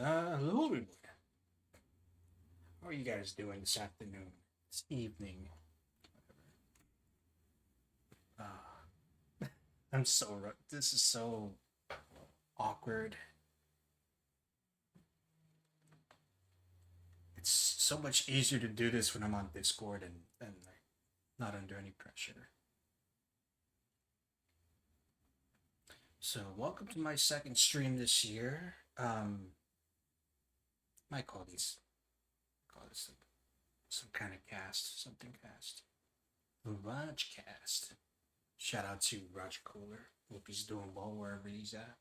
Hello everyone. How are you guys doing this afternoon, this evening? Uh, this is so awkward. It's so much easier to do this when I'm on Discord and like, not under any pressure. So, welcome to my second stream this year. Might call this some kind of cast, something cast. Raj cast. Shout out to Roger Kohler. Hope he's doing well wherever he's at.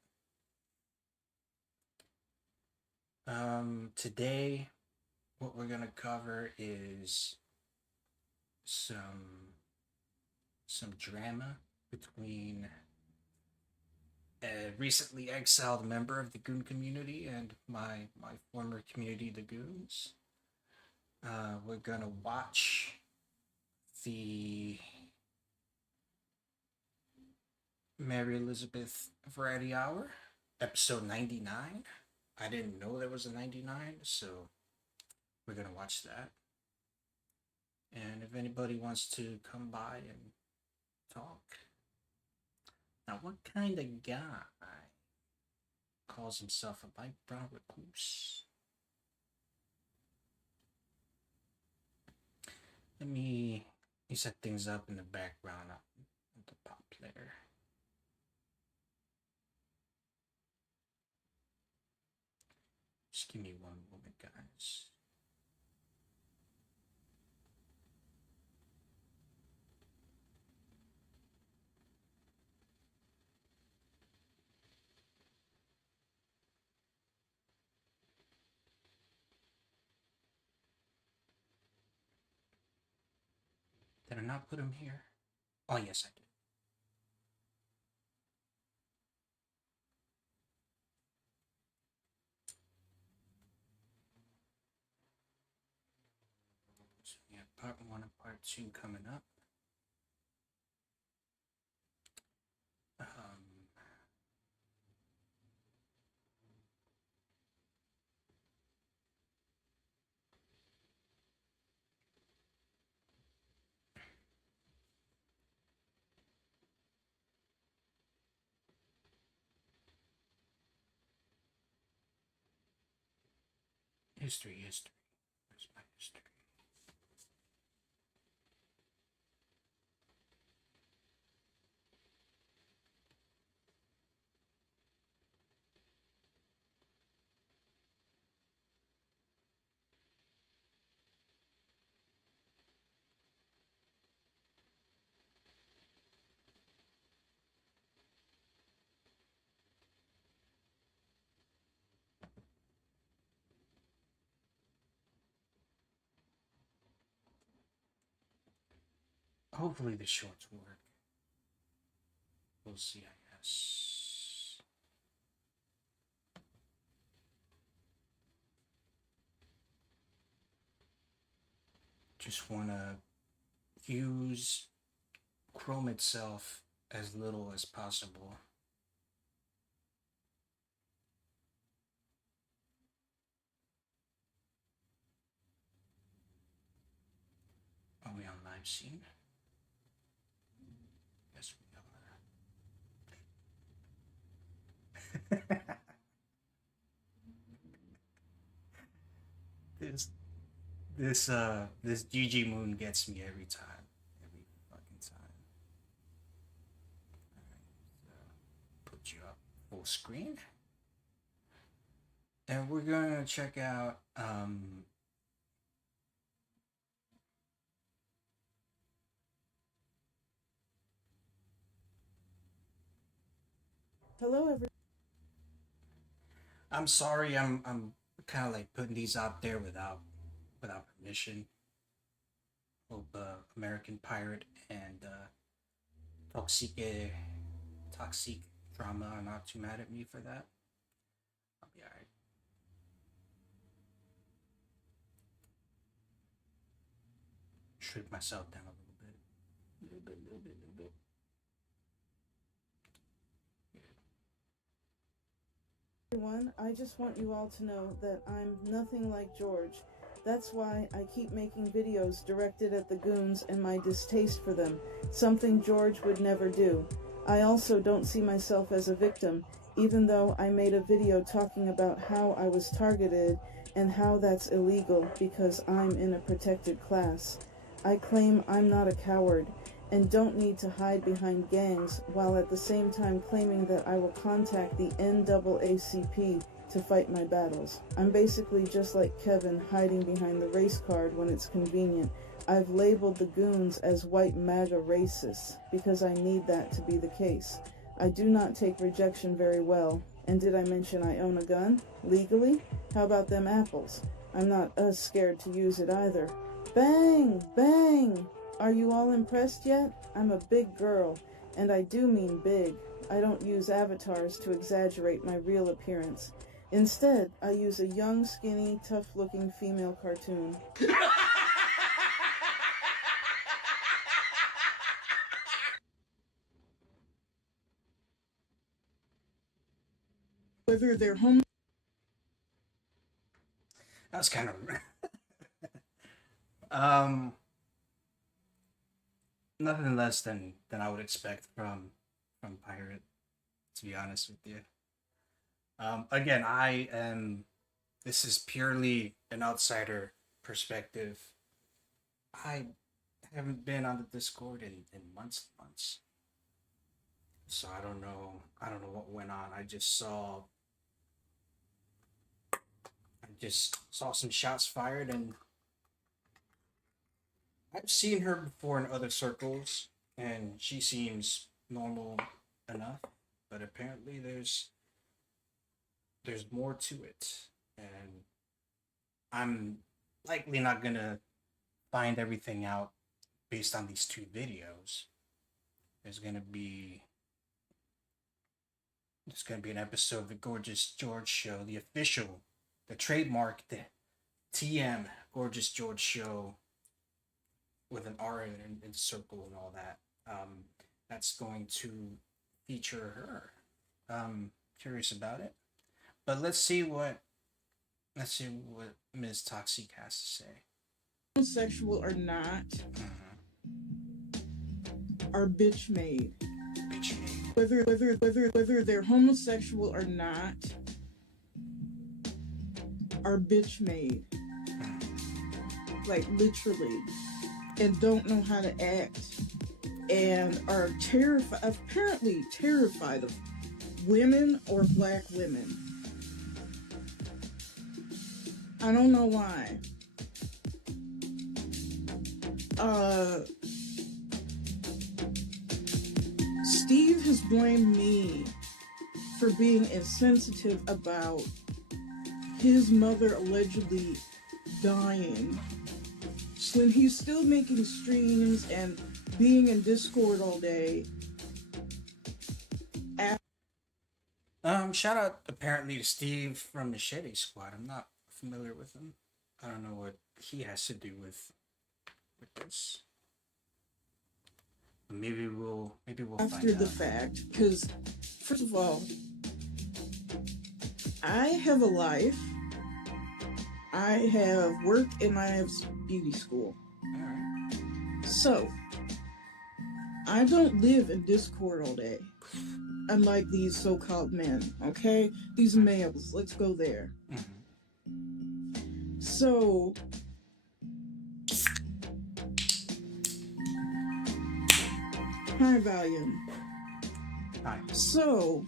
Today, what we're gonna cover is some some drama between a recently exiled member of the Goon community and my former community, the Goons. We're gonna watch the Mary Elizabeth Variety Hour, episode 99. I didn't know there was a 99, so we're gonna watch that. And if anybody wants to come by and talk. Now, what kind of guy calls himself a light brown recluse? Let me set things up in the background on the pop player. Just give me one moment, guys. Did I not put him here? Oh, yes, I did. So we have part one and part two coming up. History. Where's my history? Hopefully the shorts work. We'll see, I guess. Just want to use Chrome itself as little as possible. Are we on live scene? Yes, we are. this this GG Moon gets me every time. Every fucking time. Alright, so put you up full screen. And we're gonna check out Hello, everyone. I'm sorry, I'm kind of like putting these out there without permission. Hope American Pirate and Toxique Toxique Drama are not too mad at me for that. I'll be alright. Shrink myself down a little bit. Little bit. Everyone, I just want you all to know that I'm nothing like George. That's why I keep making videos directed at the goons and my distaste for them, something George would never do. I also don't see myself as a victim, even though I made a video talking about how I was targeted and how that's illegal because I'm in a protected class. I claim I'm not a coward and don't need to hide behind gangs, while at the same time claiming that I will contact the NAACP to fight my battles. I'm basically just like Kevin, hiding behind the race card when it's convenient. I've labeled the goons as white MAGA racists because I need that to be the case. I do not take rejection very well. And did I mention I own a gun? Legally? How about them apples? I'm not scared to use it either. Bang! Bang! Are you all impressed yet? I'm a big girl, and I do mean big. I don't use avatars to exaggerate my real appearance. Instead, I use a young, skinny, tough-looking female cartoon. Whether they're home... That was kind of um nothing less than I would expect from Pirate, to be honest with you. Again, I am. This is purely an outsider perspective. I haven't been on the Discord in months, so I don't know. I don't know what went on. I just saw some shots fired, and I've seen her before in other circles, and she seems normal enough. But apparently, there's more to it, and I'm likely not gonna find everything out based on these two videos. There's gonna be there's gonna be an episode of the Gorgeous George Show, the official, the trademark, the TM Gorgeous George Show with an R in the circle and all that. That's going to feature her. Curious about it, but let's see what Ms. Toxique has to say. Homosexual or not, are bitch made. Bitch made. Whether they're homosexual or not, are bitch made. Like literally, and don't know how to act, and are apparently terrified of women or black women. I don't know why. Steve has blamed me for being insensitive about his mother allegedly dying when he's still making streams and being in Discord all day. Shout out apparently to Steve from the Machete Squad. I'm not familiar with him. I don't know what he has to do with this. Maybe we'll After find the out. fact, because first of all, I have a life. I have work and I have beauty school. All right. So I don't live in Discord all day. Unlike these so-called men, okay? These males, let's go there. So, high volume. Hi. So,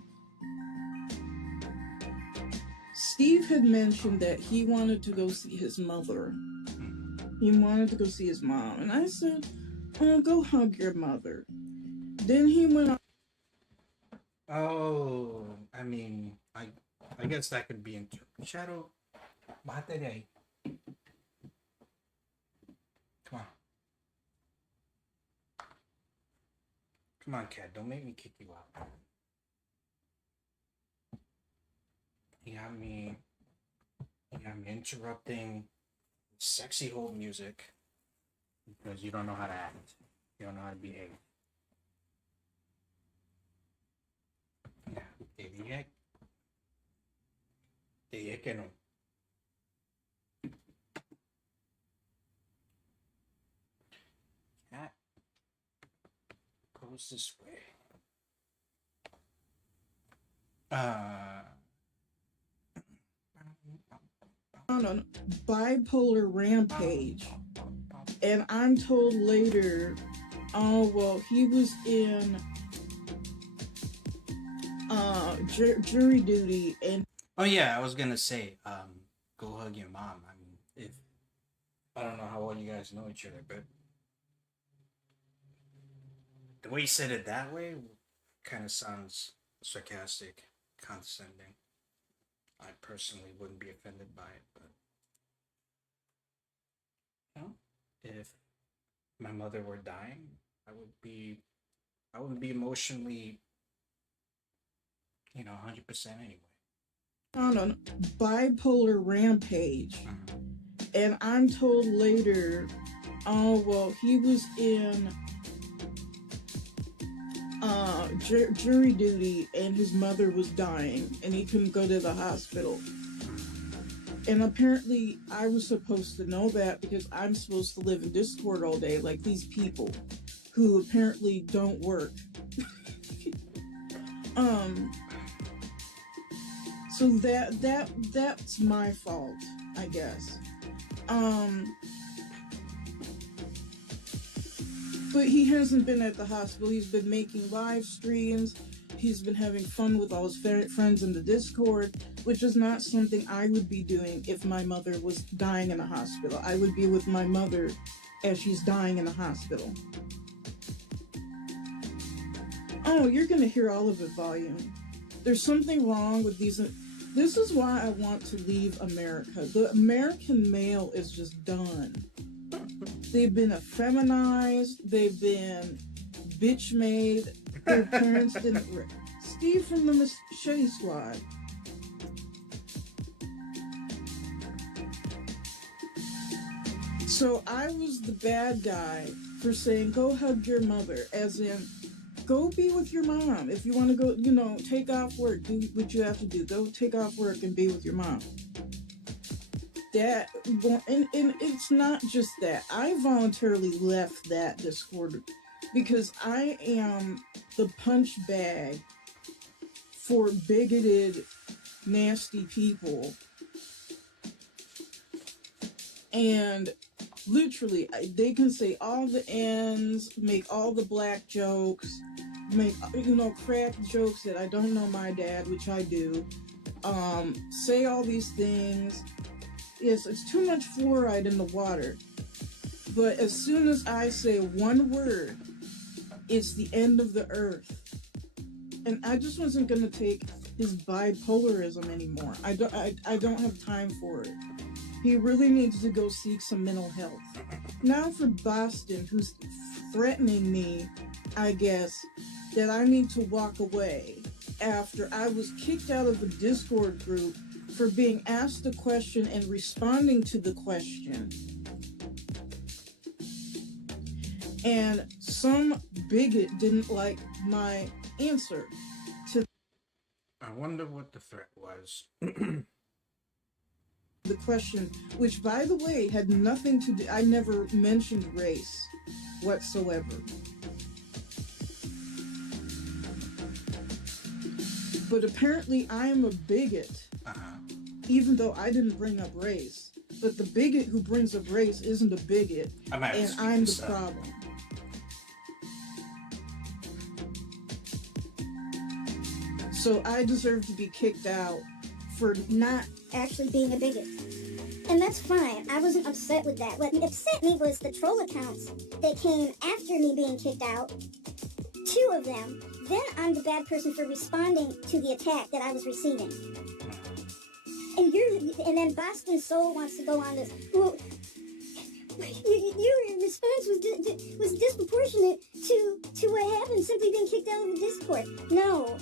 Steve had mentioned that he wanted to go see his mother. He wanted to go see his mom. And I said, oh, go hug your mother. Then he went on. Oh, I mean, I guess that could be in Shadow. Bate de ahí. Come on. Come on, Cat. Don't make me kick you out. You got me interrupting sexy hold music because you don't know how to act. You don't know how to behave. Yeah, te dije Es que no. Cat goes this way. On a bipolar rampage, and I'm told later, oh well, he was in jury duty, and oh yeah, I was gonna say, go hug your mom. I mean, if I don't know how well you guys know each other, but the way you said it that way kind of sounds sarcastic, condescending. I personally wouldn't be offended by it, but you know, if my mother were dying, I wouldn't be emotionally, 100% anyway. on a bipolar rampage, and I'm told later, oh well, he was in jury duty, and his mother was dying, and he couldn't go to the hospital. And apparently, I was supposed to know that because I'm supposed to live in Discord all day, like these people who apparently don't work. So that's my fault, I guess. But he hasn't been at the hospital. He's been making live streams. He's been having fun with all his friends in the Discord, which is not something I would be doing if my mother was dying in a hospital. I would be with my mother as she's dying in a hospital. Oh, you're going to hear all of it, volume. There's something wrong with these. This is why I want to leave America. The American male is just done. They've been effeminized. They've been bitch made. Their parents didn't. Steve from the Machete Squad. So I was the bad guy for saying, go hug your mother, as in, go be with your mom. If you want to go, take off work, do what you have to do. Go take off work and be with your mom. That, and it's not just that. I voluntarily left that Discord because I am the punch bag for bigoted, nasty people. And literally, they can say all the N's, make all the black jokes, make, crack jokes that I don't know my dad, which I do, say all these things. Yes, it's too much fluoride in the water. But as soon as I say one word, it's the end of the earth. And I just wasn't going to take his bipolarism anymore. I don't have time for it. He really needs to go seek some mental health. Now for Boston, who's threatening me, I guess, that I need to walk away after I was kicked out of the Discord group for being asked a question and responding to the question. And some bigot didn't like my answer to I wonder what the threat was. the question, which, by the way, had nothing to do. I never mentioned race whatsoever. But apparently I am a bigot, even though I didn't bring up race. But the bigot who brings up race isn't a bigot, and I'm the problem. So I deserve to be kicked out for not actually being a bigot. And that's fine. I wasn't upset with that. What upset me was the troll accounts that came after me being kicked out. 2 of them. Then I'm the bad person for responding to the attack that I was receiving. And then Boston Soul wants to go on this. Well, your response was disproportionate to what happened, simply being kicked out of the Discord. No,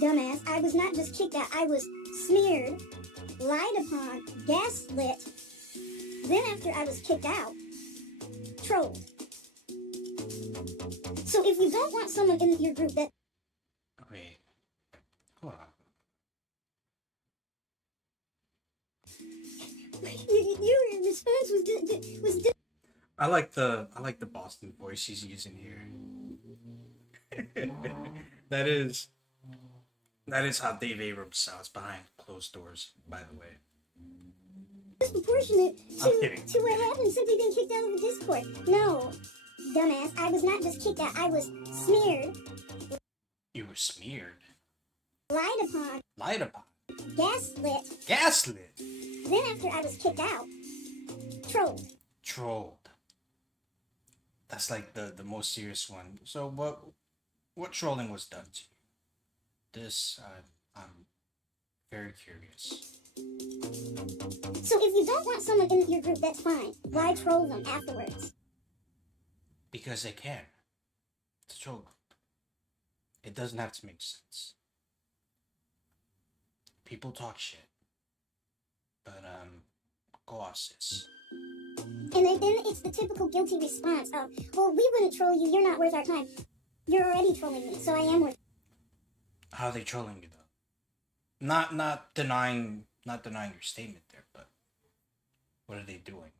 dumbass. I was not just kicked out. I was smeared, lied upon, gaslit. Then after I was kicked out, trolled. So if you don't want someone in your group that... Wait. Hold on. I like the Boston voice he's using here. that is that is how Dave Abrams sounds behind closed doors, by the way. Disproportionate I'm to, kidding. to what happened simply being kicked out of the Discord. No, dumbass, I was not just kicked out, I was smeared, You were smeared. lied upon, Lied upon. gaslit. Gaslit. Then after I was kicked out, trolled. Trolled. That's like the most serious one. So what trolling was done to you? This I'm very curious. So if you don't want someone in your group, that's fine. Why troll them afterwards? Because they can. It's a troll group. It doesn't have to make sense. People talk shit. But go off, sis. And then it's the typical guilty response of, well, we wouldn't troll you, you're not worth our time. You're already trolling me, so I am worth. How are they trolling you though? Not denying your statement there, but what are they doing?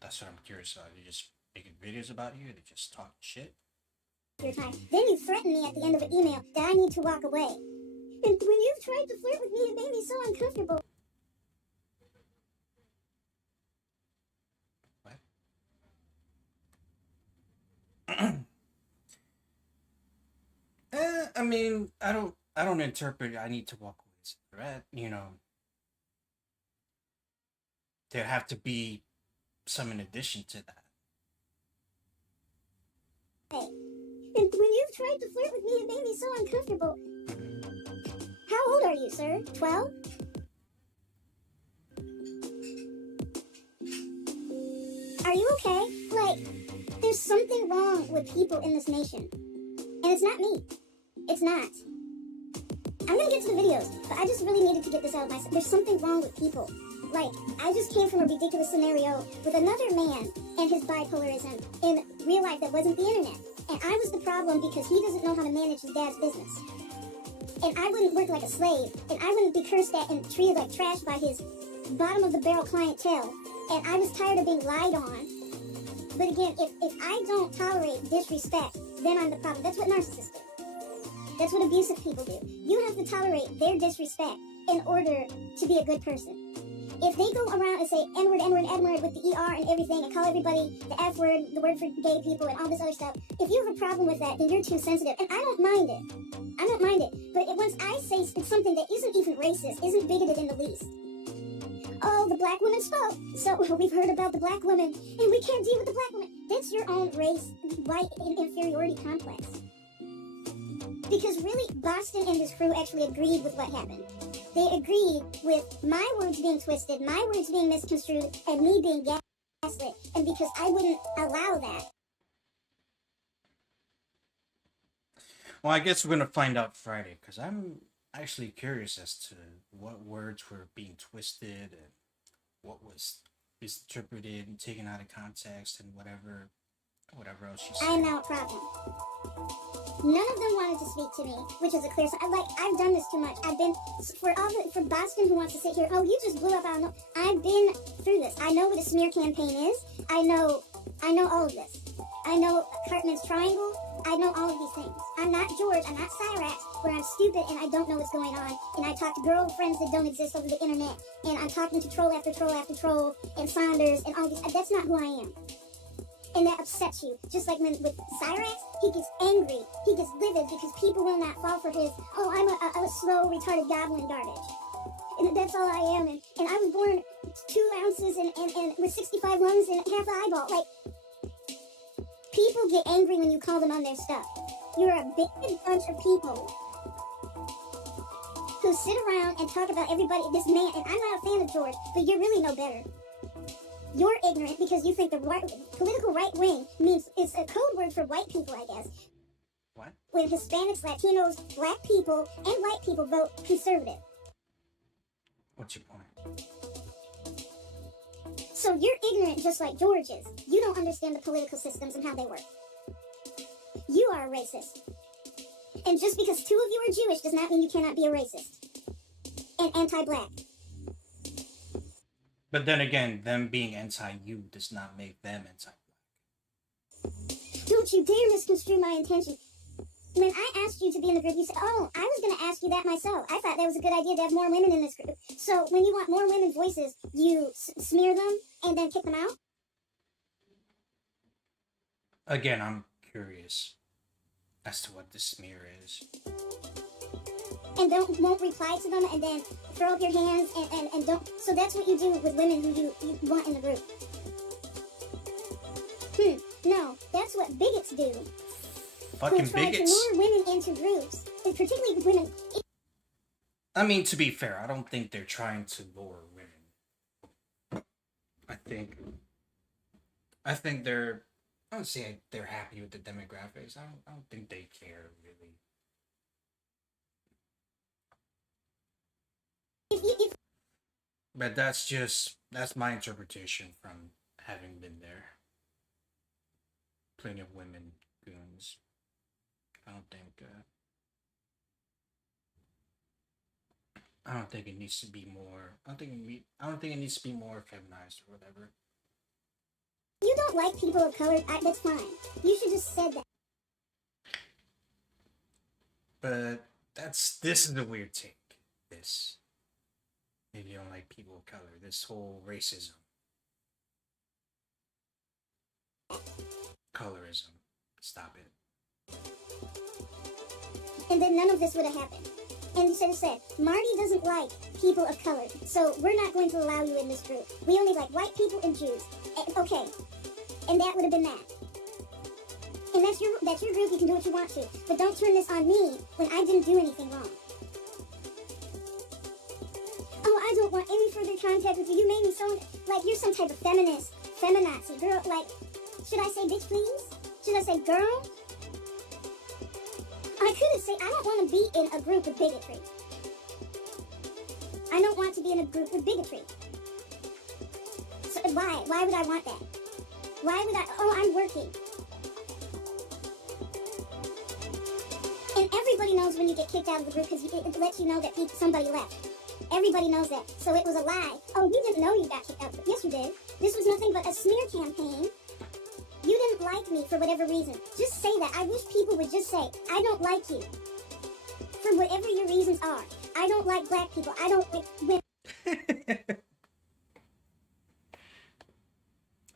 That's what I'm curious about. They just making videos about you? They just talking shit? Your time. Then you threaten me at the end of an email that I need to walk away. And when you tried to flirt with me, it made me so uncomfortable. What? I mean, I don't interpret I need to walk away as a threat, you know. There have to be some in addition to that. And when you tried to flirt with me, it made me so uncomfortable. How old are you, sir? 12? Are you okay? Like, there's something wrong with people in this nation. And it's not me. It's not. I'm gonna get to the videos, but I just really needed to get this out of my... There's something wrong with people. Like, I just came from a ridiculous scenario with another man and his bipolarism in real life that wasn't the internet. And I was the problem because he doesn't know how to manage his dad's business. And I wouldn't work like a slave, and I wouldn't be cursed at and treated like trash by his bottom-of-the-barrel clientele. And I was tired of being lied on. But again, if I don't tolerate disrespect, then I'm the problem. That's what narcissists do. That's what abusive people do. You have to tolerate their disrespect in order to be a good person. If they go around and say N-word, N-word, N-word with the ER and everything and call everybody the F-word, the word for gay people and all this other stuff, if you have a problem with that, then you're too sensitive. And I don't mind it. I don't mind it. But once I say it's something that isn't even racist, isn't bigoted in the least. Oh, the black woman spoke. So we've heard about the black woman and we can't deal with the black woman. That's your own race, white inferiority complex. Because really, Boston and his crew actually agreed with what happened. They agreed with my words being twisted, my words being misconstrued, and me being gaslit. And because I wouldn't allow that. Well, I guess we're gonna find out Friday, because I'm actually curious as to what words were being twisted and what was misinterpreted and taken out of context and whatever else she said. I am now a problem. None of them wanted to speak to me, which is a clear sign. Like, I've done this too much. I've been, for Boston who wants to sit here, oh, you just blew up, I don't know. I've been through this. I know what a smear campaign is. I know all of this. I know Cartman's Triangle. I know all of these things. I'm not George, I'm not Cyrax, where I'm stupid and I don't know what's going on, and I talk to girlfriends that don't exist over the internet, and I'm talking to troll after troll after troll, and Saunders, and all these. That's not who I am. And that upsets you. Just like with Cyrax, he gets angry, he gets livid because people will not fall for his, oh, I'm a slow, retarded goblin garbage. And that's all I am, and I was born 2 ounces and with 65 lungs and half an eyeball. Like, people get angry when you call them on their stuff. You're a big bunch of people who sit around and talk about everybody, this man, and I'm not a fan of George, but you're really no better. You're ignorant because you think the political right wing means it's a code word for white people, I guess. What? When Hispanics, Latinos, black people, and white people vote conservative. What's your point? So you're ignorant just like George is. You don't understand the political systems and how they work. You are a racist. And just because 2 of you are Jewish does not mean you cannot be a racist. And anti-black. But then again, them being anti-you does not make them anti-black. Don't you dare misconstrue my intention. When I asked you to be in the group, you said, oh, I was going to ask you that myself. I thought that was a good idea to have more women in this group. So when you want more women's voices, you smear them and then kick them out? Again, I'm curious as to what the smear is. And won't reply to them and then throw up your hands and don't. So that's what you do with women who you want in the group. No, that's what bigots do. Fucking who try bigots. to lure women into groups, and particularly women. I mean, to be fair, I don't think they're trying to lure women. I think they're. I don't say they're happy with the demographics. I don't think they care really. But that's my interpretation from having been there. Plenty of women goons. I don't think it needs to be more. I don't think it needs to be more feminized or whatever. You don't like people of color, that's fine. You should just said that. But this is a weird take. This. If you don't like people of color, this whole racism. Colorism. Stop it. And then none of this would have happened. And you should have said, Marty doesn't like people of color, so we're not going to allow you in this group. We only like white people and Jews. Okay. And that would have been that. And that's your group, you can do what you want to. But don't turn this on me when I didn't do anything wrong. Oh, I don't want any further contact with you. You made me so... Like, you're some type of feminist, feminazi. Girl, like, should I say bitch please? Should I say girl? I couldn't say, I don't want to be in a group with bigotry. I don't want to be in a group with bigotry. So why? Why would I want that? Why would I? Oh, I'm working. And everybody knows when you get kicked out of the group because it lets you know that somebody left. Everybody knows that. So it was a lie. Oh, you didn't know you got kicked out. Yes, you did. This was nothing but a smear campaign. You didn't like me for whatever reason. Just say that. I wish people would just say, I don't like you. For whatever your reasons are. I don't like black people. I don't like women.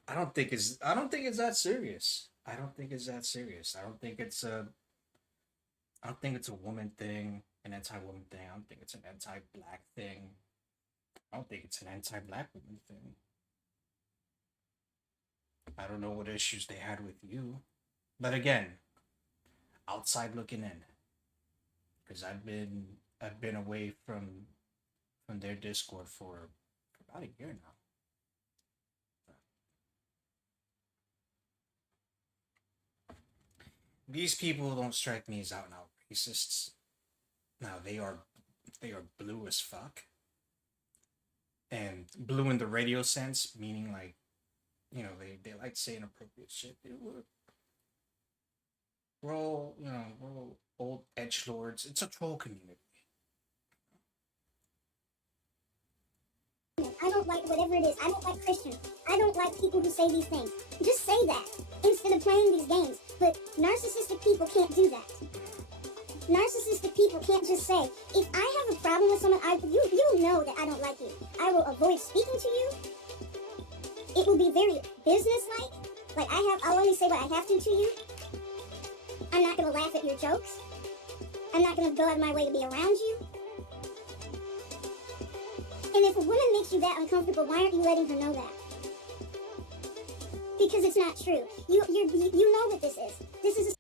I don't think it's that serious. I don't think it's a woman thing, an anti-woman thing. I don't think it's an anti-black thing. I don't think it's an anti-black woman thing. I don't know what issues they had with you. But again, outside looking in. Because I've been away from their Discord for about a year now. These people don't strike me as out and out racists. Now they are blue as fuck. And blue in the radio sense, meaning like, you know, they like to say inappropriate shit. We're all old edgelords. It's a troll community. I don't like whatever it is. I don't like Christians. I don't like people who say these things. Just say that instead of playing these games. But narcissistic people can't do that. Narcissistic people can't just say, if I have a problem with someone, you know that I don't like you. I will avoid speaking to you. It will be very businesslike. Like I'll only say what I have to you. I'm not going to laugh at your jokes. I'm not going to go out of my way to be around you. And if a woman makes you that uncomfortable, why aren't you letting her know that? Because it's not true. You know what this is. This is a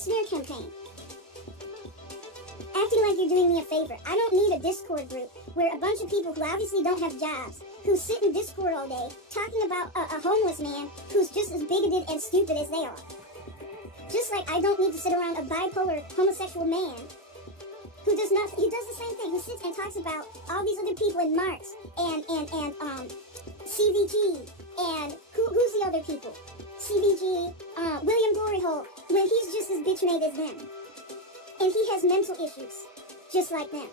smear campaign. Acting like you're doing me a favor. I don't need a Discord group where a bunch of people who obviously don't have jobs, who sit in Discord all day, talking about a homeless man who's just as bigoted and stupid as they are. Just like I don't need to sit around a bipolar homosexual man who does nothing. He does the same thing. He sits and talks about all these other people in Marx and CVG and who's the other people? CVG, William Glory Hole, when he's just as bitch made as them. And he has mental issues, just like them.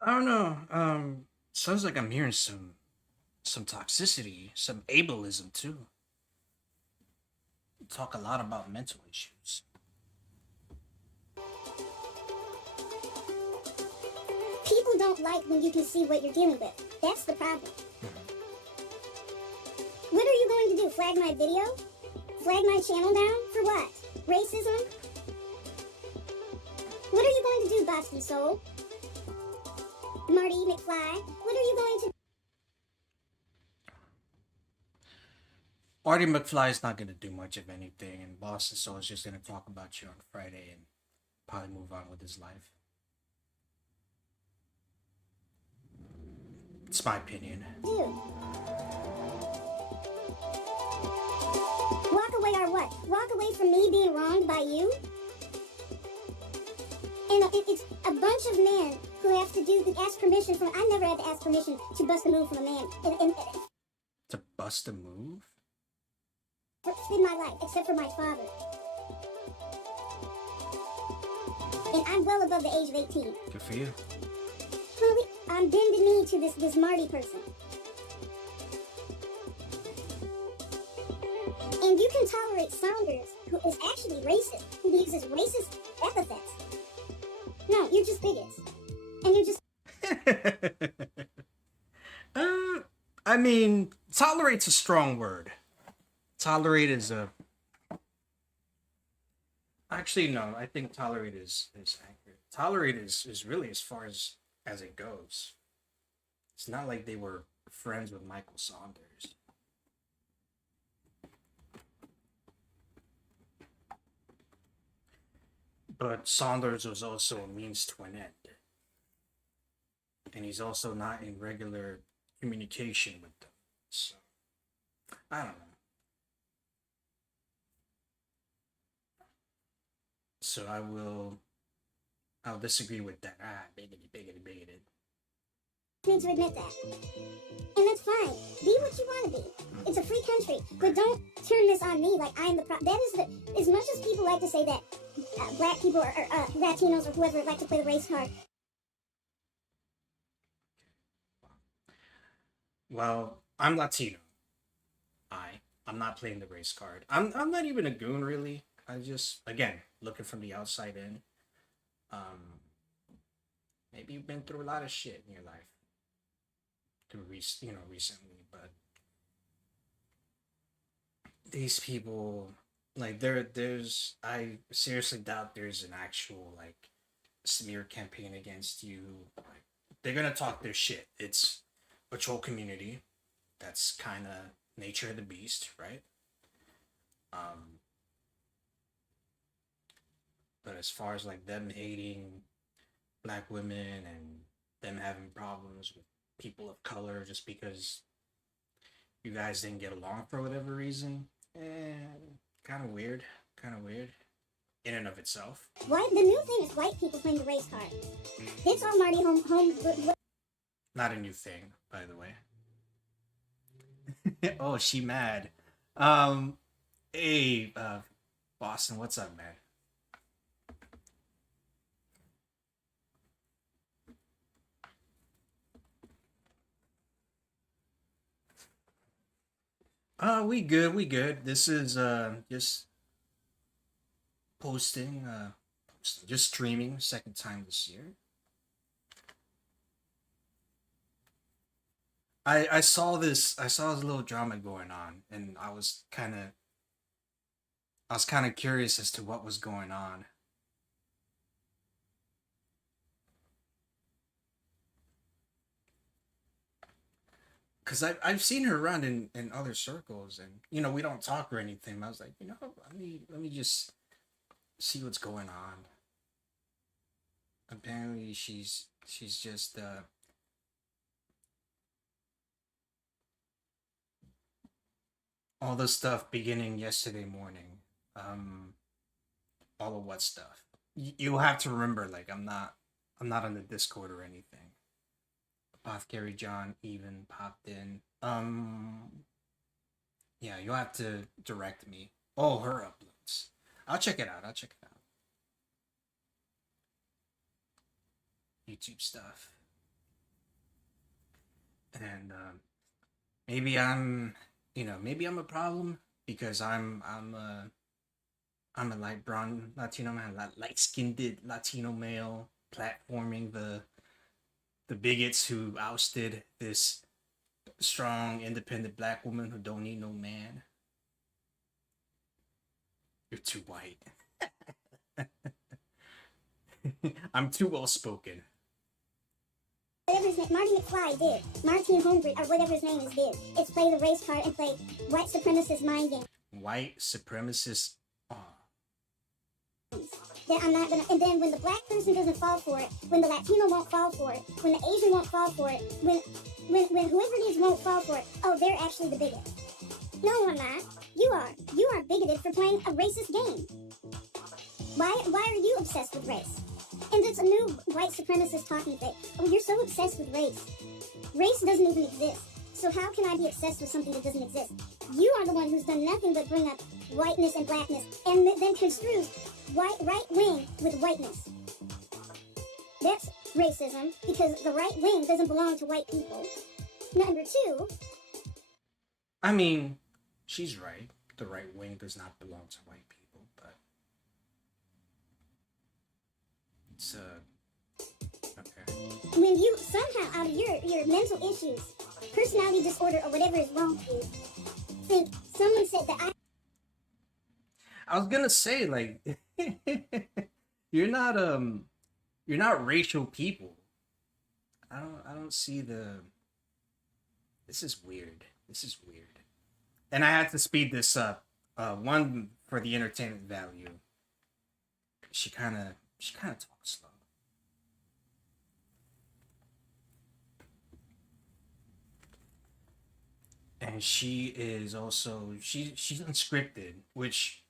I don't know. Sounds like I'm hearing some toxicity, some ableism too. Talk a lot about mental issues. People don't like when you can see what you're dealing with. That's the problem. What are you going to do? Flag my video? Flag my channel down? For what? Racism? What are you going to do, Boston Soul? Marty McFly? What are you going to do? Marty McFly is not going to do much of anything, and Boston Soul is just going to talk about you on Friday and probably move on with his life. It's my opinion. Walk away or what? Walk away from me being wronged by you? And it's a bunch of men who have to ask permission from. I never had to ask permission to bust a move from a man. To bust a move? In my life, except for my father. And I'm well above the age of 18. Good for you. Well, I'm bending knee to this Marty person. And you can tolerate Saunders, who is actually racist, who uses racist epithets. No, you're just bigots. And you're just... I mean, tolerate's a strong word. Tolerate is a... Actually, no, I think tolerate is accurate. Tolerate is really as far as it goes. It's not like they were friends with Michael Saunders. But Saunders was also a means to an end. And he's also not in regular communication with them. So, I don't know. So I'll disagree with that. Bigoted. Need to admit that. And that's fine. Be what you want to be. It's a free country. But don't turn this on me like I'm the problem. That is as much as people like to say that black people or Latinos or whoever like to play the race card. Well, I'm Latino. I'm not playing the race card. I'm not even a goon really. I just, again, looking from the outside in. Maybe you've been through a lot of shit in your life. Recently, but these people, like, I seriously doubt there's an actual, like, smear campaign against you. Like, they're gonna talk their shit. It's a troll community. That's kind of nature of the beast, right? But as far as like them hating black women and them having problems with people of color just because you guys didn't get along for whatever reason, kind of weird in and of itself. White, the new thing is white people playing the race card. It's all Marty home. Not a new thing, by the way. Oh, she mad. Hey, Boston, what's up, man? We good. This is just posting, just streaming second time this year. I saw this little drama going on, and I was kind of curious as to what was going on. Because I've seen her around in other circles, and we don't talk or anything. I was like, let me just see what's going on. Apparently, she's just all the stuff beginning yesterday morning. Um, all of what stuff? You'll have to remember, like, I'm not on the Discord or anything. Apothecary John even popped in. Yeah, you'll have to direct me. Oh, her uploads. I'll check it out. I'll check it out. YouTube stuff. And maybe maybe I'm a problem because I'm a light brown Latino man, light skinned Latino male, platforming the bigots who ousted this strong, independent black woman who don't need no man. You're too white. I'm too well spoken. Whatever his name, Marty McFly did. Martin Holmgren, or whatever his name is, did. It's play the race card and play white supremacist mind game. White supremacist. Oh. That I'm not gonna. And then when the black person doesn't fall for it, when the Latino won't fall for it, when the Asian won't fall for it, when whoever it is won't fall for it, oh, they're actually the bigot. No, I'm not. You are. You are bigoted for playing a racist game. Why are you obsessed with race? And it's a new white supremacist talking thing. Oh, you're so obsessed with race. Race doesn't even exist. So how can I be obsessed with something that doesn't exist? You are the one who's done nothing but bring up whiteness and blackness, and then construes right wing with whiteness. That's racism, because the right wing doesn't belong to white people. Number two. I mean, she's right. The right wing does not belong to white people, but it's okay. When you somehow out of your mental issues, personality disorder or whatever is wrong with you, think someone said that I was gonna say, like, you're not racial people. I don't see the. This is weird. This is weird. And I had to speed this up. One for the entertainment value. She kind of talks slow. And she is also she's unscripted, which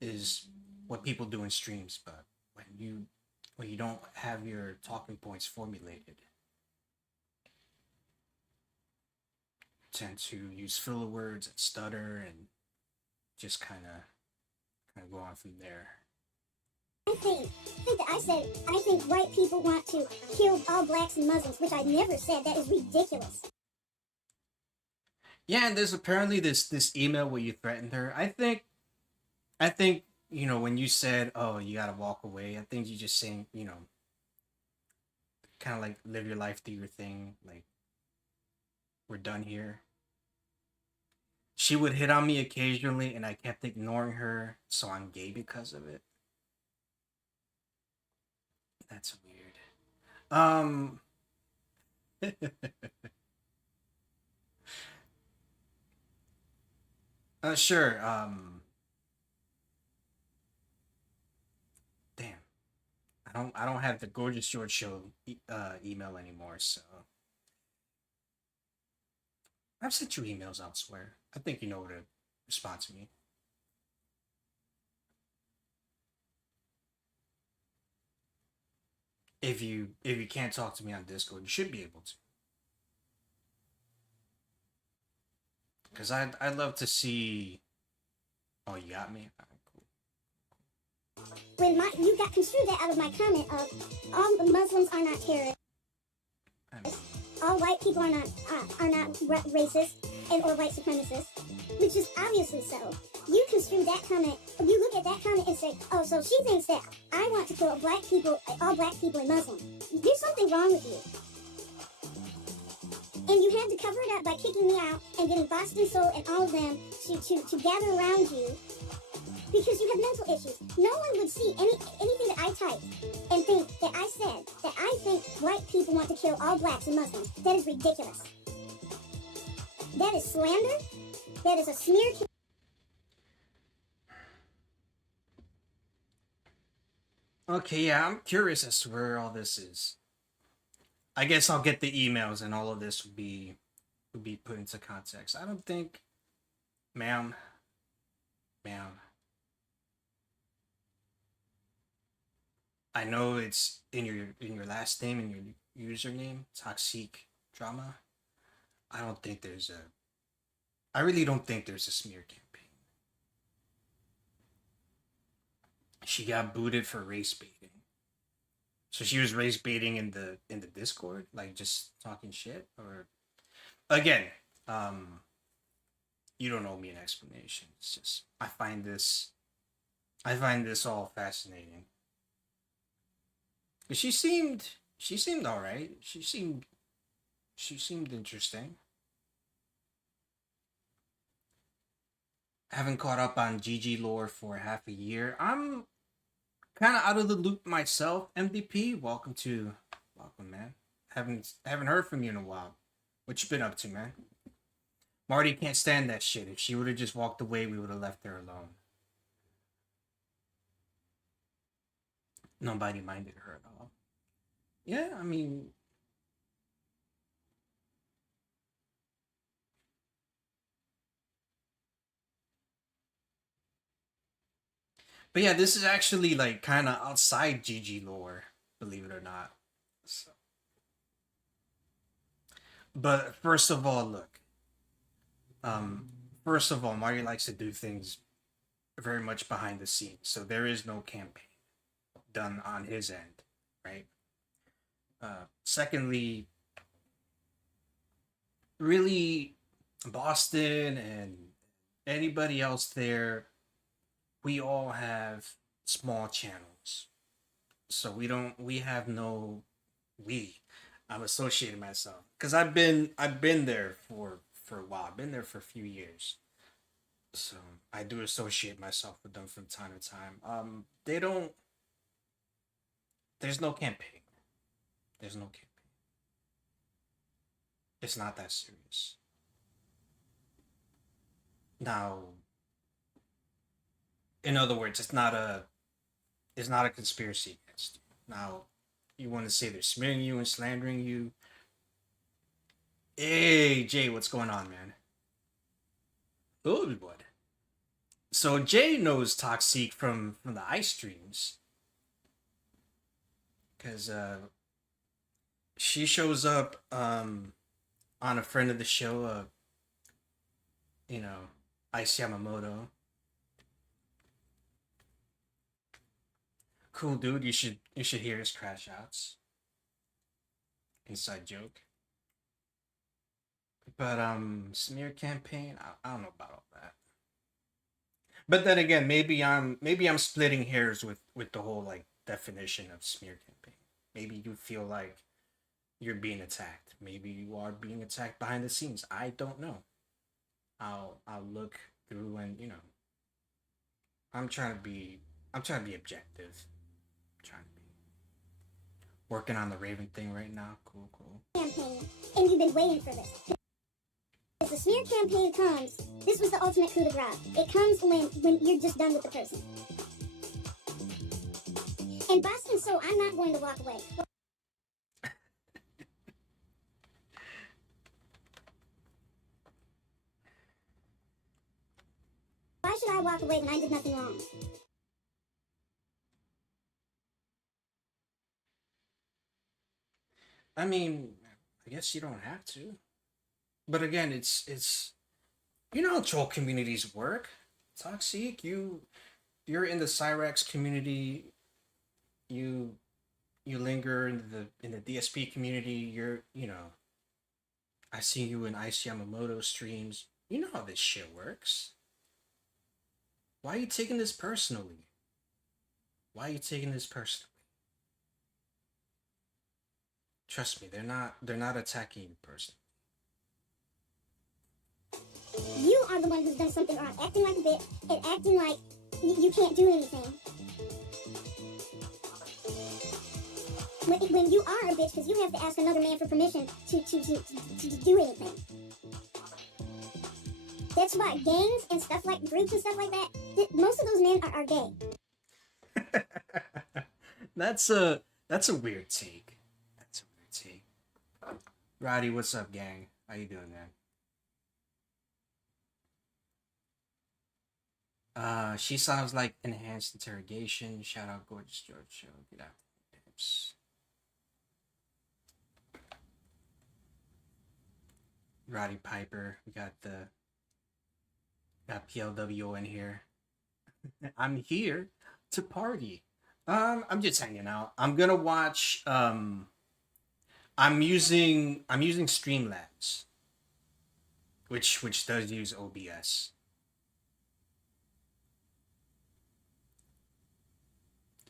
is what people do in streams, but when you don't have your talking points formulated, tend to use filler words and stutter and just kind of go on from there. I think that I think white people want to kill all blacks and Muslims, which I never said. That is ridiculous. Yeah, and there's apparently this email where you threatened her. I think when you said, "Oh, you gotta walk away," I think you just saying, kind of like live your life, do your thing, like we're done here. She would hit on me occasionally, and I kept ignoring her, so I'm gay because of it. That's weird. Sure. Damn. I don't have the Gorgeous George show email anymore, so I've sent you emails elsewhere. I think you know where to respond to me. If you can't talk to me on Discord, you should be able to. Cause I'd love to see. Oh, you got me. All right, cool. When you got construed that out of my comment of all the Muslims are not terrorists, all white people are not racist and or white supremacists, which is obviously so. You construe that comment. You look at that comment and say, "Oh, so she thinks that I want to kill all black people and Muslims." There's something wrong with you. And you had to cover it up by kicking me out and getting Boston Soul and all of them to gather around you because you have mental issues. No one would see anything that I typed and think that I said that I think white people want to kill all blacks and Muslims. That is ridiculous. That is slander. That is a smear. Okay, yeah, I'm curious as to where all this is. I guess I'll get the emails and all of this would be put into context. I don't think Ma'am, ma'am, I know it's in your last name and your username, Toxique Drama. I don't think there's a I really don't think there's a smear campaign. She got booted for race baiting. So she was race baiting in the Discord, like just talking shit, or again, um, you don't owe me an explanation. It's just I find this all fascinating. She seemed all right. She seemed interesting. Haven't caught up on GG lore for half a year. I'm kind of out of the loop myself. MVP, welcome, man. Haven't heard from you in a while. What you been up to, man? Marty can't stand that shit. If she would have just walked away, we would have left her alone. Nobody minded her at all. Yeah, I mean, but yeah, this is actually like kind of outside GG lore, believe it or not. So, but first of all, look. Um, first of all, Mario likes to do things very much behind the scenes, so there is no campaign done on his end, right? Secondly, really, Boston and anybody else there, we all have small channels, so we have no we. I'm associating myself because I've been there for a while. I've been there for a few years, so I do associate myself with them from time to time. They don't. There's no campaign. There's no campaign. It's not that serious. Now, in other words, it's not a conspiracy against you. Now, you want to say they're smearing you and slandering you. Hey, Jay, what's going on, man? Good, bud. So Jay knows Toxique from the ice streams, because she shows up on a friend of the show, you know, Ice Yamamoto. Cool dude. You should hear his crash outs. Inside joke. But smear campaign. I don't know about all that. But then again, maybe I'm splitting hairs with the whole like definition of smear campaign. Maybe you feel like you're being attacked. Maybe you are being attacked behind the scenes. I don't know. I'll look through and I'm trying to be objective. I'm trying to be working on the Raven thing right now. Cool, cool. Campaign, and you've been waiting for this. As the smear campaign comes, this was the ultimate coup de grace. It comes when you're just done with the person. And Boston, so I'm not going to walk away. Why should I walk away when I did nothing wrong? I mean, I guess you don't have to. But again, it's you know how troll communities work. Toxic, you're in the Cyrax community. You you linger in the DSP community. I see you in Ice Yamamoto streams. You know how this shit works. Why are you taking this personally? Why are you taking this personally? Trust me, they're not attacking you personally. You are the one who's done something wrong, acting like a bitch and acting like you can't do anything. When you are a bitch, because you have to ask another man for permission to do anything. That's why gangs and stuff like groups and stuff like that, most of those men are gay. That's a weird take. That's a weird take. Roddy, what's up, gang? How you doing, man? She sounds like enhanced interrogation. Shout out Gorgeous George Show. Get out. Oops. Roddy Piper. We got PLWO in here. I'm here to party. I'm just hanging out. I'm gonna watch. I'm using Streamlabs, which does use OBS.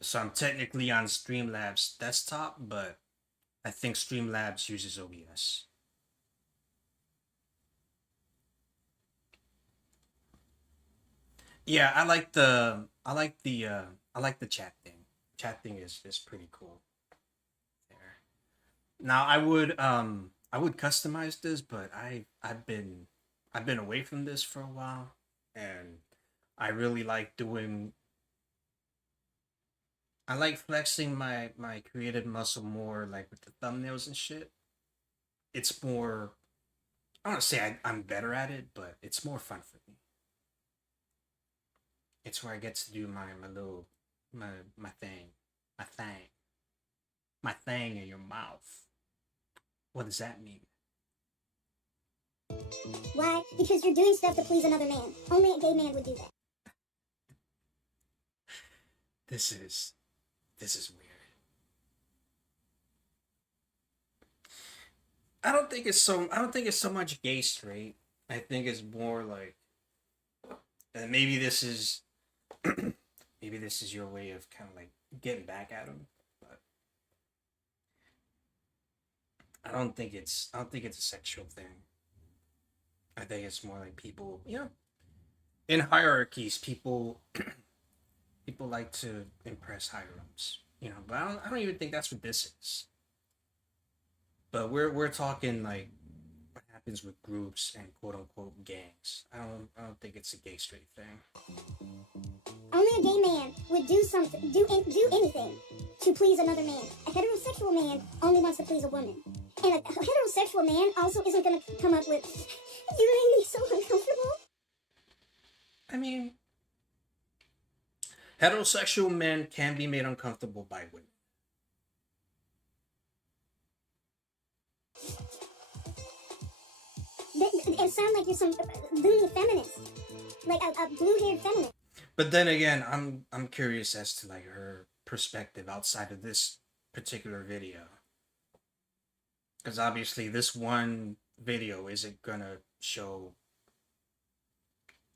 So I'm technically on Streamlabs desktop, but I think Streamlabs uses OBS. Yeah, I like the chat thing. Chat thing is pretty cool. There. Now I would customize this, but I've been away from this for a while, and I really like doing I like flexing my creative muscle more, like with the thumbnails and shit. It's more, I don't want to say I'm better at it, but it's more fun for me. It's where I get to do my little my thing, my thing, my thing in your mouth. What does that mean? Why? Because you're doing stuff to please another man. Only a gay man would do that. This is weird. I don't think it's so much gay straight. I think it's more like, and maybe this is maybe this is your way of kind of like getting back at him, but I don't think it's a sexual thing. I think it's more like people, you know, in hierarchies, people like to impress higher ups, you know. But I don't even think that's what this is. But we're talking like what happens with groups and quote unquote gangs. I don't think it's a gay straight thing. Only a gay man would do do anything to please another man. A heterosexual man only wants to please a woman. And a heterosexual man also isn't going to come up with, you make me so uncomfortable. I mean, heterosexual men can be made uncomfortable by women. It sounds like you're some loony feminist. Like a blue-haired feminist. But then again, I'm curious as to like her perspective outside of this particular video. Because obviously this one video isn't gonna show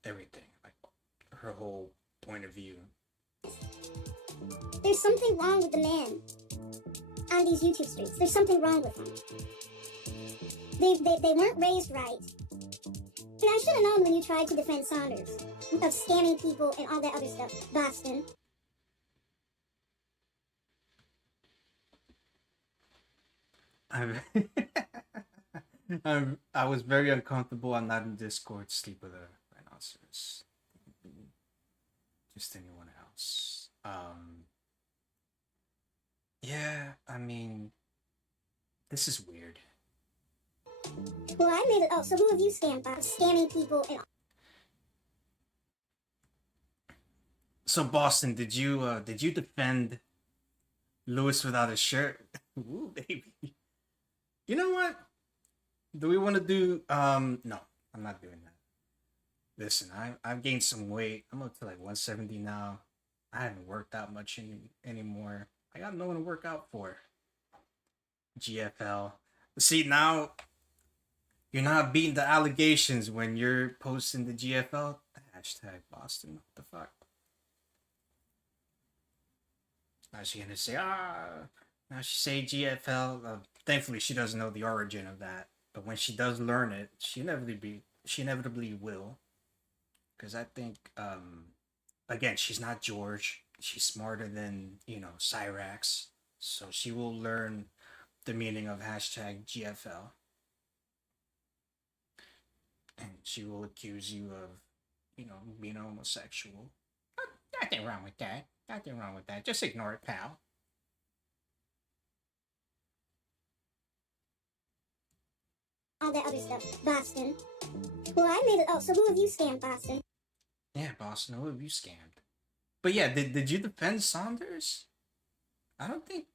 everything, like her whole point of view. There's something wrong with the man on these YouTube streets. There's something wrong with them. They weren't raised right. And I should have known when you tried to defend Saunders of scamming people and all that other stuff. Boston. I'm, I was very uncomfortable. I'm not in Discord. Sleep with a rhinoceros. Just anyone else. Yeah, I mean, this is weird. Well, I made it. Oh, so who have you scammed by? Scamming people and. So Boston, did you defend Lewis without a shirt? Ooh, baby. You know what? Do we want to do? No, I'm not doing that. Listen, I've gained some weight. I'm up to like 170 now. I haven't worked out much anymore. I got no one to work out for. GFL. See, now you're not beating the allegations when you're posting the GFL. Hashtag Boston. What the fuck? Now she's gonna say, now she say GFL. Thankfully, she doesn't know the origin of that. But when she does learn it, she inevitably will. Because I think, again, she's not George. She's smarter than, you know, Cyrax. So she will learn the meaning of hashtag GFL. And she will accuse you of, you know, being homosexual. Nothing wrong with that. Nothing wrong with that. Just ignore it, pal. All that other stuff. Boston. Well, I made it. Oh, so who have you scammed, Boston? Yeah, Boston, who have you scammed? But yeah, did you defend Saunders? I don't think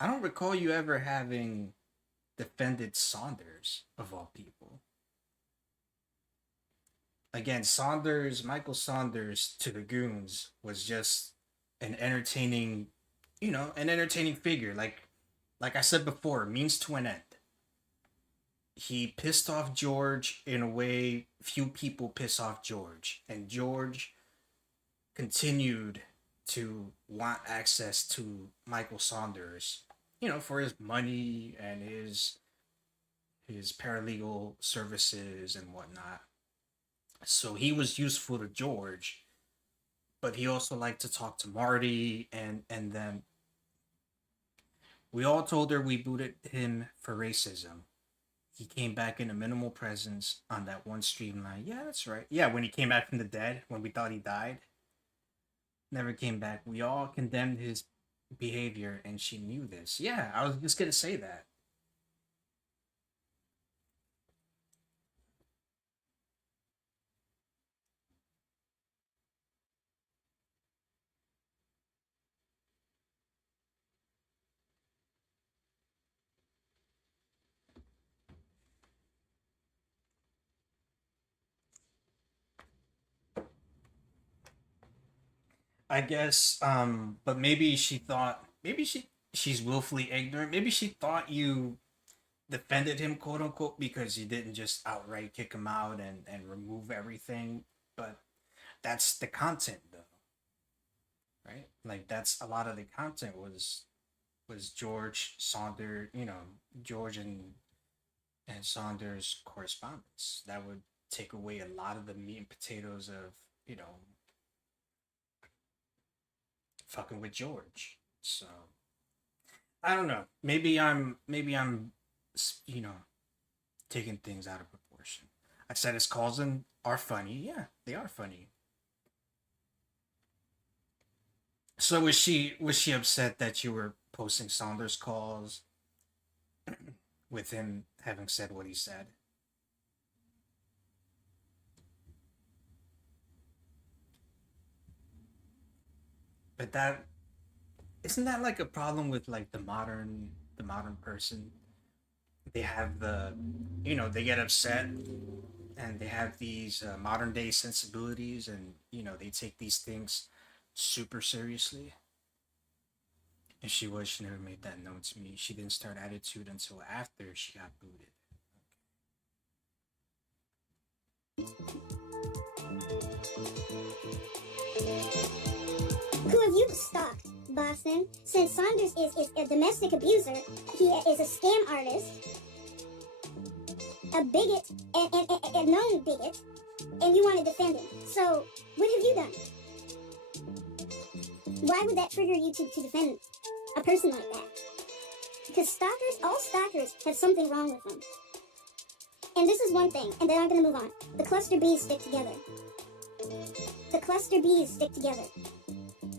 I don't recall you ever having defended Saunders of all people. Again, Michael Saunders to the Goons was just an entertaining, an entertaining figure. Like I said before, means to an end. He pissed off George in a way few people piss off George, and George continued to want access to Michael Saunders, for his money and his paralegal services and whatnot. So he was useful to George, but he also liked to talk to Marty, and then we all told her we booted him for racism. He came back in a minimal presence on that one streamline. Yeah, that's right. Yeah, when he came back from the dead, when we thought he died, never came back. We all condemned his behavior, and she knew this. Yeah, I was just gonna say that. I guess, but maybe she thought, maybe she's willfully ignorant. Maybe she thought you defended him, quote unquote, because you didn't just outright kick him out and remove everything. But that's the content, though, right? Like that's a lot of the content was George Saunders, George and Saunders correspondence. That would take away a lot of the meat and potatoes of fucking with George. So I don't know. Maybe I'm you know taking things out of proportion. I said his calls in are funny. Yeah, they are funny. So was she upset that you were posting Saunders calls with him having said what he said? But that isn't that like a problem with like the modern person. They have they get upset and they have these modern day sensibilities, and they take these things super seriously. And she never made that known to me. She didn't start attitude until after she got booted. Who have you stalked, Boston? Since Saunders is a domestic abuser, he is a scam artist, a bigot, and a known bigot, and you want to defend him. So, what have you done? Why would that trigger you to defend a person like that? Because all stalkers have something wrong with them. And this is one thing, and then I'm going to move on. The cluster bees stick together. The cluster bees stick together.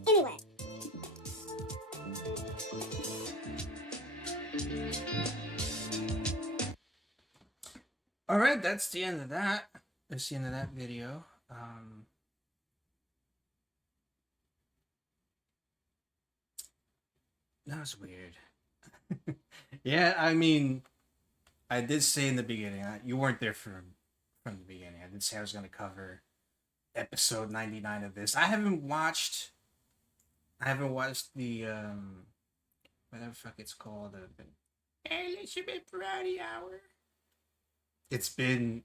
Anyway. All right, that's the end of that. That's the end of that video. That was weird. Yeah, I mean, I did say in the beginning, you weren't there from the beginning. I did say I was going to cover episode 99 of this. I haven't watched the whatever the fuck it's called, Elizabeth Variety Hour. It's been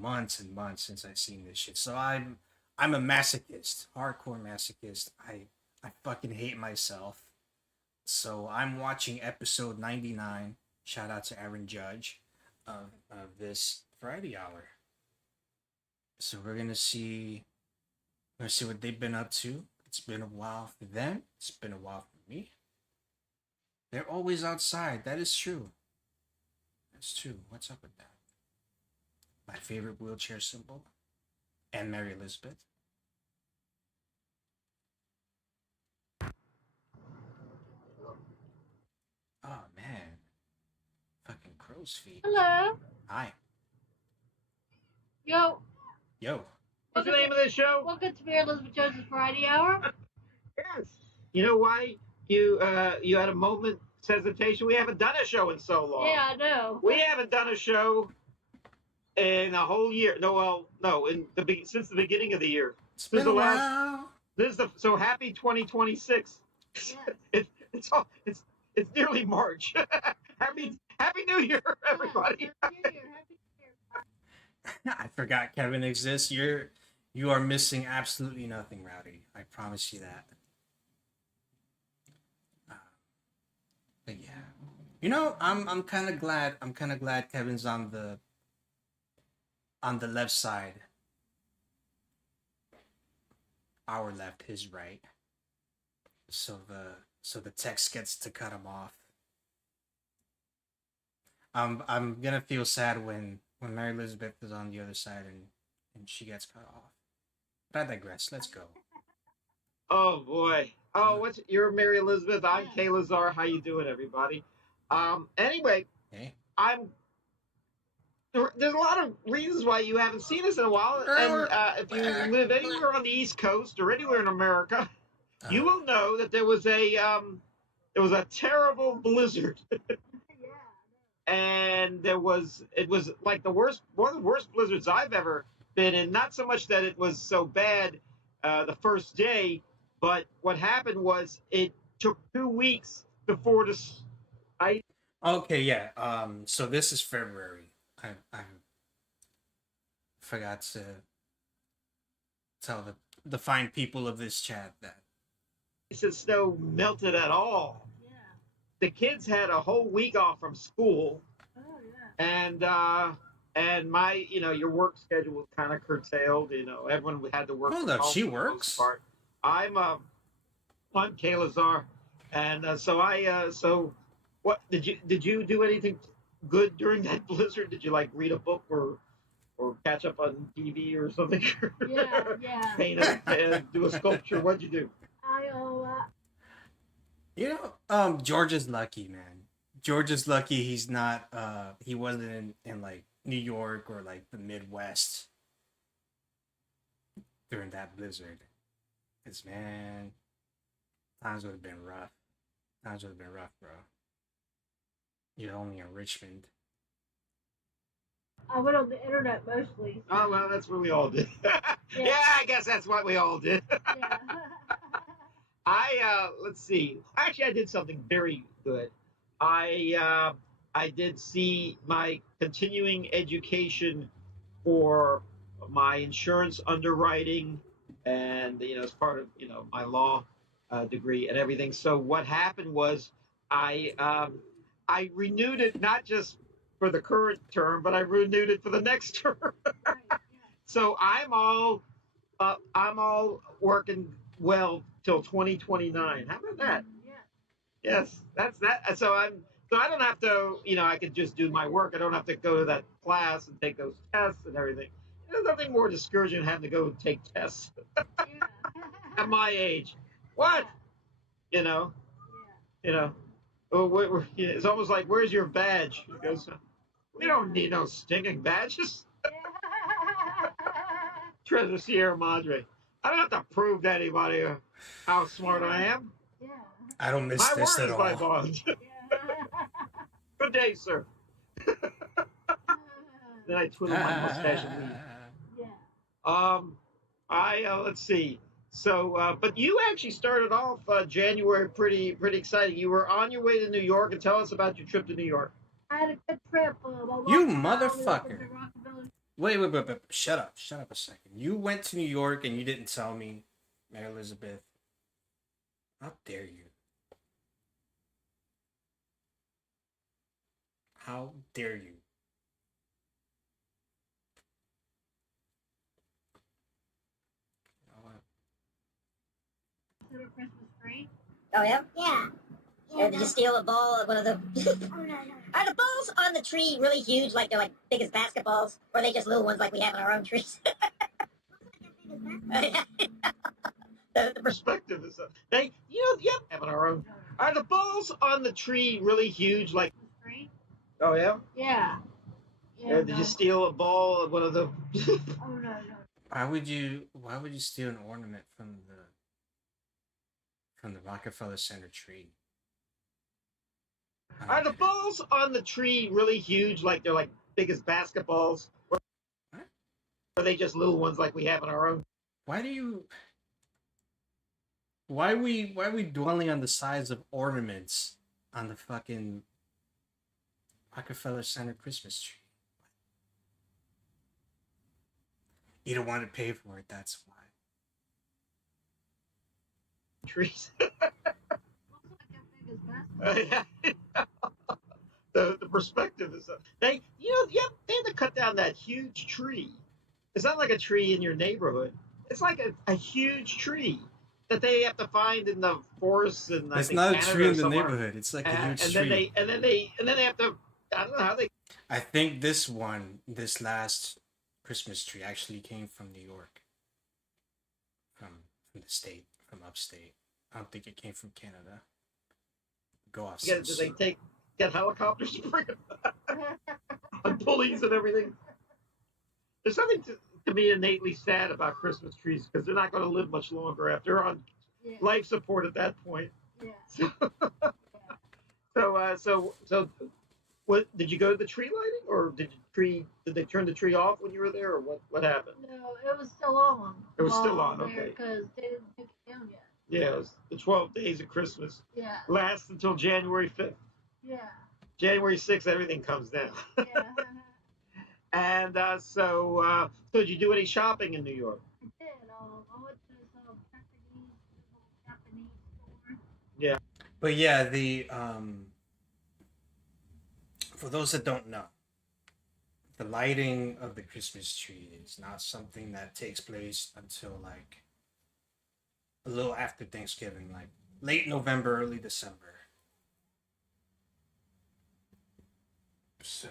months and months since I've seen this shit. So I'm a masochist, hardcore masochist. I fucking hate myself. So I'm watching episode 99. Shout out to Aaron Judge of this Variety Hour. So we're gonna see what they've been up to. It's been a while for them. It's been a while for me. They're always outside. That is true. That's true. What's up with that? My favorite wheelchair symbol, and Maray Elizazar. Oh man, fucking crow's feet. Hello. Hi. Yo. Yo. Did What's the name of this show? Welcome to Maray Elizabeth Jones' Variety Hour. Yes. You know why you had a moment hesitation? We haven't done a show in so long. Yeah, I know. We haven't done a show in a whole year. No, since the beginning of the year. It's been a while. So happy 2026. Yes. It's nearly March. Happy New Year, everybody. Happy New Year. Happy New Year. I forgot Kevin exists. You are missing absolutely nothing, Rowdy. I promise you that. But yeah, you know, I'm kind of glad. I'm kind of glad Kevin's on the left side. Our left, his right. So the text gets to cut him off. I'm gonna feel sad when Mary Elizabeth is on the other side and she gets cut off. But I digress. Let's go. Oh boy. Oh, you're Mary Elizabeth. I'm Calexit. How you doing, everybody? Anyway, Hey. There's a lot of reasons why you haven't seen us in a while, and if you live anywhere on the East Coast or anywhere in America, you will know that there was a terrible blizzard, and it was like one of the worst blizzards I've ever been in. Not so much that it was so bad the first day, but what happened was it took 2 weeks before Okay, yeah. So this is February. I forgot to tell the fine people of this chat that the snow melted at all. Yeah. The kids had a whole week off from school, Oh, yeah. and my your work schedule was kind of curtailed. Everyone had to work. Hold from up, home she for the most works? part. I'm Calexit, and so what did you do anything good during that blizzard? Did you like read a book or catch up on TV or something? Yeah. Do a sculpture. What'd you do? you know, George is lucky, man. George is lucky he's not he wasn't in like New York or like the Midwest during that blizzard. 'Cause man, times would have been rough. Times would have been rough, bro. You're only in Richmond. I went on the internet mostly. Oh well, that's what we all did. Yeah, I guess that's what we all did. Yeah. Let's see. Actually, I did something very good. I did see my continuing education for my insurance underwriting, and as part of my law degree and everything. So what happened was I renewed it not just for the current term, but I renewed it for the next term. So I'm all working well till 2029. How about that? Yeah. Yes, that's that. So I don't have to, I could just do my work. I don't have to go to that class and take those tests and everything. There's nothing more discouraging than having to go and take tests at my age. What? Yeah. It's almost like, where's your badge? He goes, we don't need no stinking badges. Treasure Sierra Madre. I don't have to prove to anybody how smart I am. Yeah. I don't miss My this word at is my all. bond. Yeah. Good day, sir. Then I twiddle my mustache and leave. Yeah. Let's see. So, but you actually started off January pretty exciting. You were on your way to New York, and tell us about your trip to New York. I had a good trip. You motherfucker. Wait. Shut up a second. You went to New York and you didn't tell me, Mary Elizabeth. How dare you? How dare you? Christmas tree. Oh, yeah? Yeah. Did you steal a ball of one of the... Oh, no. Are the balls on the tree really huge, like they're like big as basketballs? Or are they just little ones like we have in our own trees? The perspective is having our own. Are the balls on the tree really huge? Like, Tree? oh yeah. Yeah. Did you steal a ball of one of the? Oh, no. Why would you steal an ornament from the Rockefeller Center tree? I Are don't the get it. balls on the tree really huge, like they're like big as basketballs, or What? are they just little ones like we have in our own? Why do you why are we dwelling on the size of ornaments on the fucking Rockefeller Center Christmas tree? You don't want to pay for it, that's why. Trees? Looks like how big is basketball. The perspective is they yeah, they had to cut down that huge tree. It's not like a tree in your neighborhood. It's like a huge tree that they have to find in the forests in I It's think not a Canada tree or in the somewhere. neighborhood. It's like a huge And tree. then they have to. I don't know how they. I think this last Christmas tree actually came from New York. From the state, from upstate. I don't think it came from Canada. Go off. Did they get helicopters to bring it on pulleys and everything? There's something to be innately sad about Christmas trees because they're not going to live much longer after they're on Yeah. life support at that point. Yeah. So, what did you go to the tree lighting, or did they turn the tree off when you were there, or what happened? No, it was still on. It was still on, There okay. because they didn't take it down yet. Yeah, it was the 12 days of Christmas. Yeah. Lasts until January 5th. Yeah. January 6th, everything comes down. Yeah. And so did you do any shopping in New York? I did. I went to this Japanese store. Yeah. But yeah, the for those that don't know, the lighting of the Christmas tree is not something that takes place until like a little after Thanksgiving, like late November, early December. So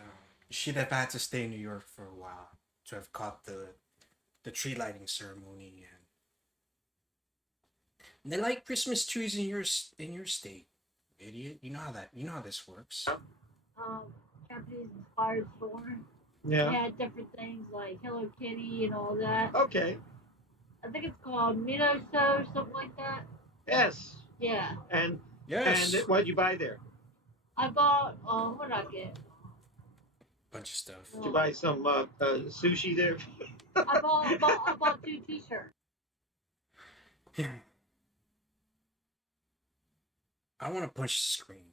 she'd have had to stay in New York for a while to have caught the tree lighting ceremony, and they light Christmas trees in your state, idiot. You know how this works. Japanese inspired store. Yeah. They had different things like Hello Kitty and all that. Okay. I think it's called Minoso, something like that. Yes. Yeah. And Yes, what did you buy there? I bought, what did I get? bunch of stuff. Did you buy some sushi there? I bought 2 t-shirts. I want to punch the screen.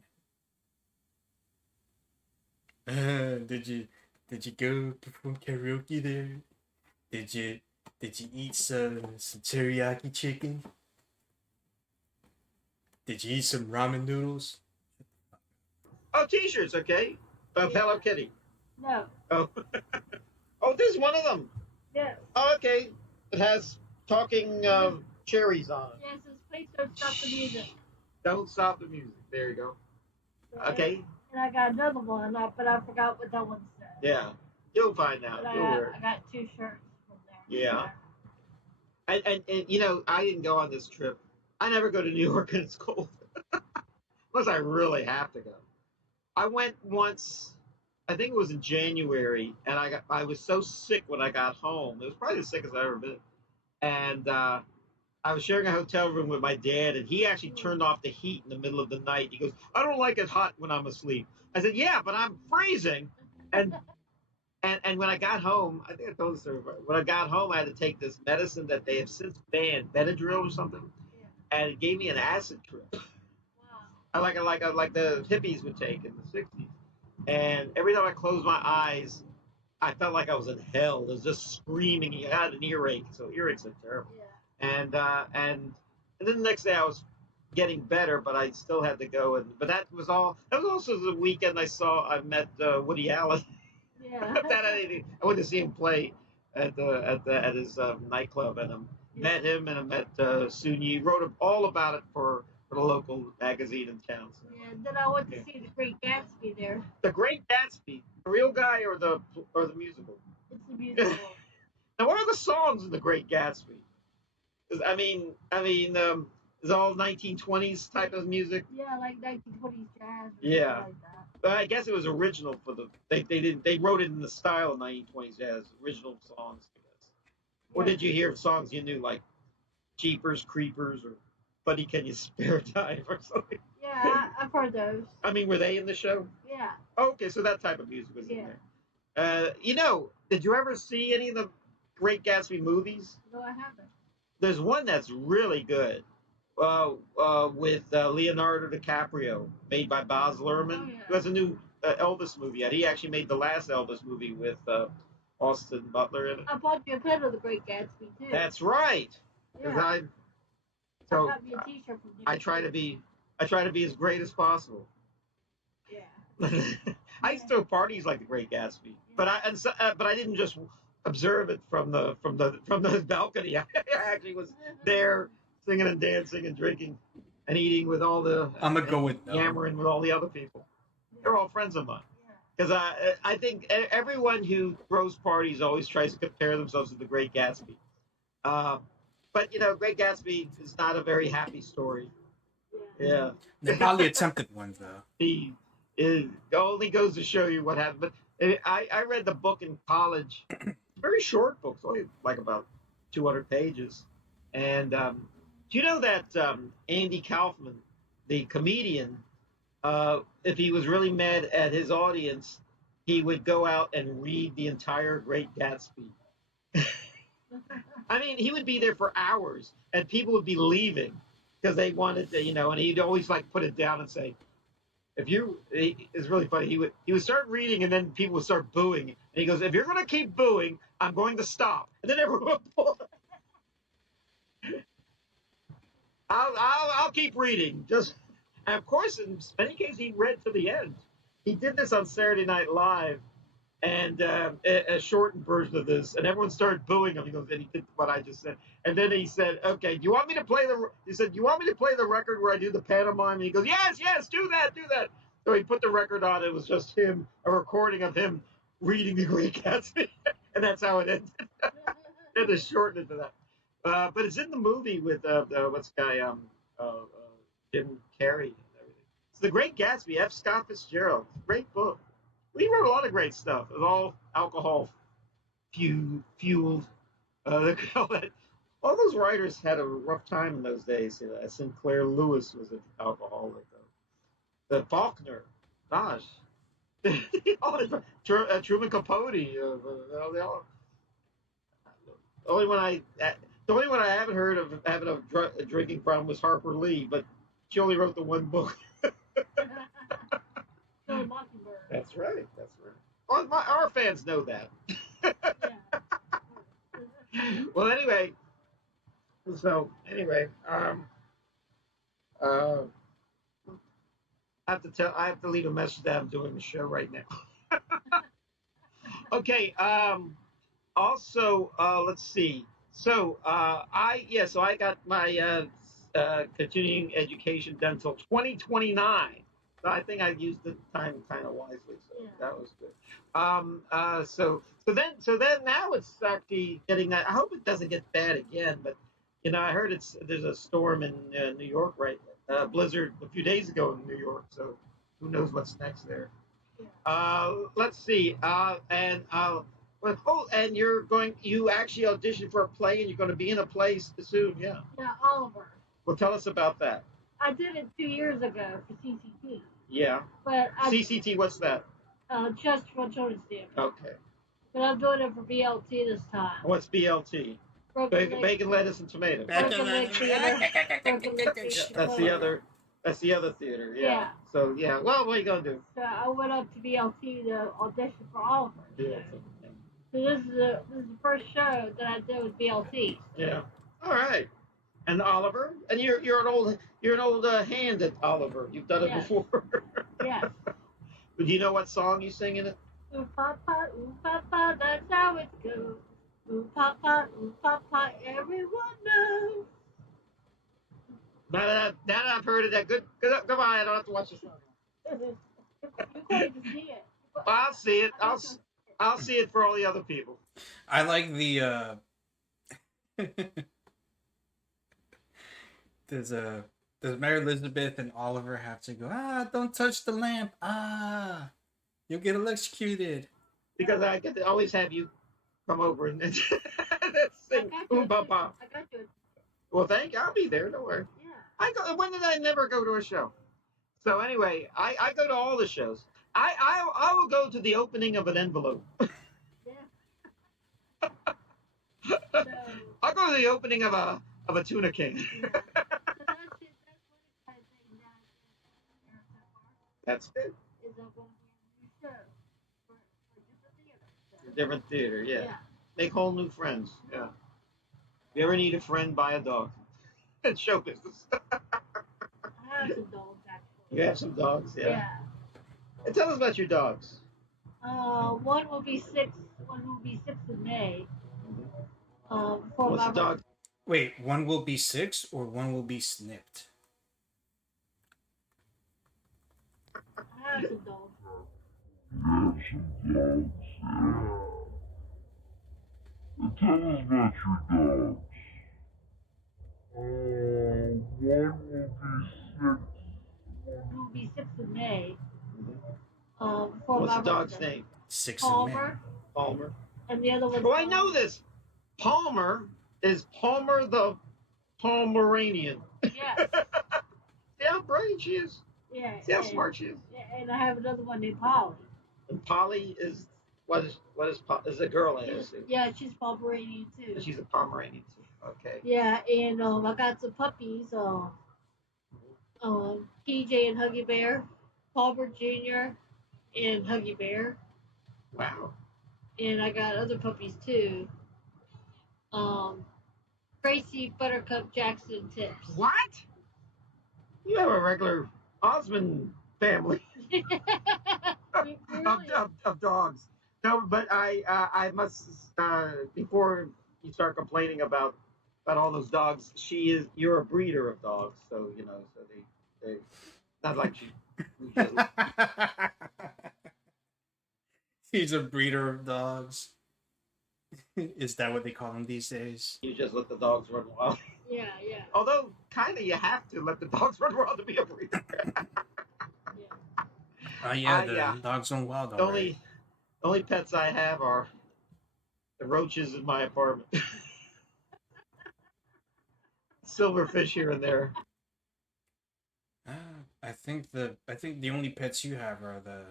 Did you go perform karaoke there? Did you eat some teriyaki chicken? Did you eat some ramen noodles? Oh, T-shirts, okay. Of Hello Kitty. No. Oh, oh, there's one of them. Yes. Oh, okay. It has talking cherries on it. Yes, this place don't stop the music. Don't stop the music. There you go. Okay. And I got another one, but I forgot what that one said. Yeah. You'll find out. But You'll wear it. I got 2 shirts from there. Yeah. And you know, I didn't go on this trip. I never go to New York and it's cold. Unless I really have to go. I went once, I think it was in January, and I was so sick when I got home. It was probably the sickest I've ever been. And I was sharing a hotel room with my dad, and he actually turned off the heat in the middle of the night. He goes, "I don't like it hot when I'm asleep." I said, "Yeah, but I'm freezing." And when I got home, I think I told the story. When I got home, I had to take this medicine that they have since banned, Benadryl or something, and it gave me an acid trip. Wow. I like the hippies would take in the '60s. And every time I closed my eyes, I felt like I was in hell. It was just screaming. I had an earache, so earaches are terrible. Yeah. And then the next day I was getting better, but I still had to go. But that was all. That was also the weekend I met Woody Allen. Yeah. I went to see him play at his nightclub, and met him, and I met Soon Yi. Wrote all about it for the local magazine in town. So. Yeah, then I went to see The Great Gatsby there. The Great Gatsby, the real guy or the musical? It's a musical. Now, what are the songs in The Great Gatsby? I mean, it's all 1920s type of music. Yeah, like 1920s jazz. Or Yeah. something like that. But I guess it was original for they wrote it in the style of 1920s jazz, original songs. I guess. Or did you hear songs you knew, like Jeepers Creepers or Buddy Can You Spare Time or something? Yeah, I've heard those. I mean, were they in the show? Yeah. Okay, so that type of music was in Yeah. there. Did you ever see any of the Great Gatsby movies? No, I haven't. There's one that's really good with Leonardo DiCaprio, made by Baz Luhrmann, who has a new Elvis movie out. He actually made the last Elvis movie with Austin Butler in it. I bought you a pen of the Great Gatsby too. That's right. Yeah. I got me a T-shirt from you. I try to be as great as possible. Yeah. I used to throw parties like the Great Gatsby, but I didn't just observe it from the balcony. I actually was there singing and dancing and drinking and eating with all the. I'm gonna go with no. Yammering with all the other people. They're all friends of mine. Because I think everyone who throws parties always tries to compare themselves to the Great Gatsby. But Great Gatsby is not a very happy story. Yeah. They probably attempted one though. It only goes to show you what happened. But I read the book in college. Very short book, only like about 200 pages. And do you know that Andy Kaufman, the comedian, if he was really mad at his audience, he would go out and read the entire Great Gatsby. I mean, he would be there for hours, and people would be leaving because they wanted to, and he'd always like put it down and say, it's really funny. He would start reading, and then people would start booing, and he goes, "If you're going to keep booing, I'm going to stop." And then everyone would I'll keep reading. And of course, in many cases, he read to the end. He did this on Saturday Night Live, and a shortened version of this, and everyone started booing him. He goes, and he did what I just said, and then he said, "Okay, do you want me to play the?" He said, "Do you want me to play the record where I do the pantomime?" And he goes, "Yes, do that." So he put the record on. It was just him, a recording of him reading the Great Gatsby, and that's how it ended. And to shorten it to that. But it's in the movie with what's the guy Jim Carrey and everything. It's The Great Gatsby, F. Scott Fitzgerald. Great book. He wrote a lot of great stuff. It was all alcohol fueled. All those writers had a rough time in those days. Sinclair Lewis was an alcoholic. The Faulkner, gosh. Truman Capote. The only one I haven't heard of having a drinking problem was Harper Lee, but she only wrote the one book. That's right. Well, our fans know that. Well, anyway. I have to leave a message that I'm doing the show right now. Okay. Also, let's see. So I got my continuing education done until 2029. So I think I used the time kind of wisely. So that was good. So then now it's actually getting. I hope it doesn't get bad again. But I heard there's a storm in New York, right? Blizzard a few days ago in New York. So who knows what's next there? Let's see. And you actually auditioned for a play, and you're going to be in a play soon, yeah. Yeah, Oliver. Well, tell us about that. I did it 2 years ago for CCT. Yeah. But CCT, what's that? Just for Children's Theater. Okay. But I'm doing it for BLT this time. What's BLT? Bacon, lettuce, and tomato. Broken Leg Theater. That's the other theater, yeah. So, yeah. Well, what are you going to do? So I went up to BLT to audition for Oliver. Yeah. So this is the first show that I did with BLT. Yeah. All right. And Oliver, and you're an old hand at Oliver. You've done it before. Yes. Do you know what song you sing in it? Ooh papa, that's how it goes. Ooh papa, everyone knows. Now that I've heard of that, goodbye. I don't have to watch the song. You're going to see it. I'll see it. I'll see it for all the other people. I like the Does Mary Elizabeth and Oliver have to go, don't touch the lamp, you'll get electrocuted? Because I get to always have you come over and Sing Oom Papa. I got you. Well, thank you. I'll be there. Don't worry. Yeah. When did I never go to a show? So anyway, I go to all the shows. I will go to the opening of an envelope. Yeah. So, I'll go to the opening of a tuna can. yeah. So that's it. That's one exciting thing that That's it. is going to be a new show for different theaters. So, Different theater, yeah. yeah. Make whole new friends. Yeah. If you ever need a friend, buy a dog. It's show business. I have some dogs actually. You have some dogs, yeah. Yeah. And tell us about your dogs. One will be 6. One will be 6th of May. For What's my the dog? Wait, one will be 6 or one will be snipped? I have some dogs. And tell us about your dogs. One will be 6. It will be 6th of May. What's my the dog's birthday. name? 6 of May. Palmer, Palmer. and the other one. Oh, I know this. Palmer is Palmer the Pomeranian. Yes. See how brilliant she is. Yeah. See how smart she is. And I have another one named Polly. And Polly is is a girl in it. Yeah, she's Pomeranian too. She's a Pomeranian too. Okay. Yeah, and I got some puppies. PJ and Huggy Bear, Palmer Jr. and Huggy Bear, Wow. and I got other puppies too. Tracy, Buttercup, Jackson, Tips. What? You have a regular Osmond family of dogs. No, but I must before you start complaining about all those dogs, you're a breeder of dogs, so you know, so they not like you. He's a breeder of dogs. Is that what they call them these days? You just let the dogs run wild. Yeah. Although, kind of, you have to let the dogs run wild to be a breeder. Yeah. Oh yeah, the yeah. dogs run wild. The only pets I have are the roaches in my apartment. Silverfish here and there. I think the only pets you have are the.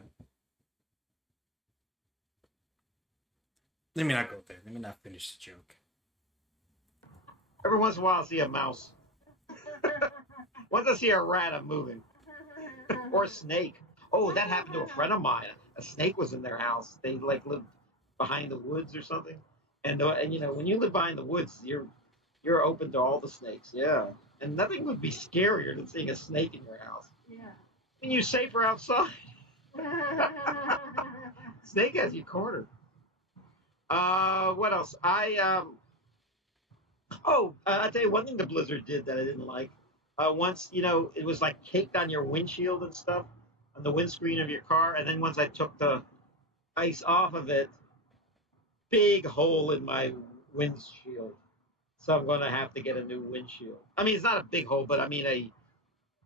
Let me not go there. Let me not finish the joke. Every once in a while, I see a mouse. Once I see a rat, I'm moving. Or a snake. Oh, that happened to a friend of mine. A snake was in their house. They lived behind the woods or something. And you know, when you live behind the woods, you're open to all the snakes. Yeah. And nothing would be scarier than seeing a snake in your house. Yeah. I mean, you're safer outside. Snake has you cornered. What else? I'll tell you one thing the Blizzard did that I didn't like. Once, you know, it was like caked on your windshield and stuff, on the windscreen of your car. And then once I took the ice off of it, big hole in my windshield. So I'm going to have to get a new windshield. I mean, it's not a big hole, but I mean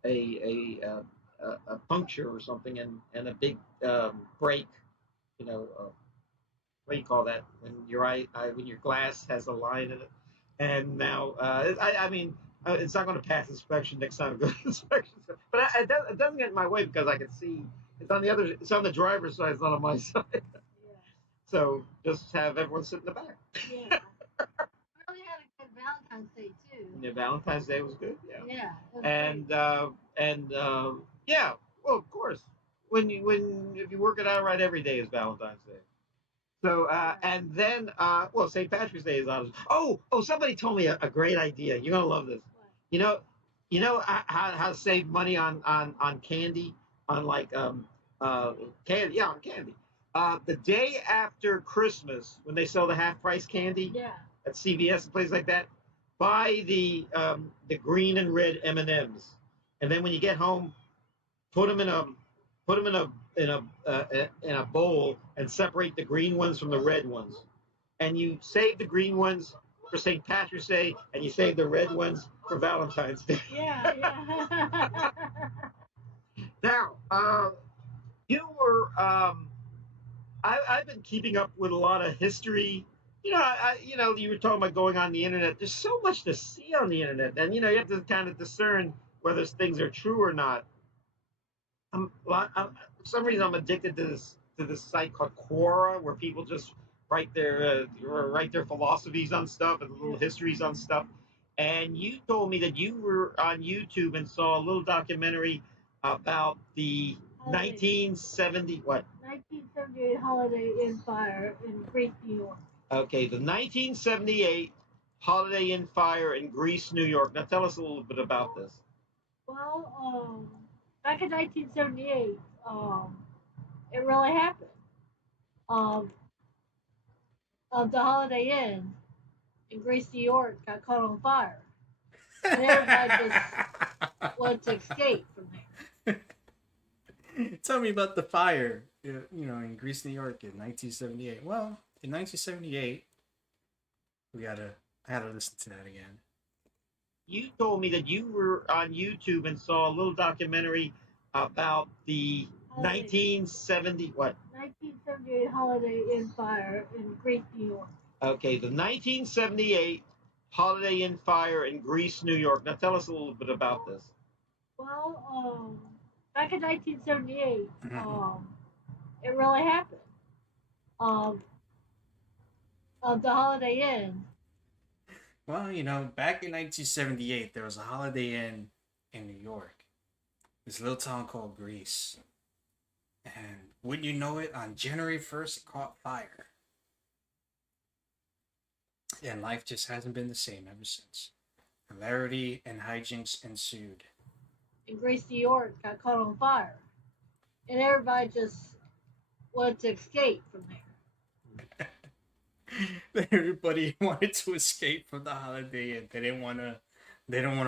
a puncture or something, and a big break. You know, what do you call that when when your glass has a line in it? And now, I mean, it's not going to pass inspection next time I go to inspection. But it doesn't get in my way because I can see it's on the driver's side, it's not on my side. Yeah. So just have everyone sit in the back. Yeah. I really had a good Valentine's Day too. Yeah, Valentine's Day was good. Yeah. Yeah. Yeah. Well, of course, if you work it out right, every day is Valentine's Day. So and then St. Patrick's Day is on. Oh, somebody told me a great idea. You're gonna love this. What? You know how to save money on candy, on like candy. Yeah, on candy. The day after Christmas, when they sell the half price candy at CVS and places like that, buy the green and red M&Ms, and then when you get home, put them in a bowl and separate the green ones from the red ones, and you save the green ones for St. Patrick's Day, and you save the red ones for Valentine's Day. Yeah. Now, you were. I've been keeping up with a lot of history You were talking about going on the internet. There's so much to see on the internet, and you have to kind of discern whether things are true or not. For some reason, I'm addicted to this site called Quora, where people just write their philosophies on stuff and little histories on stuff. And you told me that you were on YouTube and saw a little documentary about the 1970 what? 1978 Holiday Inn fire in Greece, New York. Okay, the 1978 Holiday Inn fire in Greece, New York. Now tell us a little bit about this. Well, back in 1978, it really happened. Um, the Holiday Inn in Greece, New York got caught on fire. And everybody just wanted to escape from there. Tell me about the fire, in Greece, New York in 1978. Well, in 1978, I gotta listen to that again. You told me that you were on YouTube and saw a little documentary about the 1970 what? 1978 Holiday Inn fire in Greece, New York. Okay, the 1978 Holiday Inn fire in Greece, New York. Now tell us a little bit about this. Well, back in 1978, it really happened. The Holiday Inn. Well, back in 1978, there was a Holiday Inn in New York, this little town called Greece. And wouldn't you know it, on January 1st, it caught fire. And life just hasn't been the same ever since. Hilarity and hijinks ensued. In Greece, New York got caught on fire. And everybody just wanted to escape from there. Everybody wanted to escape from the Holiday Inn. They didn't want to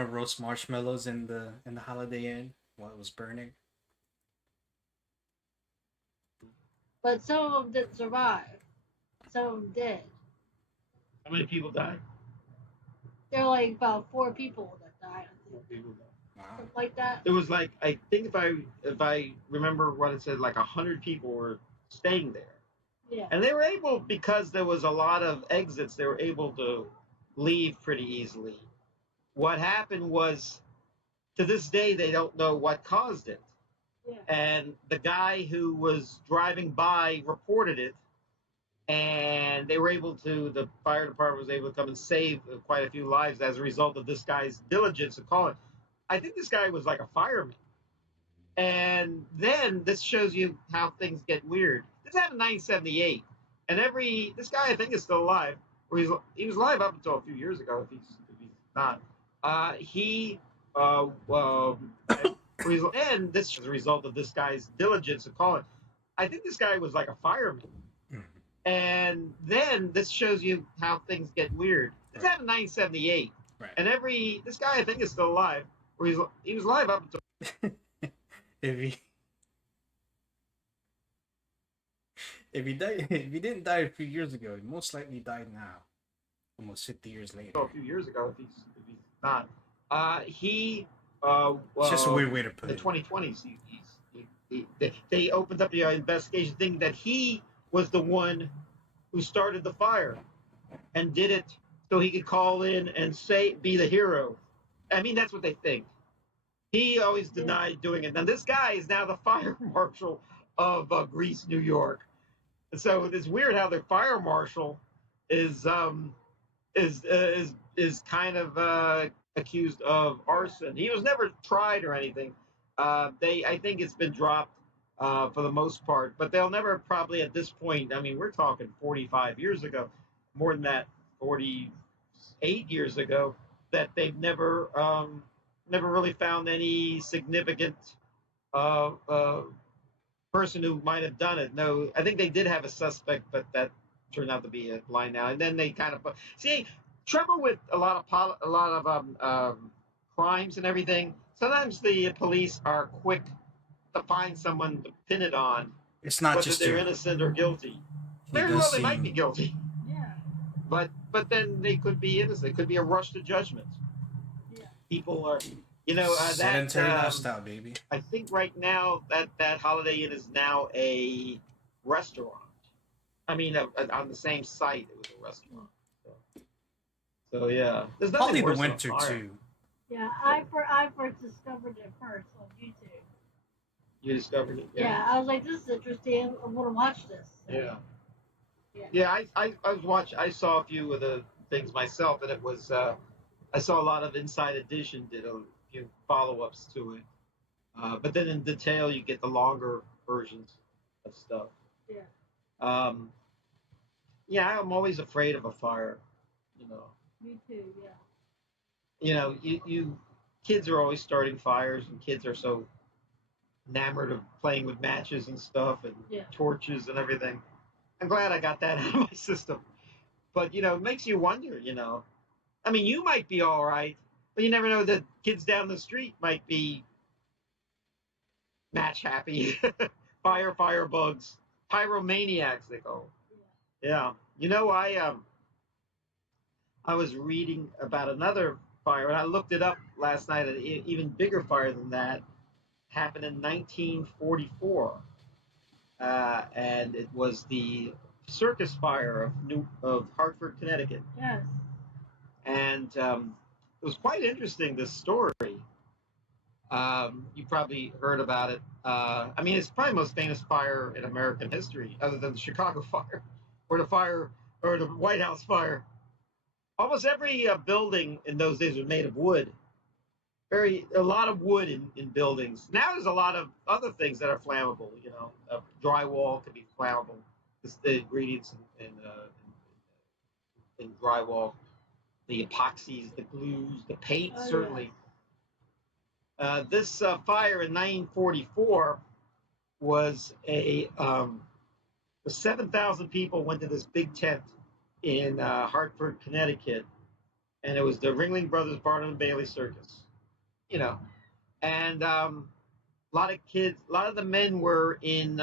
roast marshmallows in the Holiday Inn while it was burning. But some of them didn't survive. Some of them did. How many people died? There were like about 4 people that died. I think. 4 people died. Wow. Something like that. It was like, I think if I remember what it said, like 100 people were staying there. Yeah. And they were able, because there was a lot of exits, they were able to leave pretty easily. What happened was, to this day, they don't know what caused it. Yeah. And the guy who was driving by reported it, and the fire department was able to come and save quite a few lives as a result of this guy's diligence in calling. I think this guy was like a fireman. And then this shows you how things get weird. This happened in 1978, and this guy I think is still alive. Or he was alive up until a few years ago. If he's not, and this is a result of this guy's diligence in calling. I think this guy was like a fireman. And then this shows you how things get weird. This happened in 1978, right. And this guy I think is still alive. Or he was alive up until. If he didn't die a few years ago, he most likely died now, almost 50 years later. A few years ago, if he's not, it's just a weird way to put it. The 2020s, they opened up the investigation, thinking that he was the one who started the fire and did it so he could call in and be the hero. I mean, that's what they think. He always denied doing it. Now, this guy is now the fire marshal of Greece, New York. And so it's weird how the fire marshal is kind of accused of arson. He was never tried or anything. I think it's been dropped for the most part, but they'll never probably at this point. I mean, we're talking 45 years ago, more than that, 48 years ago, that they've never really found any significant person who might have done it. No, I think they did have a suspect, but that turned out to be a blind now. And then they kind of trouble with a lot of crimes and everything. Sometimes the police are quick to find someone to pin it on. It's not whether just they're innocent or guilty. Very well, they might be guilty. Yeah. But then they could be innocent. It could be a rush to judgment. Yeah. People are. Sedentary lifestyle, baby. I think right now that Holiday Inn is now a restaurant. I mean, on the same site, it was a restaurant. So yeah, there's nothing Probably the worse than a winter fire. too. Yeah, I first discovered it first on YouTube. You discovered it? Yeah, I was like, this is interesting. I'm gonna watch this. So, Yeah. yeah. Yeah, I was watching. I saw a few of the things myself, and it was I saw a lot of Inside Edition did a few follow-ups to it, but then in detail you get the longer versions of stuff. Yeah. Um, yeah, I'm always afraid of a fire. You know, Me too. Yeah. you kids are always starting fires, and kids are so enamored of playing with matches and stuff and Yeah. torches and everything. I'm glad I got that out of my system. But it makes you wonder. I mean, you might be all right, but you never know. The kids down the street might be match happy, firebugs, pyromaniacs they call. Yeah. I was reading about another fire, and I looked it up last night. An even bigger fire than that happened in 1944, and it was the circus fire of Hartford, Connecticut. Yes. And it was quite interesting, this story. You probably heard about it. I mean, it's probably the most famous fire in American history, other than the Chicago fire, or the White House fire. Almost every building in those days was made of wood. A lot of wood in buildings. Now there's a lot of other things that are flammable. Drywall can be flammable. The ingredients in drywall, the epoxies, the glues, the paint, certainly. Yeah. This fire in 1944 was 7,000 people went to this big tent in Hartford, Connecticut, and it was the Ringling Brothers Barnum and Bailey Circus. And a lot of kids, a lot of the men were in.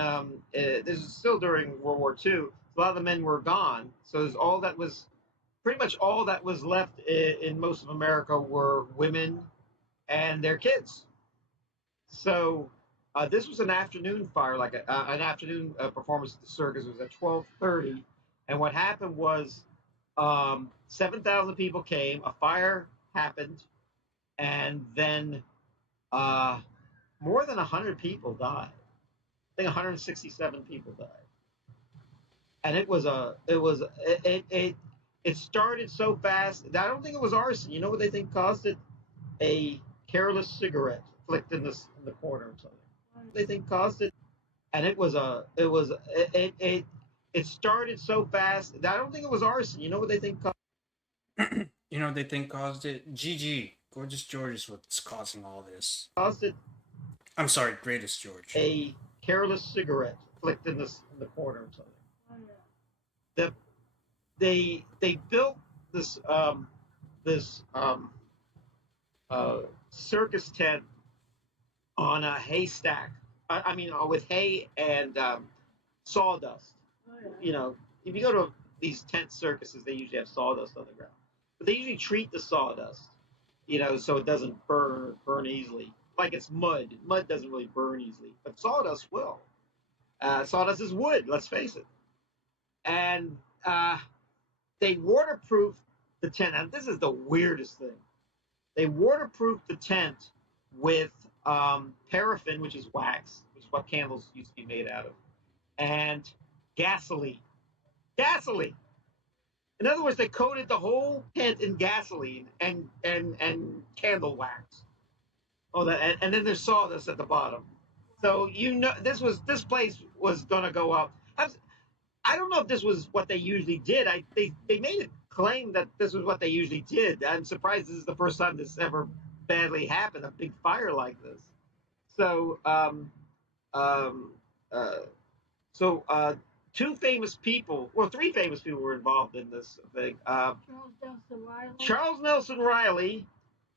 This is still during World War II. A lot of the men were gone, so pretty much all that was left in most of America were women and their kids. So this was an afternoon fire, like an afternoon performance at the circus. It was at 12:30, and what happened was 7,000 people came. A fire happened, and then more than 100 people died. I think 167 people died, and it started so fast. I don't think it was arson. You know what they think caused it? A careless cigarette flicked in the corner or something. They think caused it, and it started so fast. I don't think it was arson. You know what they think caused? They think caused it. GG, Gorgeous George is what's causing all this. Caused it. I'm sorry, Greatest George. A careless cigarette flicked in the corner or something. They built this circus tent on a haystack. I mean, with hay and sawdust. If you go to these tent circuses, they usually have sawdust on the ground, but they usually treat the sawdust, so it doesn't burn easily. Like it's mud. Mud doesn't really burn easily, but sawdust will. Sawdust is wood, let's face it. And they waterproofed the tent. And this is the weirdest thing. They waterproofed the tent with paraffin, which is wax, which is what candles used to be made out of, and gasoline. Gasoline. In other words, they coated the whole tent in gasoline and candle wax. And then there's sawdust at the bottom. So this place was gonna go up. I don't know if this was what they usually did. They made it claim that this was what they usually did. I'm surprised this is the first time this ever badly happened, a big fire like this. So three famous people were involved in this thing. Charles Nelson Riley.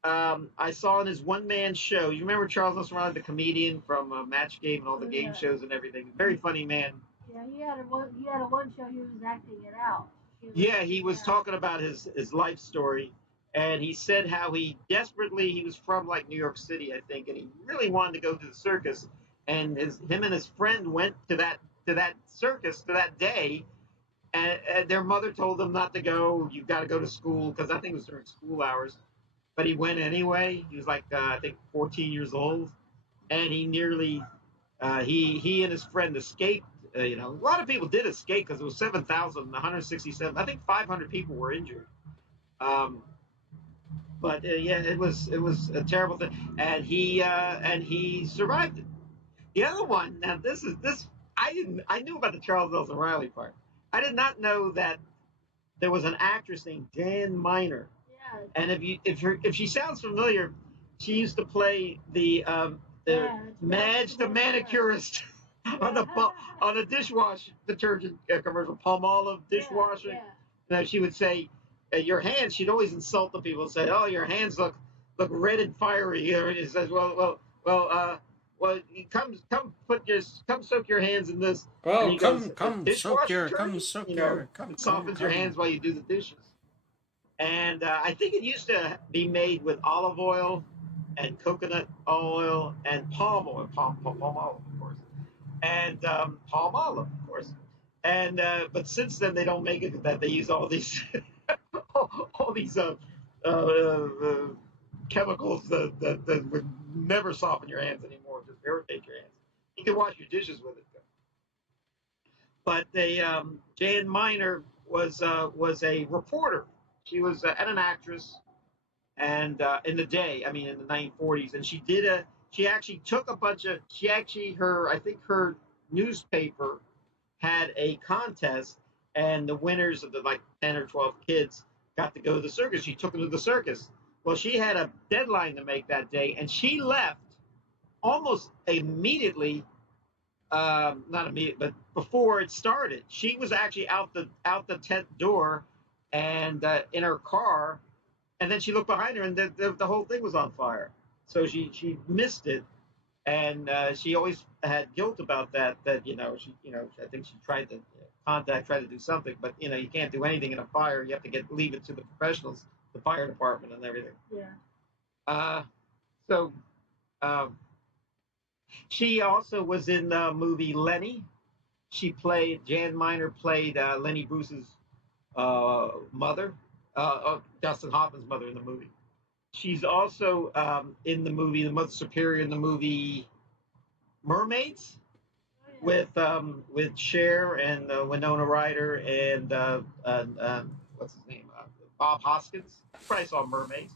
I saw in his one-man show. You remember Charles Nelson Riley, the comedian from Match Game and all the game shows and everything? Very funny man. Yeah, he had a one show he was acting it out. He was talking about his life story, and he said how he was from like New York City, I think, and he really wanted to go to the circus, and him and his friend went to that circus to that day, and their mother told them not to go. You've got to go to school because I think it was during school hours. But he went anyway. He was like I think 14 years old, and he nearly he and his friend escaped. A lot of people did escape because it was 7,167. I think 500 people were injured. Um, but yeah, it was a terrible thing, and he survived it. The other one, now this I knew about the Charles Nelson Riley part. I did not know that there was an actress named Jan Miner, Yeah. and if she sounds familiar, she used to play the Madge the manicurist on the dishwash detergent commercial, Palmolive dishwasher. She would say, "Your hands." She'd always insult the people and say, "Oh, your hands look red and fiery." And he says, "Well, you come soak your hands in this." And Well, he goes, come soak "Dishwasher your, detergent?" It softens your hands while you do the dishes. And I think it used to be made with olive oil and coconut oil and palm oil, palm olive, of course, and palm olive, of course. And but since then they don't make it with that. They use all these all these chemicals that would never soften your hands anymore, just irritate your hands. You can wash your dishes with it, though. But Jan Miner was a reporter. She was and an actress, and in the day, I mean, in the 1940s, and she actually took a bunch of, I think her newspaper had a contest, and the winners of the like 10 or 12 kids got to go to the circus. She took them to the circus. Well, she had a deadline to make that day, and she left almost immediately. Not immediate, but before it started, she was actually out the tent door, and in her car, and then she looked behind her, and the whole thing was on fire. So she missed it, and she always had guilt about that. That I think she tried to try to do something, but you can't do anything in a fire. You have to leave it to the professionals, the fire department, and everything. Yeah. So um, she also was in the movie Lenny. Jan Miner played Lenny Bruce's mother, Dustin Hoffman's mother in the movie. She's also in the movie, the Mother Superior in the movie Mermaids, with Cher and Winona Ryder and what's his name, Bob Hoskins. You probably saw Mermaids,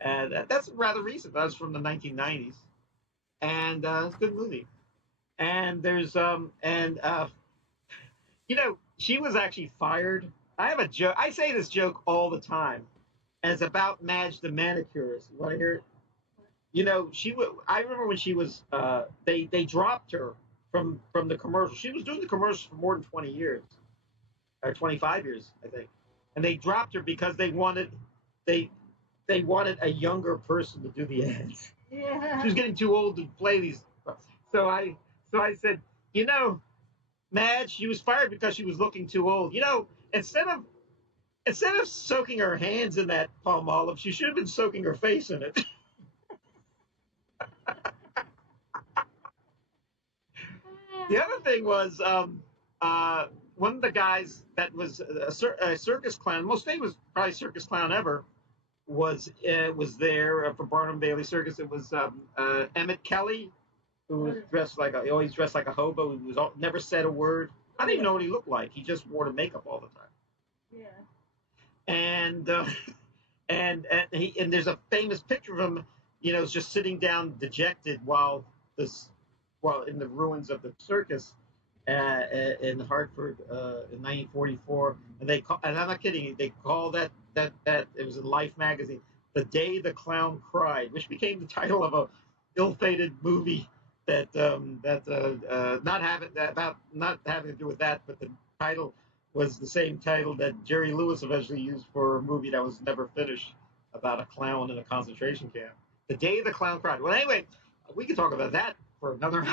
and that's rather recent. That was from the 1990s, and it's a good movie. And there's she was actually fired. I have a joke. I say this joke all the time, and it's about Madge the manicurist. You want to hear it? I remember when she was. They dropped her from the commercial. She was doing the commercials for more than 20 years, or 25 years, I think, and they dropped her because they wanted a younger person to do the ads. Yeah. She was getting too old to play these. So I said, Madge, she was fired because she was looking too old. Instead of soaking her hands in that palm olive, she should have been soaking her face in it. The other thing was one of the guys that was a circus clown, most famous probably circus clown ever, was there for Barnum Bailey Circus. It was Emmett Kelly, who was he always dressed like a hobo. He never said a word. I don't even know what he looked like. He just wore the makeup all the time. Yeah. And and there's a famous picture of him, just sitting down dejected while in the ruins of the circus in Hartford in 1944. And and I'm not kidding, they call that it was in Life magazine, "The Day the Clown Cried," which became the title of a ill-fated movie that not having to do with that, but the title was the same title that Jerry Lewis eventually used for a movie that was never finished about a clown in a concentration camp. "The Day the Clown Cried." Well, anyway, we could talk about that for another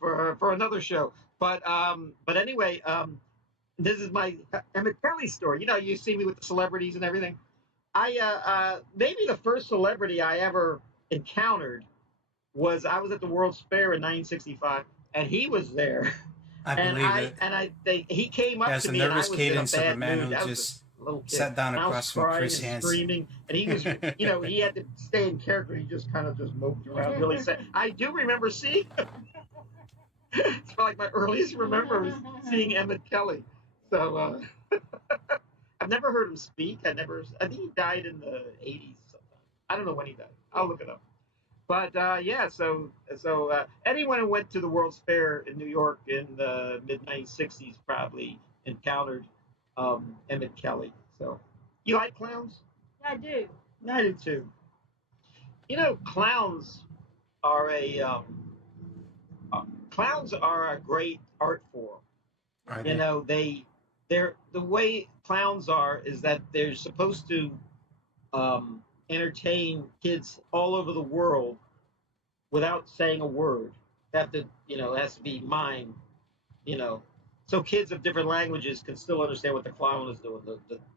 for another show. But anyway, this is my Emmett Kelly story. You see me with the celebrities and everything. I maybe the first celebrity I ever encountered I was at the World's Fair in 1965, and he was there. I believe it. He came up Has to a me and I nervous was in a cadence of a bad man mood. who I was just a little kid. sat down And I was across from crying Chris and Hansen. screaming, and he was, he had to stay in character. He just kind of just moped around, really sad. I do remember seeing. It's like my earliest remember was seeing Emmett Kelly. So I've never heard him speak. I think he died in the 80s sometime. I don't know when he died. I'll look it up. But yeah, so anyone who went to the World's Fair in New York in the mid 1960s probably encountered Emmett Kelly. So you like clowns? I do. I do too. Clowns are a great art form. Are You they? know, they're the way clowns are is that they're supposed to entertain kids all over the world without saying a word. It has to be mime, so kids of different languages can still understand what the clown is doing,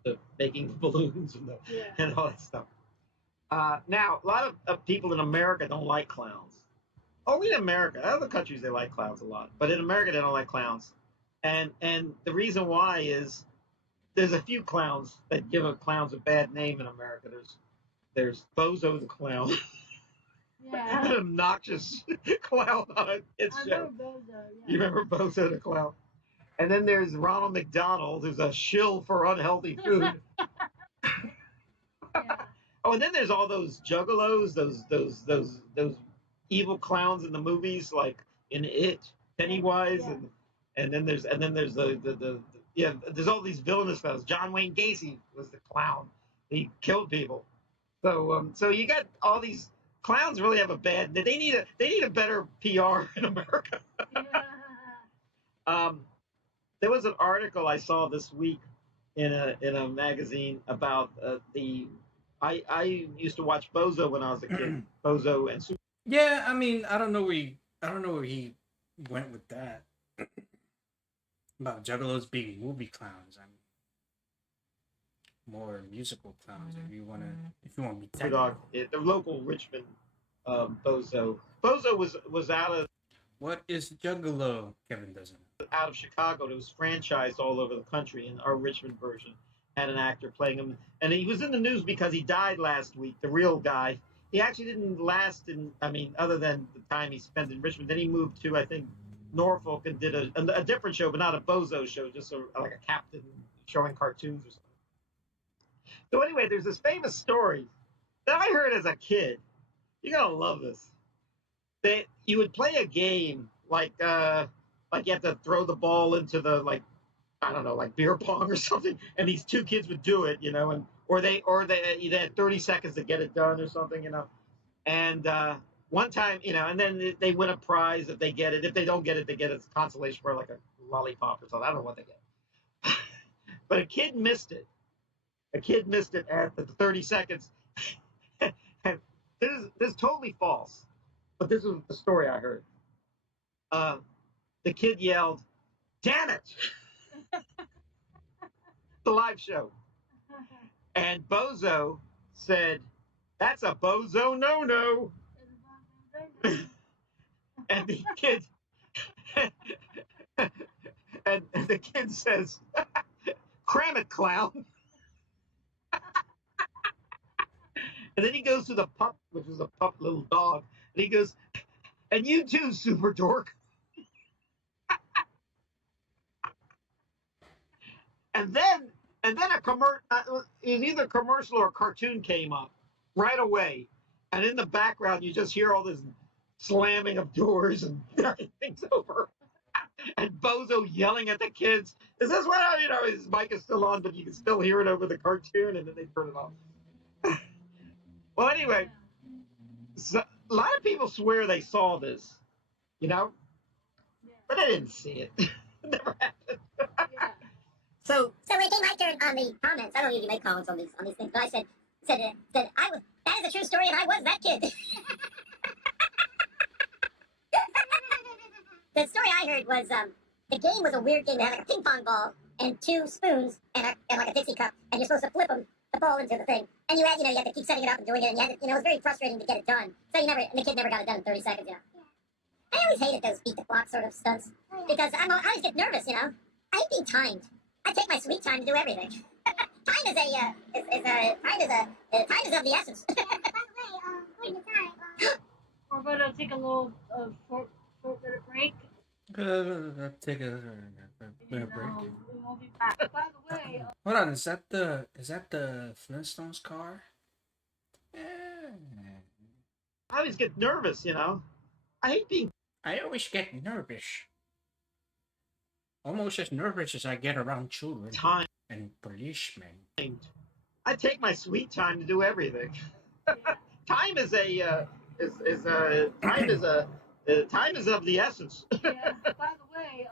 the making balloons and all that stuff. Now, a lot of people in America don't like clowns. Only in America. Other countries, they like clowns a lot. But in America, they don't like clowns. And the reason why is there's a few clowns that give clowns a bad name in America. There's Bozo the Clown. Yeah. An obnoxious clown on a kids I show. remember Bozo. Yeah. You remember Bozo the Clown? And then there's Ronald McDonald, who's a shill for unhealthy food. Yeah. Oh, and then there's all those juggalos, those evil clowns in the movies, like in It, Pennywise, Yeah. and then there's the there's all these villainous fellows. John Wayne Gacy was the clown. He killed people. So you got all these clowns really have a bad. They need a better PR in America. Yeah. There was an article I saw this week in a magazine about I used to watch Bozo when I was a kid. Bozo and Super. Yeah, I mean, I don't know where he went with that. About Juggalos being movie clowns. I mean, more musical clowns. If you want to be technical. The local Richmond Bozo. Bozo was out of What is Juggalo? Kevin doesn't know. Out of Chicago. It was franchised all over the country, and our Richmond version had an actor playing him. And he was in the news because he died last week, the real guy. He actually didn't last other than the time he spent in Richmond. Then he moved to, I think, Norfolk and did a different show, but not a Bozo show, just like a captain showing cartoons or something. So anyway, there's this famous story that I heard as a kid. You're going to love this. That you would play a game like you have to throw the ball into the, like, I don't know, like beer pong or something, and these two kids would do it, or they had 30 seconds to get it done or something, and one time, and then they win a prize if they get it. If they don't get it, they get a consolation for like a lollipop or something. I don't know what they get. But a kid missed it. A kid missed it at the 30 seconds. And this is totally false, but this is the story I heard. The kid yelled, "Damn it!" The live show. And Bozo said, "That's a Bozo no-no." And the kid and the kid says, "Cram it, clown." And then he goes to the pup, which is a pup little dog, and he goes, "And you too, super dork." And then a either a commercial or a cartoon came up right away, and in the background you just hear all this slamming of doors and everything's over, and Bozo yelling at the kids. Is this what his mic is still on, but you can still hear it over the cartoon, and then they turn it off. Well, anyway, so a lot of people swear they saw this, but I didn't see it. It never happened. Yeah. So when it came my turn on the comments, I don't usually make comments on these things, but I said that is a true story, and I was that kid. The story I heard was the game was a weird game. They had like a ping pong ball and two spoons and like a Dixie cup, and you're supposed to flip the ball into the thing. And you had to keep setting it up and doing it, and it was very frustrating to get it done. So the kid never got it done in 30 seconds. I always hated those beat the clock sort of stunts because I always get nervous, you know. I hate being timed. I take my sweet time to do everything. Time is time is of the essence. By the way, according to time, We're gonna take a little short minute break. Take a And, break. we won't be back. By the way, Hold on, is that the Flintstones car? Yeah. I always get nervous, you know. I hate being I always get nervous. Almost as nervous as I get around children timed. and policemen. I take my sweet time to do everything. Time is time is of the essence. yeah. By the way,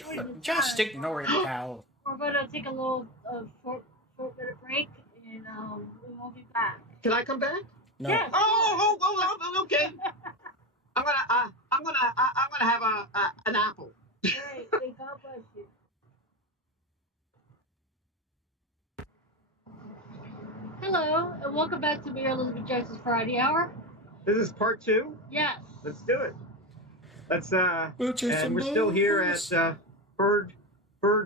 according to Just time, ignore it, pal. we're gonna take a little short minute break, and we won't be back. Can I come back? No. Yes. Okay. I'm gonna have an apple. Great. May God bless you. Hello, and welcome back to Mayor Elizabeth Jones's Friday Hour. This is part 2. Yes. Let's do it. Let's and some we're still here balls. at Bird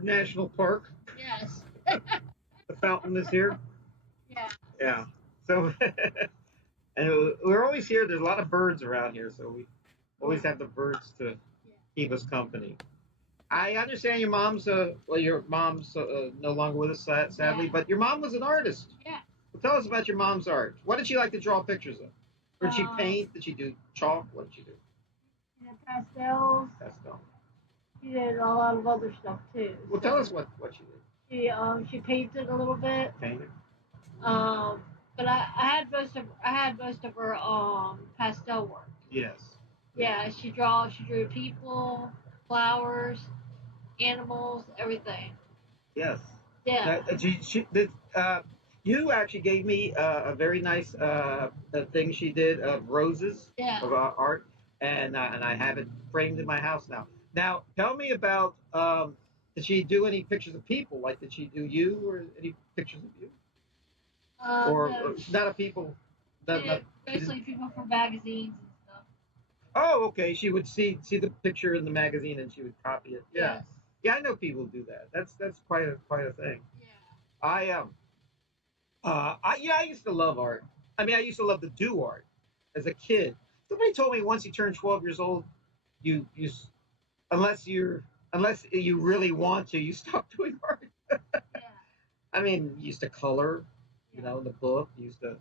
National Park. Yes. The fountain is here. Yeah. Yeah. So and we're always here. There's a lot of birds around here, so we always have the birds to keep us company. I understand your mom's no longer with us, sadly, Yeah. but your mom was an artist. Yeah. Well, tell us about your mom's art. What did she like to draw pictures of? Or did she Uh, paint? Did she do chalk? What did she do? She did pastels. Pastel. She did a lot of other stuff too. Well, tell us what she did. She painted a little bit. Painted. But I had most of her pastel work. Yes. Yeah, she drew people, flowers, animals, everything. Yes. Yeah. You actually gave me a very nice thing she did of roses Yeah. of art, and I have it framed in my house now. Now, tell me about did she do any pictures of people? Like, did she do you or any pictures of you? Or No, not of people? she did basically people from magazines and stuff. Oh, okay. She would see the picture in the magazine and she would copy it. Yeah, Yes. yeah. I know people do that. That's quite a thing. Yeah. I used to love art. I mean, I used to love to do art as a kid. Somebody told me once you turn 12 years old, you unless you really want to, you stop doing art. Yeah. I mean, you used to color, you know, in the book. You used to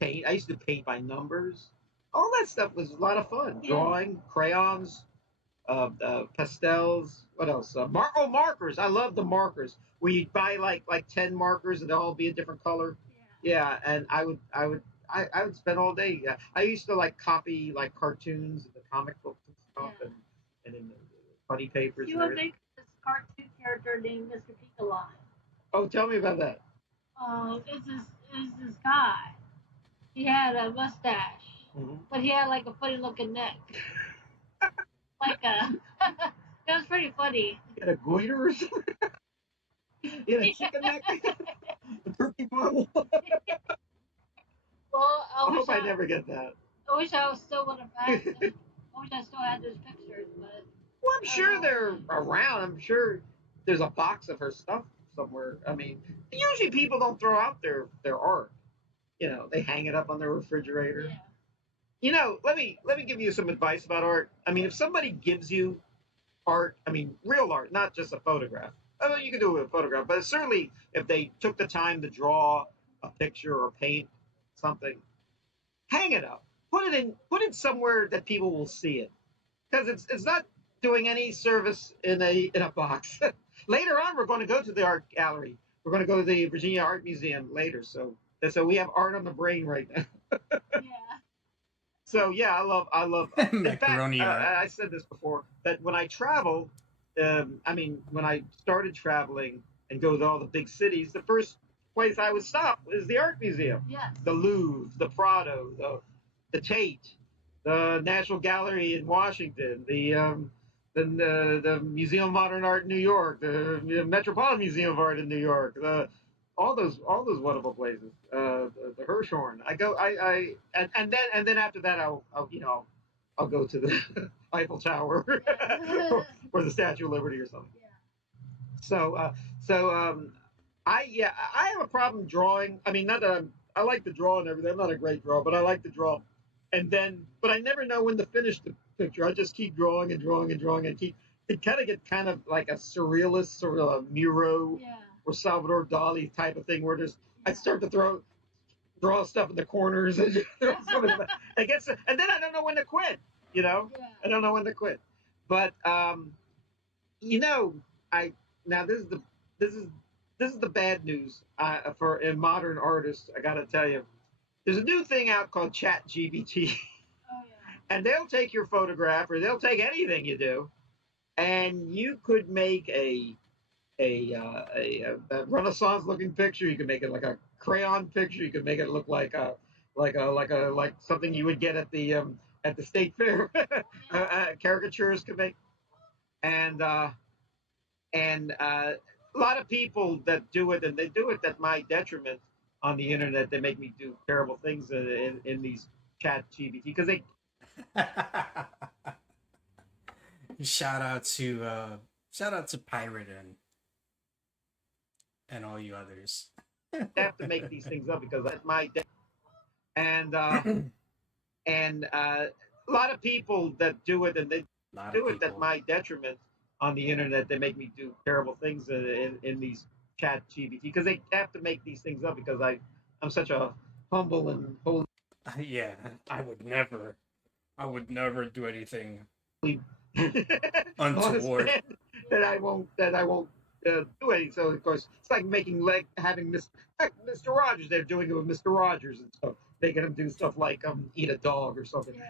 paint. I used to paint by numbers. All that stuff was a lot of fun. Yeah. Drawing, crayons, pastels. What else? Markers. I love the markers. Where you'd buy like 10 markers and they'll all be a different color. Yeah. Yeah, and I would spend all day. Yeah. I used to like copy like cartoons and the comic books and stuff, Yeah. and in the funny papers. She And would everything. make this cartoon character named Mr. Pink-a-Lot. Oh, tell me about that. It's this guy. He had a mustache, Mm-hmm. but he had like a funny looking neck. It was pretty funny. You had a goiter or something? You had a chicken neck? A turkey model? Well, I hope I never get that. I wish I was still would have had. I wish I still had those pictures, but. Well, I'm sure they're around. I'm sure there's a box of her stuff somewhere. I mean, usually people don't throw out their art. You know, they hang it up on their refrigerator. Yeah. You know, let me give you some advice about art. I mean, if somebody gives you art, I mean, real art, not just a photograph. I mean, you can do it with a photograph, but certainly if they took the time to draw a picture or paint something, hang it up. Put it somewhere that people will see it, because it's not doing any service in a box. Later on, we're going to go to the art gallery. We're going to go to the Virginia Art Museum later. So we have art on the brain right now. Yeah. So yeah, I love. In fact, Macaroni art. I said this before that when I travel, when I started traveling and go to all the big cities, the first place I would stop is the art museum. Yes. The Louvre, the Prado, the Tate, the National Gallery in Washington, the Museum of Modern Art in New York, the Metropolitan Museum of Art in New York, all those wonderful places. The Hirshhorn. I go. And then after that, I'll I'll go to the Eiffel Tower or the Statue of Liberty or something. Yeah. So, I have a problem drawing. I mean, not that I like to draw and everything. I'm not a great drawer, but I like to draw. But I never know when to finish the picture. I just keep drawing and drawing and drawing and keep. It kind of get kind of like a surrealist sort of a Miro Yeah. or Salvador Dali type of thing, where there's I start to draw stuff in the corners and throw some of it gets, and then I don't know when to quit. You know, Yeah. I don't know when to quit. But you know, I now this is this is the bad news for a modern artist. I got to tell you, there's a new thing out called Chat GBT, Oh yeah. and they'll take your photograph or they'll take anything you do, and you could make a Renaissance looking picture. You could make it like a crayon picture. You could make it look like something you would get at the state fair. Caricatures could make and a lot of people that do it, and they do it at my detriment on the internet. They make me do terrible things in these chat GBT because they shout out to Pirate and all you others. have to make these things up because that's my and a lot of people that do it, and they do it at my detriment on the internet. They make me do terrible things in these chat GBT because they have to make these things up because I'm such a humble and holy Yeah, I would never do anything honest untoward. man that I won't do anything. So of course it's like having Mr. Rogers. They're doing it with Mr. Rogers and stuff. Making him do stuff like eat a dog or something.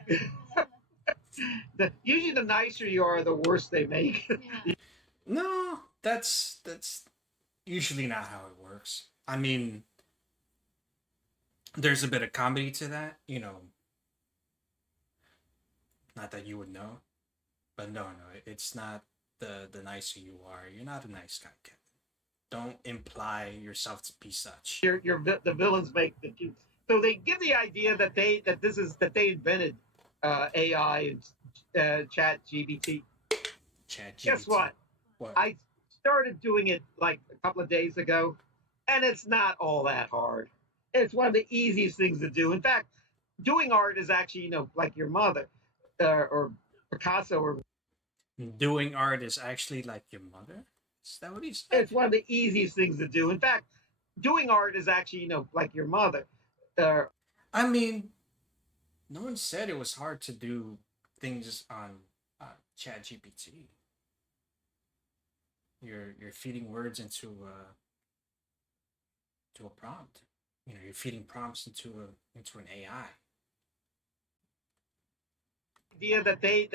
Yeah. Usually the nicer you are, the worse they make. Yeah. No, that's usually not how it works. I mean, there's a bit of comedy to that, you know. Not that you would know, but no, it's not the nicer you are. You're not a nice guy, Kevin. Don't imply yourself to be such. The villains make so they give the idea that they invented AI and Chat GBT. Guess what? What? I started doing it like a couple of days ago, and it's not all that hard. It's one of the easiest things to do. In fact, doing art is actually, like your mother or Picasso or. Doing art is actually like your mother? Is that what he said? It's one of the easiest things to do. In fact, doing art is actually, like your mother. I mean, no one said it was hard to do things on ChatGPT. You're feeding words into a prompt. You know, you're feeding prompts into an AI. Idea that they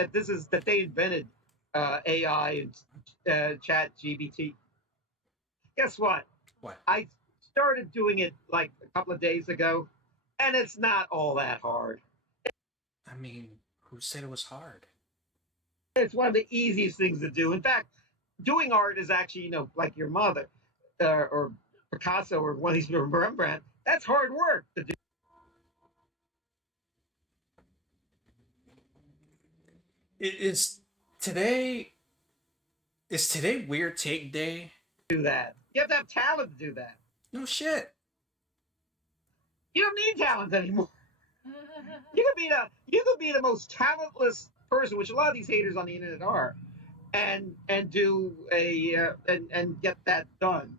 invented AI and Chat GBT. Guess what? What? I started doing it like a couple of days ago, and it's not all that hard. I mean, who said it was hard? It's one of the easiest things to do. In fact, doing art is actually, like your mother or Picasso or one of these Rembrandt. That's hard work to do. Is today Weird Take Day? Do that. You have to have talent to do that. No shit. You don't need talent anymore. You could be the most talentless person, which a lot of these haters on the internet are, and do and get that done.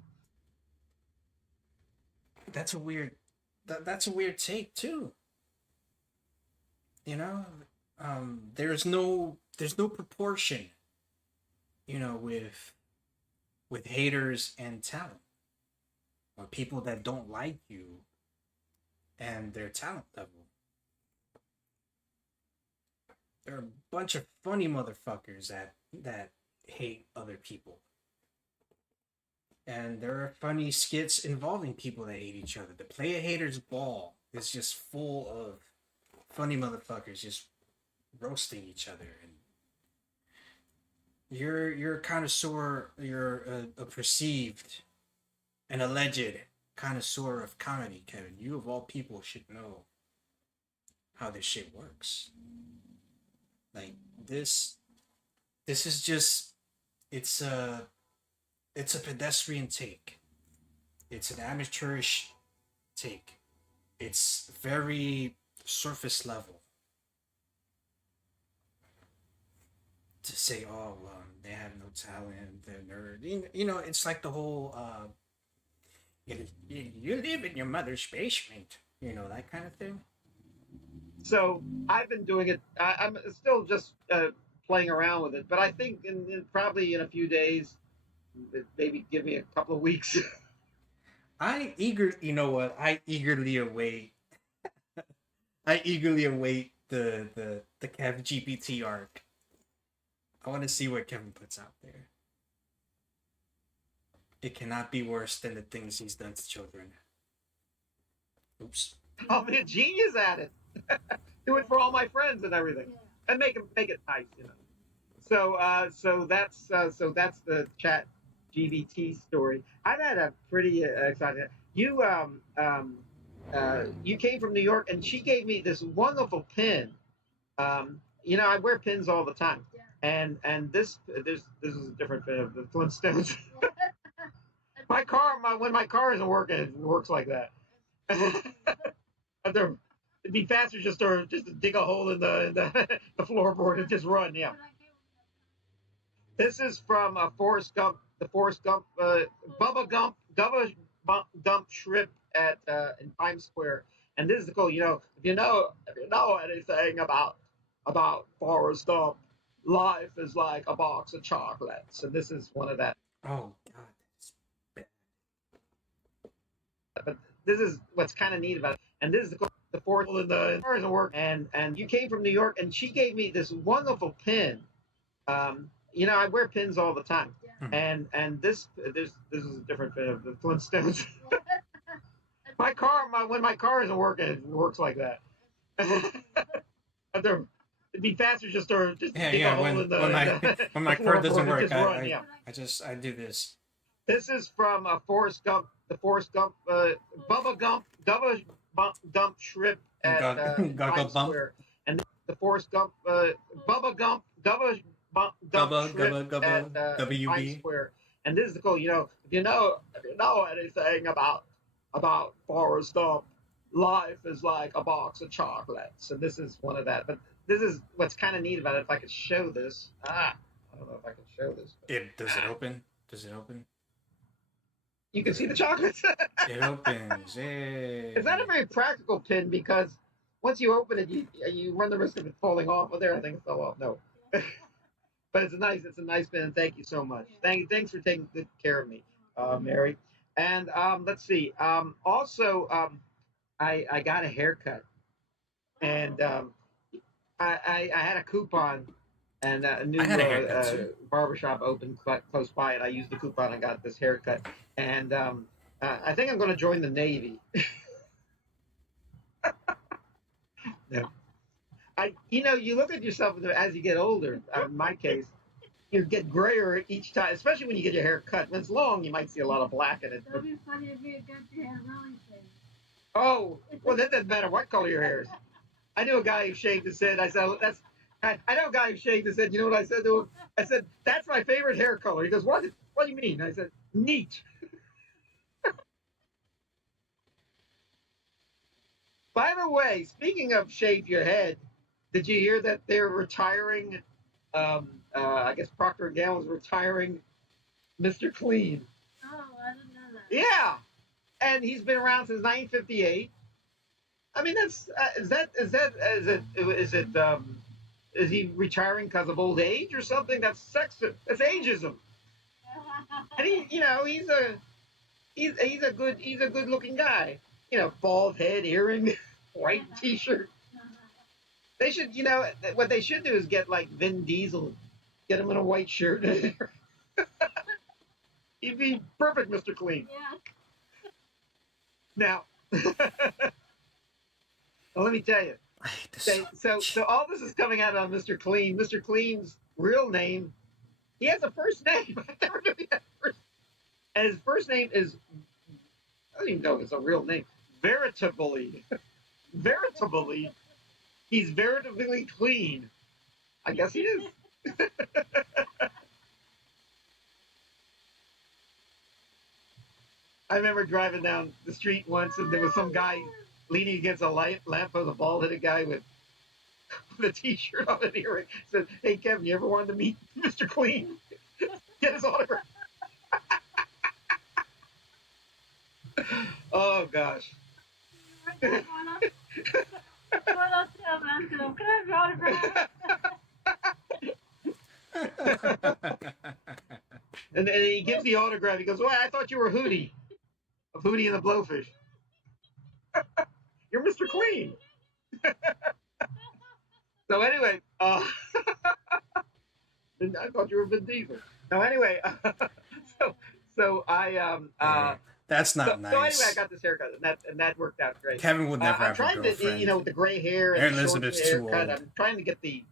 That's a weird take too. You know, there's no proportion, you know, with haters and talent, or people that don't like you and their talent level. There are a bunch of funny motherfuckers that hate other people. And there are funny skits involving people that hate each other. The Play a Hater's Ball is just full of funny motherfuckers just roasting each other. And you're a connoisseur. You're a perceived, an alleged connoisseur of comedy, Kevin. You of all people should know how this shit works. Like this is just it's a it's a pedestrian take. It's an amateurish take. It's very surface level to say, oh, they have no talent, they're nerd. You know, it's like the whole you live in your mother's basement. You know, that kind of thing. So I've been doing it. I'm still just playing around with it, but I think probably in a few days, maybe give me a couple of weeks. You know what? I eagerly await the Kev GPT arc. I want to see what Kevin puts out there. It cannot be worse than the things he's done to children. Oops. I'll be a genius at it. Do it for all my friends and everything, and make it nice, you know. So that's the Chat GBT story. I've had a pretty exciting. You came from New York, and she gave me this wonderful pin. You know, I wear pins all the time, and this is a different pin of the Flintstones. When my car isn't working, it works like that. It'd be faster just to dig a hole in the floorboard and just run. Yeah. This is from Forrest Gump, the Forrest Gump, Bubba Gump trip at in Times Square, and this is cool. You know, if you know anything about Forrest Gump, life is like a box of chocolates, and this is one of that. Oh God. But this is what's kind of neat about it, and this is the fourth in the car isn't work, and you came from New York, and she gave me this wonderful pin. You know, I wear pins all the time, and this is a different pin of the Flintstones. When my car isn't working, it works like that. It'd be faster just to dig a hole in when my car doesn't work, I do this. This is from Forrest Gump, the Forrest Gump, Bubba Gump trip at Times Square, and the Forrest Gump, Bubba Gump trip at Times Square, and this is cool. You know, if you know anything about Forrest Gump, life is like a box of chocolates, and this is one of that. But this is what's kind of neat about it. If I could show this, I don't know if I can show this. Does it open? Does it open? You can see the chocolates. It opens. Hey. It's not a very practical pin because once you open it, you run the risk of it falling off. Well, there, I think it fell off. No, but it's a nice pin. Thank you so much. Thanks for taking good care of me, Mary. And let's see. Also, I got a haircut, and I had a coupon, and a new barbershop opened close by, and I used the coupon and got this haircut. And I think I'm going to join the Navy. No. You look at yourself as you get older. In my case, you get grayer each time, especially when you get your hair cut. When it's long, you might see a lot of black in it. It would be funny if you got your hair really thin. Oh, well, that doesn't matter what color your hair is. I knew a guy who shaved his head. I know a guy who shaved his head. You know what I said to him? I said, "That's my favorite hair color." He goes, "What? What do you mean?" I said, "Neat." By the way, speaking of shave your head, did you hear that they're retiring? I guess Procter & Gamble is retiring Mr. Clean. Oh, I didn't know that. Yeah, and he's been around since 1958. I mean, is he retiring because of old age or something? That's sexist. That's ageism. And he's a good looking guy. You know, bald head, earring, white T-shirt. They should, what they should do is get like Vin Diesel, get him in a white shirt. He'd be perfect, Mr. Clean. Yeah. Now, well, let me tell you. So all this is coming out on Mr. Clean. Mr. Clean's real name, he has a first name. I never knew he had a first. And his first name is, I don't even know if it's a real name. Veritably. He's veritably clean. I guess he is. I remember driving down the street once, and there was some guy leaning against a lamp of a bald-headed guy with a T-shirt on and earring. Said, "Hey Kevin, you ever wanted to meet Mr. Clean? Get his autograph." Oh gosh. Going up to him and ask him, "Can I have your autograph?" And he gives the autograph. He goes, "Well, I thought you were Hootie, of Hootie and the Blowfish." You're Mr. Clean. So anyway, and I thought you were Vin Diesel. No, anyway, so I That's not so nice. anyway, I got this haircut, and that worked out great. Kevin would never I'm have a trying girlfriend. to, with the gray hair and Maray the short Elizabeth's too haircut, old. I'm trying to get the,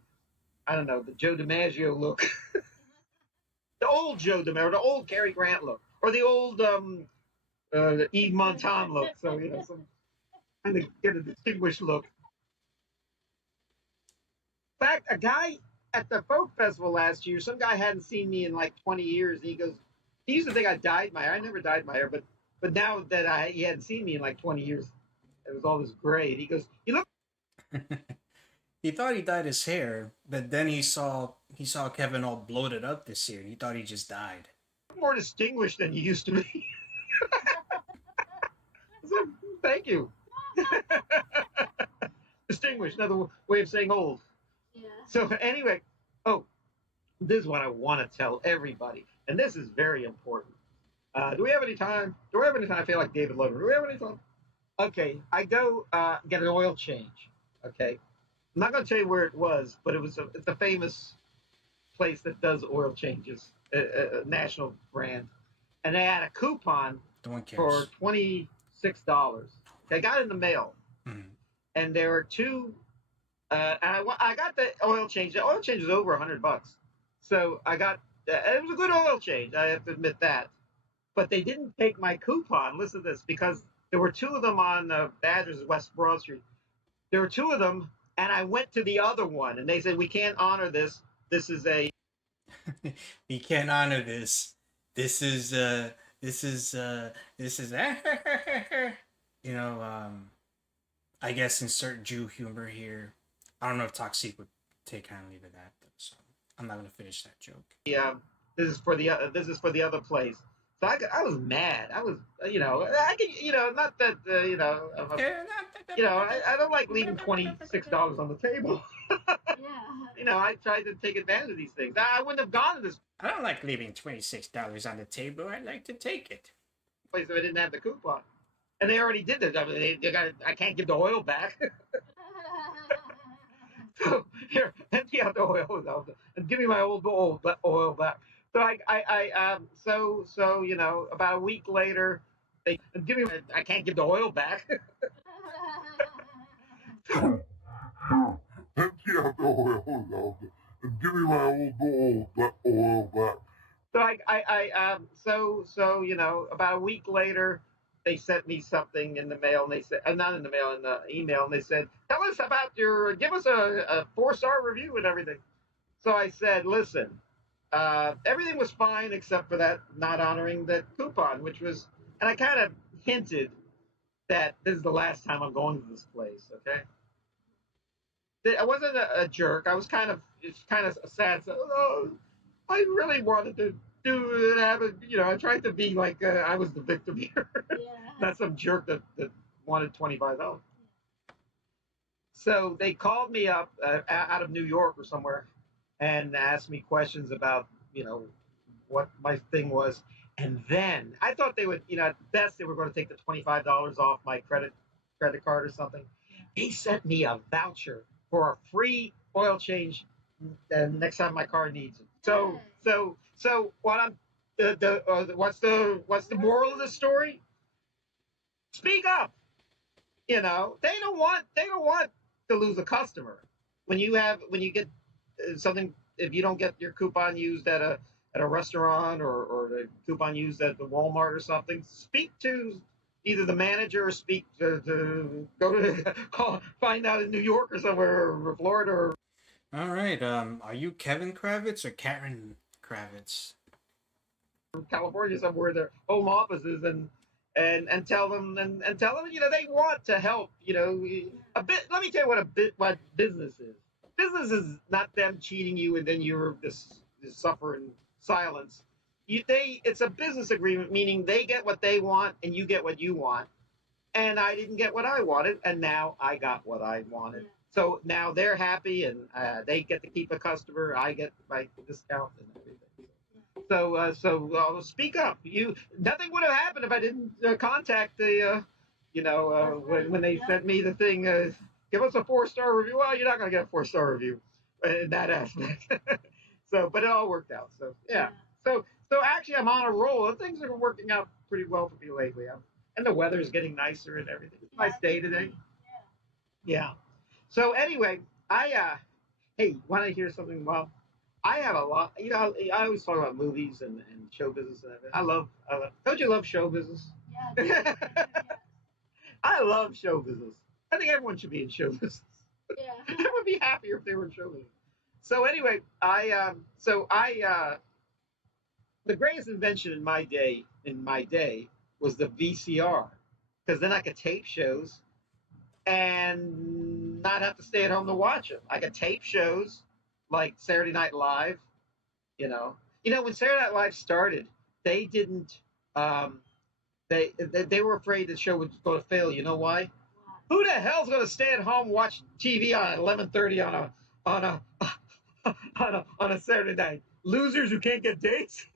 I don't know, the Joe DiMaggio look, the old Joe DiMaggio, the old Cary Grant look, or the old Yves Montand look. So trying to get a distinguished look. In fact, a guy at the folk festival last year, some guy hadn't seen me in like 20 years, and he goes, he used to think I dyed my hair. I never dyed my hair, but now that he hadn't seen me in like 20 years, it was all this gray. And he goes, "You look." He thought he dyed his hair, but then he saw Kevin all bloated up this year, and he thought he just died. More distinguished than you used to be. So, thank you. Distinguished, another way of saying old. Yeah. So anyway, this is what I want to tell everybody, and this is very important. Do we have any time? I feel like David Letterman. Do we have any time? Okay, I go get an oil change. Okay, I'm not going to tell you where it was, but it's a famous place that does oil changes, a national brand, and they had a coupon No one cares. for $26. I got it in the mail, and there were two. And I got the oil change. The oil change was over $100, so I got. It was a good oil change. I have to admit that, but they didn't take my coupon. Listen to this, because there were two of them on the address is West Broad Street. There were two of them, and I went to the other one, and they said, "We can't honor this. This is a." We can't honor this. This is you know, I guess insert Jew humor here. I don't know if Toxique would take kindly to that, though, so I'm not gonna finish that joke. This is for the other place. So I was mad. I was, I can, not that, I don't like leaving $26 on the table. Yeah. I tried to take advantage of these things. I wouldn't have gone to this I don't like leaving $26 on the table. I'd like to take it. place if I didn't have the coupon. And they already did this. I mean, I can't give the oil back. So here, empty out the oil and give me my old oil back. So about a week later, they give me. I can't give the oil back. Here, empty out the oil and give me my old oil back. So about a week later, they sent me something in the mail, and they said, not in the mail, in the email, and they said, give us a 4-star review and everything. So I said, listen, everything was fine except for that not honoring the coupon, and I kind of hinted that this is the last time I'm going to this place, okay? I wasn't a jerk. I was it's kind of sad. So, I really wanted to I tried to be like I was the victim here. Yeah. Not some jerk that wanted $25. So they called me up out of New York or somewhere and asked me questions about, what my thing was. And then I thought they would, at best they were going to take the $25 off my credit card or something. They sent me a voucher for a free oil change next time my car needs it. So what what's the moral of the story? Speak up. They don't want to lose a customer. When you get something, if you don't get your coupon used at a restaurant or the coupon used at the Walmart or something, speak to either the manager or speak to go to find out in New York or somewhere or Florida or All right. Are you Kevin Kravitz or Karen Kravitz? California somewhere, their home offices, and tell them and tell them, they want to help. A bit. Let me tell you what business is. Business is not them cheating you and then you're just suffer in silence. It's a business agreement, meaning they get what they want and you get what you want. And I didn't get what I wanted, and now I got what I wanted. So now they're happy, and they get to keep a customer. I get my discount and everything. So speak up. Nothing would have happened if I didn't contact when they sent me the thing. Give us a 4-star review. Well, you're not going to get a 4-star review in that aspect. But it all worked out. So yeah. So actually, I'm on a roll. And things are working out pretty well for me lately. And the weather's getting nicer and everything. It's a nice day today. Yeah. So anyway, hey, want to hear something? Well, I have a lot. I always talk about movies and show business and everything. I love. Don't you love show business? Yeah. I love show business. I think everyone should be in show business. Yeah. I would be happier if they were in show business. So anyway, the greatest invention in my day was the VCR, because then I could tape shows and not have to stay at home to watch them. I could tape shows like Saturday Night Live. When Saturday Night Live started, they didn't. They were afraid the show was going to fail. You know why? Who the hell's going to stay at home watch TV on 11:30 on a Saturday night? Losers who can't get dates.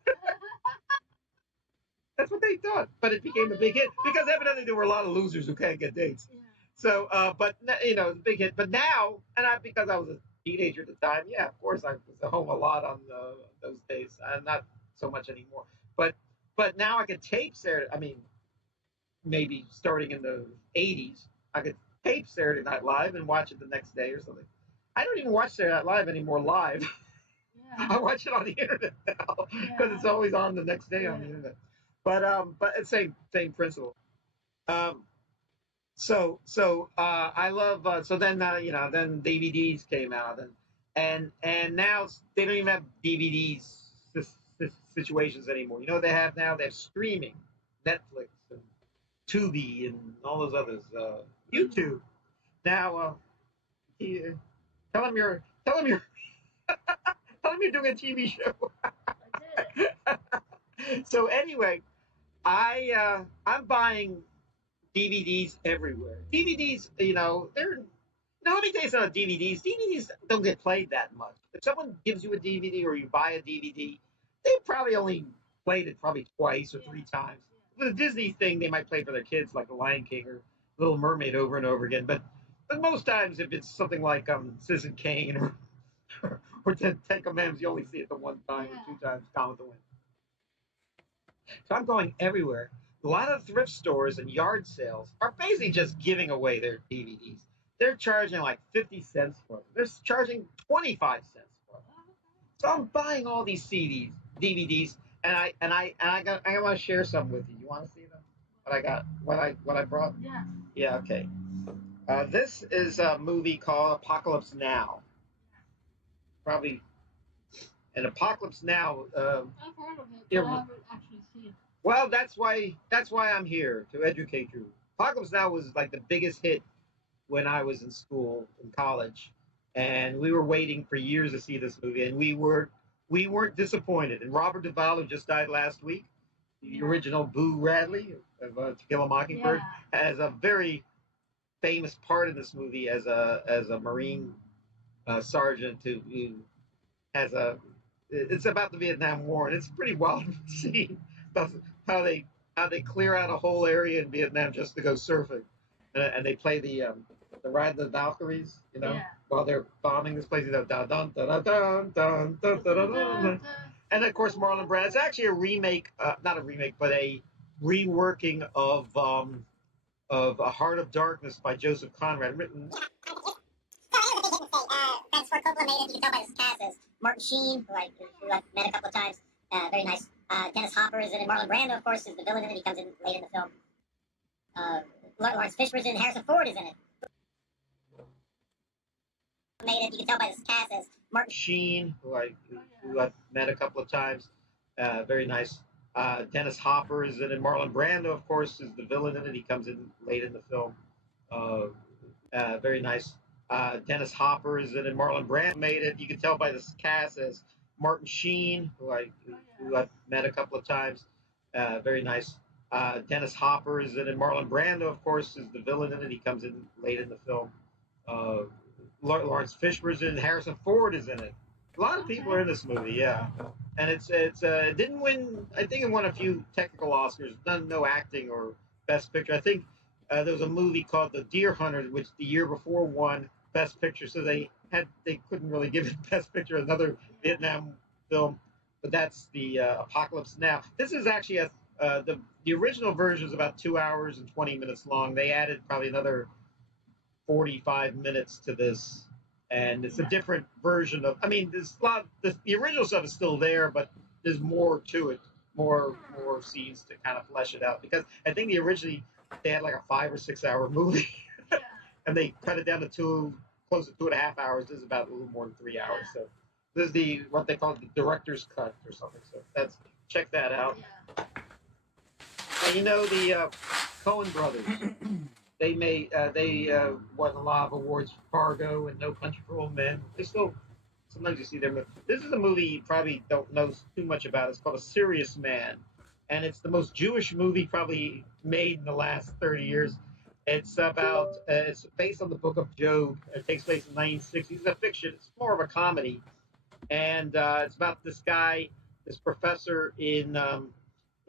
That's what they thought. But it became a big hit because evidently there were a lot of losers who can't get dates. Yeah. So, but it's a big hit. But now, because I was a teenager at the time, yeah, of course I was at home a lot on those days. Not so much anymore. But now I could tape Saturday. I mean, maybe starting in the '80s, I could tape Saturday Night Live and watch it the next day or something. I don't even watch Saturday Night Live anymore live. Yeah. I watch it on the internet now because it's always on the next day on the internet. But it's same principle. Um, I love. So then then DVDs came out and now they don't even have DVDs situations anymore. You know what they have now? They have streaming, Netflix and Tubi and all those others. YouTube. Now, yeah, tell them you're tell them you're tell them you're doing a TV show. I did. So anyway, I'm buying DVDs everywhere. DVDs, they're now let me tell you something about DVDs. DVDs don't get played that much. If someone gives you a DVD or you buy a DVD, they probably only played it probably twice or 3 times. With a Disney thing, they might play for their kids like The Lion King or Little Mermaid over and over again. But most times, if it's something like Citizen Kane or Ten Commandments, you only see it the one time or 2 times. Gone with the Wind. So I'm going everywhere. A lot of thrift stores and yard sales are basically just giving away their DVDs. They're charging like 50 cents for them. They're charging 25 cents for them. So I'm buying all these DVDs, and I want to share some with you. You want to see them? What I got? What I brought? Yeah. Yeah. Okay. This is a movie called Apocalypse Now. Probably an Apocalypse Now. I've heard of it, but I haven't actually seen it. Well, that's why I'm here to educate you. Apocalypse Now was like the biggest hit when I was in school, in college, and we were waiting for years to see this movie, and we weren't disappointed. And Robert Duvall, who just died last week, the original Boo Radley of To Kill a Mockingbird, has a very famous part in this movie as a Marine sergeant who has a. It's about the Vietnam War, and it's pretty wild to see how they clear out a whole area in Vietnam just to go surfing, and they play the Ride of the Valkyries, while they're bombing this place. Dun dun dun dun dun dun dun dun dun. And of course Marlon Brando. It's actually a remake, not a remake, but a reworking of A Heart of Darkness by Joseph Conrad, written. That's where Coppola made it. You can tell by his cast is Martin Sheen, who I've met a couple of times. Very nice. Dennis Hopper is in it. Marlon Brando, of course, is the villain in it. He comes in late in the film. Lawrence Fishburne's in it. Harrison Ford is in it. Made it. You can tell by this cast as Martin Sheen, who I've met a couple of times. Very nice. Dennis Hopper is in it. Marlon Brando, of course, is the villain in it. He comes in late in the film. Very nice. Dennis Hopper is in it. Marlon Brando made it. You can tell by this cast as Martin Sheen, who I've met a couple of times. Very nice. Dennis Hopper is in it. Marlon Brando, of course, is the villain in it. He comes in late in the film. Lawrence Fishburne's in it. Harrison Ford is in it. A lot of people are in this movie, yeah. And it didn't win. I think it won a few technical Oscars. No acting or Best Picture. I think there was a movie called The Deer Hunter, which the year before won Best Picture. So they couldn't really give it Best Picture. Another Vietnam film, but that's the Apocalypse Now. This is actually the original version is about 2 hours and 20 minutes long. They added probably another 45 minutes to this, and it's a different version of. I mean, there's a lot. The original stuff is still there, but there's more to it, more scenes to kind of flesh it out. Because I think originally they had like a 5 or 6 hour movie, and they cut it down to close to 2.5 hours. This is about a little more than 3 hours. So this is what they call the director's cut or something. So check that out. And you know the Coen brothers. They won a lot of awards for Fargo and No Country for Old Men. They still sometimes you see them. This is a movie you probably don't know too much about. It's called A Serious Man, and it's the most Jewish movie probably made in the last 30 years. It's about it's based on the Book of Job. It takes place in the 1960s. It's a fiction. It's more of a comedy, and it's about this guy, this professor in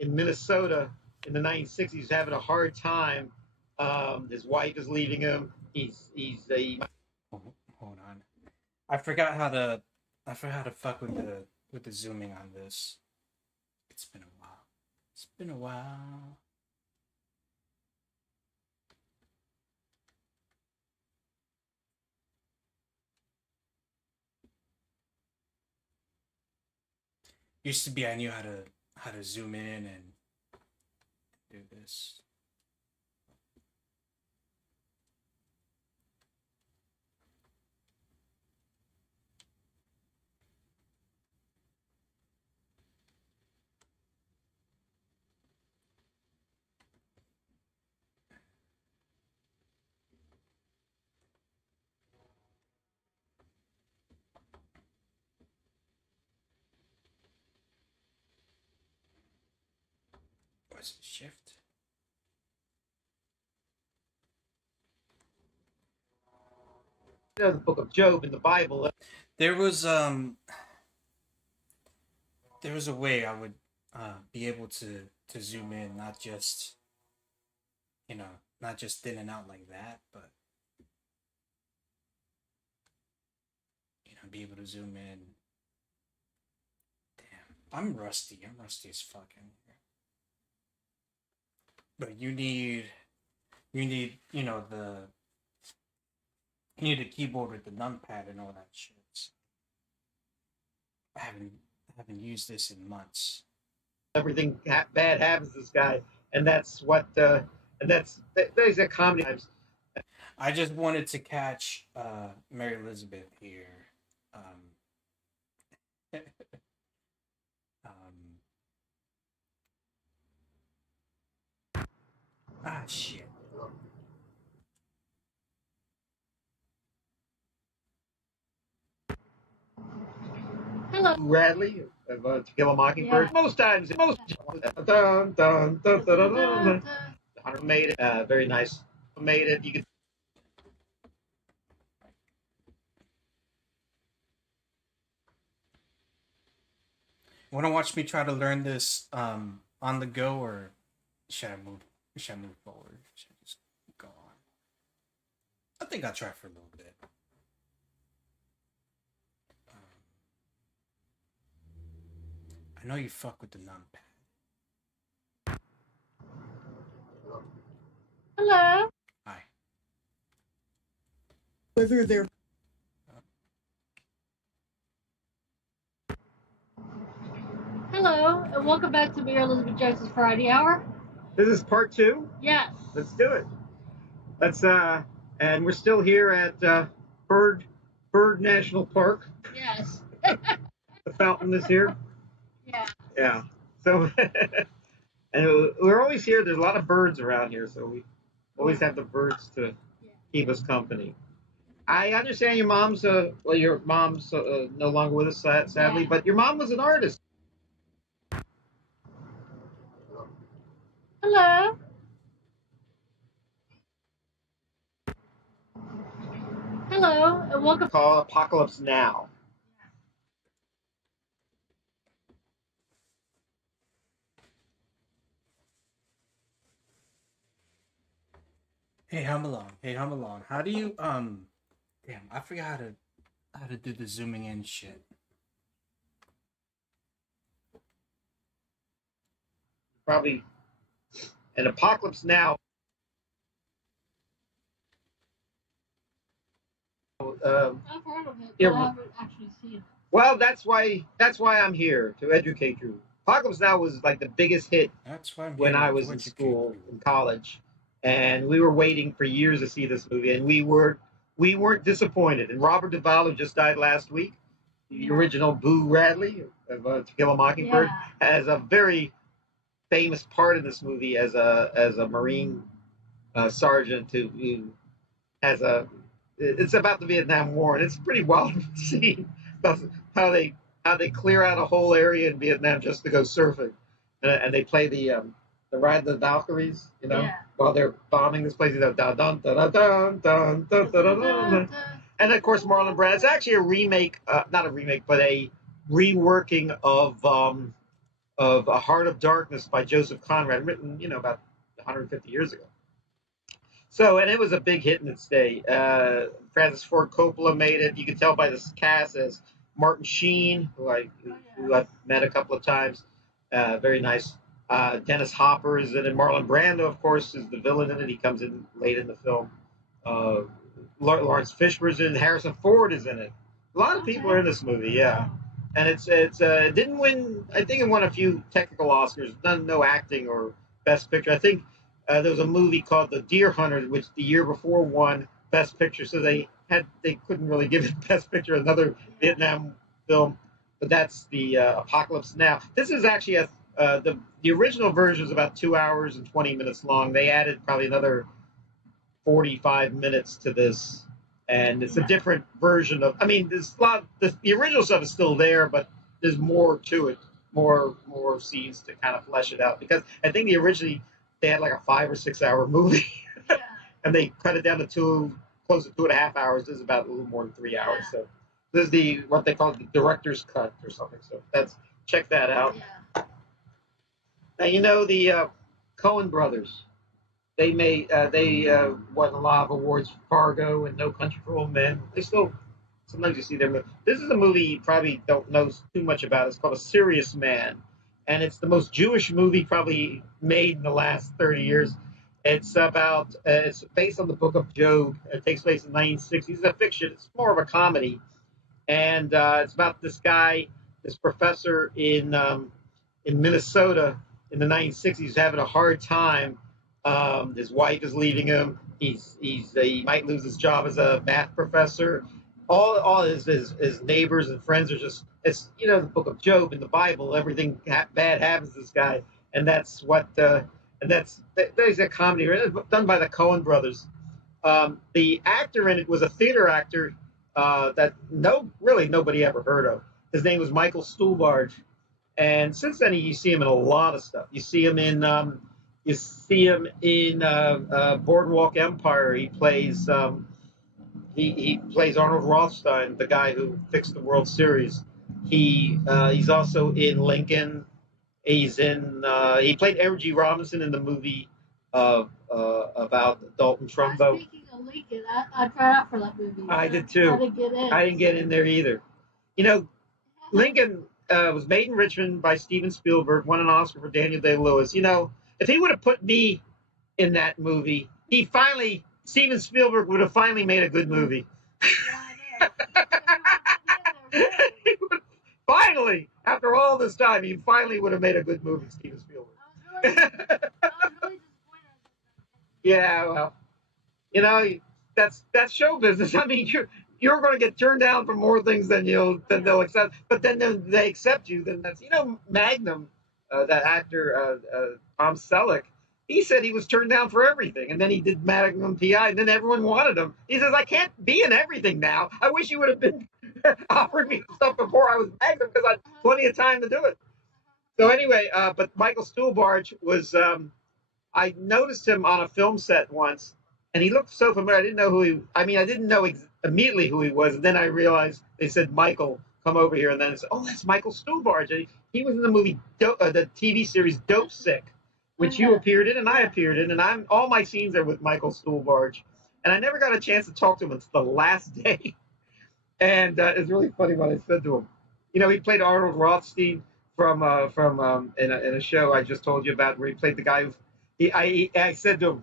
Minnesota in the 1960s, who's having a hard time. His wife is leaving him. He's Hold on. I forgot how to fuck with the zooming on this. It's been a while. Used to be I knew how to zoom in and do this. Was it shift? the Book of Job in the Bible. There was a way I would be able to zoom in, not just not just thin and out like that, but be able to zoom in. Damn, I'm rusty as fucking here. But you need the keyboard with the numpad and all that shit. I haven't used this in months. Everything bad happens to this guy, and that's what there's a comedy. I just wanted to catch Maray Elizazar here. Shit. Hello. Radley of To Kill a Mockingbird. Yeah. Most times, dun, dun, dun, dun, dun, dun. Made it. Very nice. Made it. You could. Want to watch me try to learn this on the go, or should I move forward? Should I just go on? I think I'll try for a little bit. I know you fuck with the numpad. Hello. Hi. Whether they're Hello, and welcome back to Maray Elizazar Jackson's Friday Hour. This is part 2. Yes. Let's do it. Let's and we're still here at Bird Bird National Park. Yes. The fountain is here. Yeah. Yeah. So, and we're always here. There's a lot of birds around here, so we always have the birds to keep us company. I understand your mom's no longer with us, sadly, Yeah. but your mom was an artist. Hello. Hello, and welcome. Called Apocalypse Now. Hey, hum along. Hey, hum along. How do you Damn, I forgot how to do the zooming in shit. Probably an Apocalypse Now. I've heard of it, Yeah, but I haven't actually seen it. Well, that's why I'm here to educate you. Apocalypse Now was like the biggest hit That's why I'm when here I to was in educate school you. in college, and we were waiting for years to see this movie, and we weren't disappointed. And Robert Duvall, who just died last week, the original Boo Radley of To Kill a Mockingbird, has a very famous part in this movie as a Marine sergeant who has a. It's about the Vietnam War, and it's pretty wild to see how they how they clear out a whole area in Vietnam just to go surfing, and they play the Ride of the Valkyries, while they're bombing this place. Dun, dun, dun, dun, dun, dun, dun, dun, dun. And of course, Marlon Brando. It's actually a remake, not a remake, but a reworking of A Heart of Darkness by Joseph Conrad, written about 150 years ago. So, and it was a big hit in its day. Francis Ford Coppola made it. You can tell by this cast as Martin Sheen, who I've met a couple of times. Very nice. Dennis Hopper is in it. Marlon Brando, of course, is the villain in it. He comes in late in the film. Uh, Lawrence Fishburne's in it. Harrison Ford is in it. A lot of people are in this movie, yeah. And it didn't win. I think it won a few technical Oscars. No acting or Best Picture. I think there was a movie called The Deer Hunter, which the year before won Best Picture. So they couldn't really give it Best Picture. Another Vietnam film, but that's the Apocalypse Now. This is actually the original version is about 2 hours and 20 minutes long. They added probably another 45 minutes to this, and it's a different version of. I mean, there's a lot. The original stuff is still there, but there's more to it, more scenes to kind of flesh it out. Because I think originally they had like a 5 or 6 hour movie, and they cut it down to close to 2.5 hours. This is about a little more than 3 hours. So this is what they call the director's cut or something. So check that out. Now the Coen brothers. They won a lot of awards for Fargo and No Country for Old Men. They still sometimes you see them. This is a movie you probably don't know too much about. It's called A Serious Man, and it's the most Jewish movie probably made in the last 30 years. It's based on the book of Job. It takes place in the 1960s. It's a fiction. It's more of a comedy, and it's about this guy, this professor in Minnesota in the 1960s, having a hard time. His wife is leaving him. He might lose his job as a math professor. All his neighbors and friends are just, it's the book of Job in the Bible. Everything bad happens to this guy, and that's there's a comedy done by the Coen brothers. The actor in it was a theater actor that really nobody ever heard of. His name was Michael Stuhlbarg, and since then you see him in a lot of stuff. You see him in Boardwalk Empire. He plays he plays Arnold Rothstein, the guy who fixed the World Series. He's also in Lincoln. He played Edward G. Robinson in the movie about Dalton Trumbo. Speaking of Lincoln, I tried out for that movie. I did too. I didn't get in. I didn't get in there either. Lincoln was made in Richmond by Steven Spielberg, won an Oscar for Daniel Day-Lewis. If he would have put me in that movie, Steven Spielberg would have finally made a good movie. Yeah, I know. Finally, after all this time, he finally would have made a good movie, Steven Spielberg. I was really disappointed. Yeah, well, that's show business. I mean, you're going to get turned down for more things than they'll accept. But then they accept you. Then that's Magnum, that actor Tom Selleck. He said he was turned down for everything, and then he did Magnum PI, and then everyone wanted him. He says, "I can't be in everything now. I wish you would have been offered me stuff before I was Magnum because I had plenty of time to do it." So anyway, but Michael Stuhlbarg was. I noticed him on a film set once, and he looked so familiar. I didn't know who he. I mean, I didn't know immediately who he was, and then I realized they said, "Michael, come over here," and then I said, "Oh, that's Michael Stuhlbarg." And he was in the movie, the TV series Toxique, which you appeared in and I appeared in, and all my scenes are with Michael Stuhlbarg, and I never got a chance to talk to him until the last day, and it's really funny what I said to him. He played Arnold Rothstein from in a show I just told you about where he played the guy who. I said to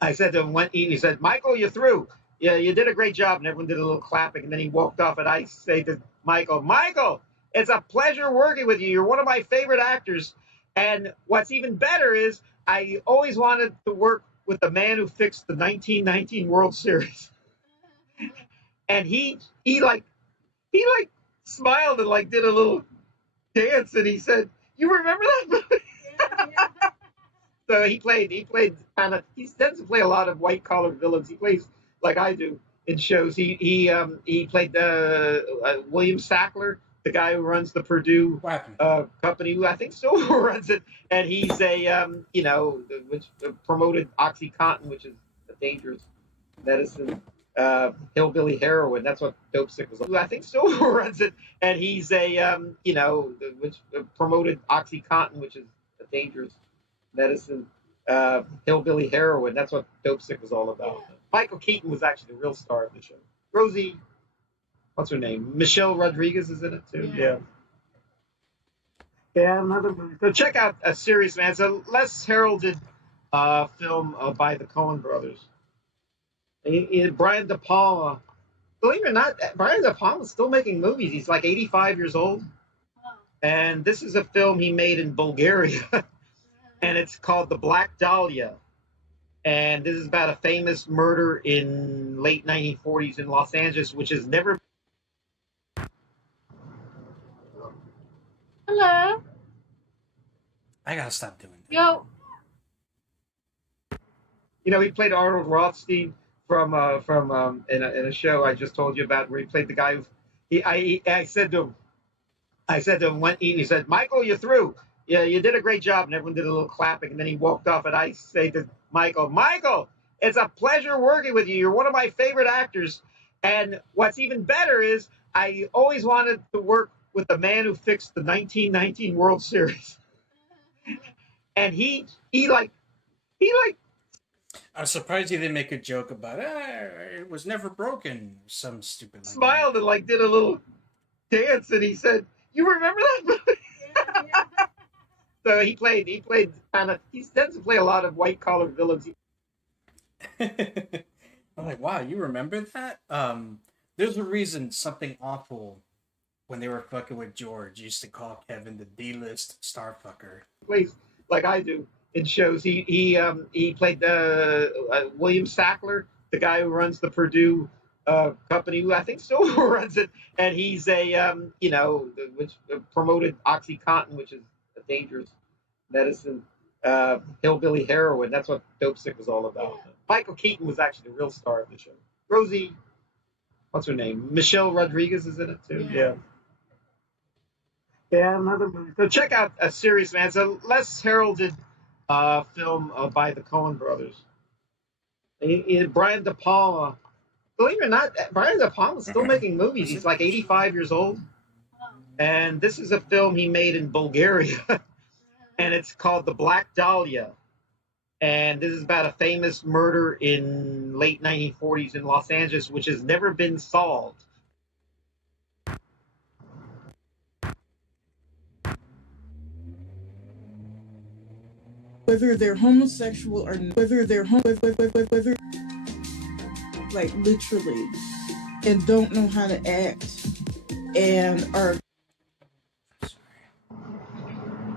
him when he said, "Michael, you're through. Yeah, you did a great job," and everyone did a little clapping, and then he walked off, and I say to Michael, it's a pleasure working with you. You're one of my favorite actors, and what's even better is I always wanted to work with the man who fixed the 1919 World Series, and he smiled and did a little dance, and he said, "You remember that movie?" Yeah. So he tends to play a lot of white collar villains. He plays like I do in shows. He played William Sackler, the guy who runs the Purdue company, who I think still runs it, and he's which promoted OxyContin, which is a dangerous medicine, hillbilly heroin. That's what Toxique was. I think still runs it, and he's which promoted OxyContin, which is a dangerous medicine, hillbilly heroin. That's what Toxique was all about. Michael Keaton was actually the real star of the show. Rosie, what's her name? Michelle Rodriguez is in it too. Yeah, another movie. So check out A Serious Man. It's a less heralded film by the Coen brothers. Brian De Palma. Believe it or not, Brian De Palma's still making movies. He's like 85 years old. And this is a film he made in Bulgaria. And it's called The Black Dahlia. And this is about a famous murder in late 1940s in Los Angeles, which has never. Hello. I gotta stop doing that. Yo. He played Arnold Rothstein from in a show I just told you about where he played the guy who. I said to him when he said, "Michael, you're through. Yeah, you did a great job," and everyone did a little clapping, and then he walked off, and I say to Michael, it's a pleasure working with you. You're one of my favorite actors, and what's even better is I always wanted to work with the man who fixed the 1919 World Series, and he I'm surprised he didn't make a joke about it was never broken. Some stupid. Smiled and did a little dance, and he said, "You remember that movie?" So he tends to play a lot of white collar villains. I'm like, wow, you remember that? There's a reason Something Awful, when they were fucking with George, used to call Kevin the D-list star fucker. Plays like I do in shows. He played William Sackler, the guy who runs the Purdue company, who I think still runs it, and he's which promoted OxyContin, which is a dangerous medicine, hillbilly heroin. That's what Toxique was all about. Michael Keaton was actually the real star of the show. Rosie, what's her name? Michelle Rodriguez is in it too. Yeah, another movie. So check out A Serious Man. It's a less heralded film by the Coen brothers. Brian De Palma. Believe it or not, Brian De Palma's still making movies. He's like 85 years old. And this is a film he made in Bulgaria. And it's called The Black Dahlia. And this is about a famous murder in late 1940s in Los Angeles, which has never been solved. Whether they're homosexual or whether they're like literally, and don't know how to act, and are.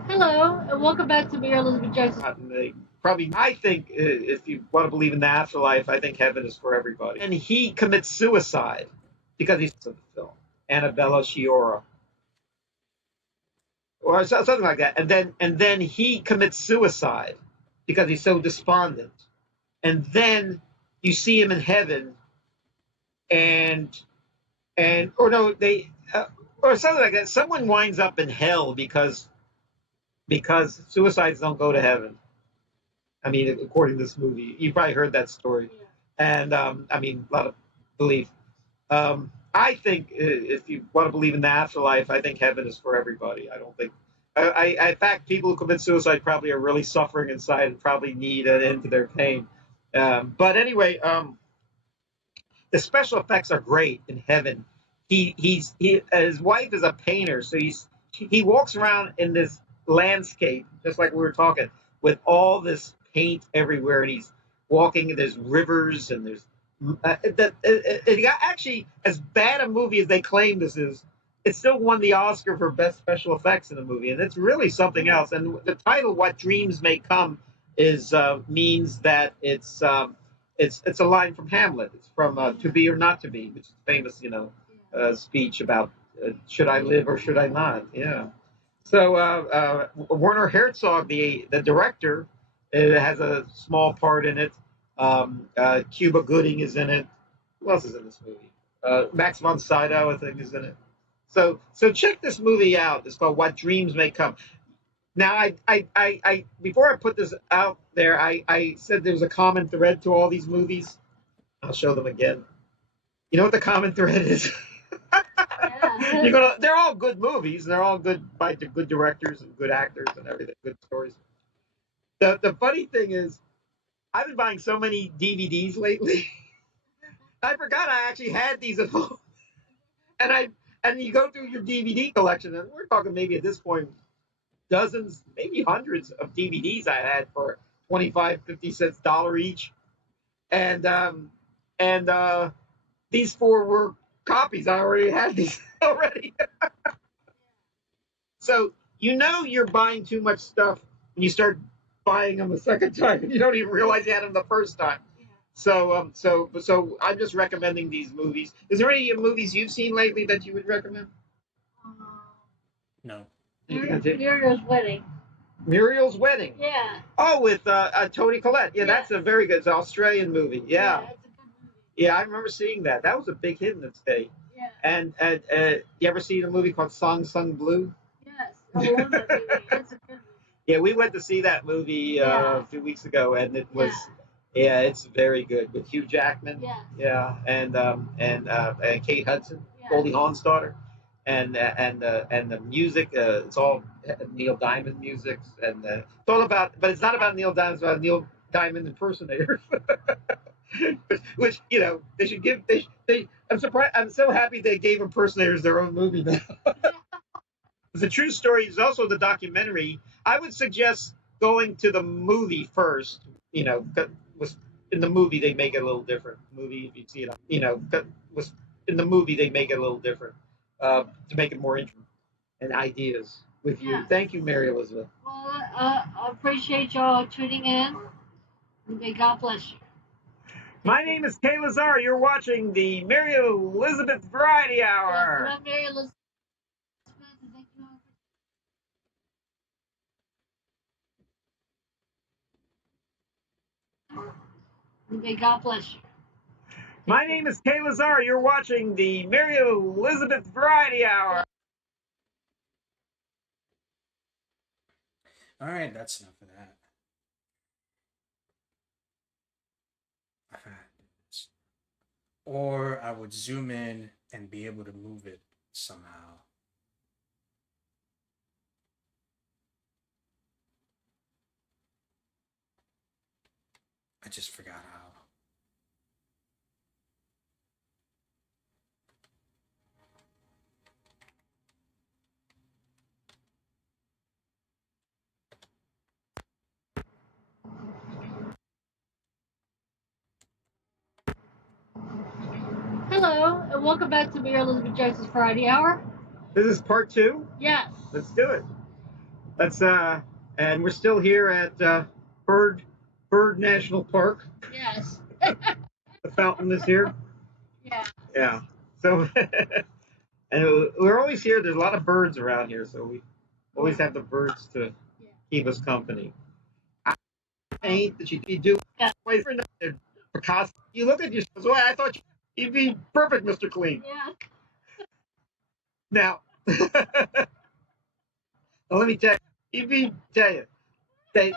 Hello, and welcome back to Maray Elizazar Jackson. Probably, I think, if you want to believe in the afterlife, I think heaven is for everybody. And he commits suicide. because he's in the film. Annabella Sciorra, or something like that. And then he commits suicide because he's so despondent. And then you see him in heaven, and or no, they or something like that. Someone winds up in hell because suicides don't go to heaven. I mean, according to this movie, you probably heard that story. And I mean, a lot of belief. I think if you want to believe in the afterlife, I think heaven is for everybody. I don't think. In fact, people who commit suicide probably are really suffering inside and probably need an end to their pain. But anyway, the special effects are great in heaven. His wife is a painter, so he walks around in this landscape, just like we were talking, with all this paint everywhere, and he's walking. And there's rivers, and there's it got actually, as bad a movie as they claim this is. It still won the Oscar for best special effects in a movie, and it's really something else. And the title "What Dreams May Come" is means that it's a line from Hamlet. It's from "To Be or Not to Be," which is a famous, speech about should I live or should I not? Yeah. So Werner Herzog, the director, has a small part in it. Cuba Gooding is in it. Who else is in this movie? Max von Sydow, I think, is in it. So check this movie out. It's called "What Dreams May Come." Now, I before I put this out there, I said there was a common thread to all these movies. I'll show them again. You know what the common thread is? Yeah. They're all good movies. They're all good by good directors and good actors and everything, good stories. The funny thing is, I've been buying so many DVDs lately. I forgot I actually had these at home. And you go through your DVD collection, and we're talking maybe at this point dozens, maybe hundreds of DVDs I had for 25, 50 cents, dollar each. And these four were copies. I already had these already. So you're buying too much stuff when you start buying them a second time, and you don't even realize you had them the first time. So I'm just recommending these movies. Is there any movies you've seen lately that you would recommend? No. Muriel's Wedding. Muriel's Wedding. Yeah. Oh, with Toni Collette. Yeah, Yeah. that's a very good. It's an Australian movie. Yeah. It's a good movie. Yeah, I remember seeing that. That was a big hit in its day. Yeah. And you ever seen a movie called Song Sung Blue? Yes. I love that movie. It's a good movie. Yeah, we went to see that movie Yeah. a few weeks ago, and it was, yeah, it's very good with Hugh Jackman. Yeah. Yeah, and Kate Hudson, Yeah. Goldie Hawn's daughter, and the music. It's all Neil Diamond music, and it's all about, but it's not about Neil Diamond. It's about Neil Diamond impersonators. Which they should give. I'm surprised. I'm so happy they gave impersonators their own movie now. The true story is also the documentary. I would suggest going to the movie first. Was in the movie they make it a little different. Movie, if you see it, was in the movie they make it a little different to make it more interesting and ideas with you. Yeah. Thank you, Mary Elizabeth. Well, I appreciate y'all tuning in. May God bless you. My name is Kay Lazar. You're watching the Mary Elizabeth Variety Hour. Yes, I'm Maray Elizazar. Thank you all for... May God bless you. My name is Kay Lazar. You're watching the Mary Elizabeth Variety Hour. All right, that's enough of that. Or I would zoom in and be able to move it somehow. I just forgot how. Hello, and welcome back to Mayor Elizabeth Jackson's Friday Hour. This is part 2. Yes. Let's do it. And we're still here at Bird National Park. Yes. The fountain is here. Yeah. Yeah. So, and we're always here. There's a lot of birds around here, so we always have the birds to keep us company. Paint that you do. Picasso. You look at yourself. So I thought you'd be perfect, Mr. Clean. Yeah. Now, let me tell you.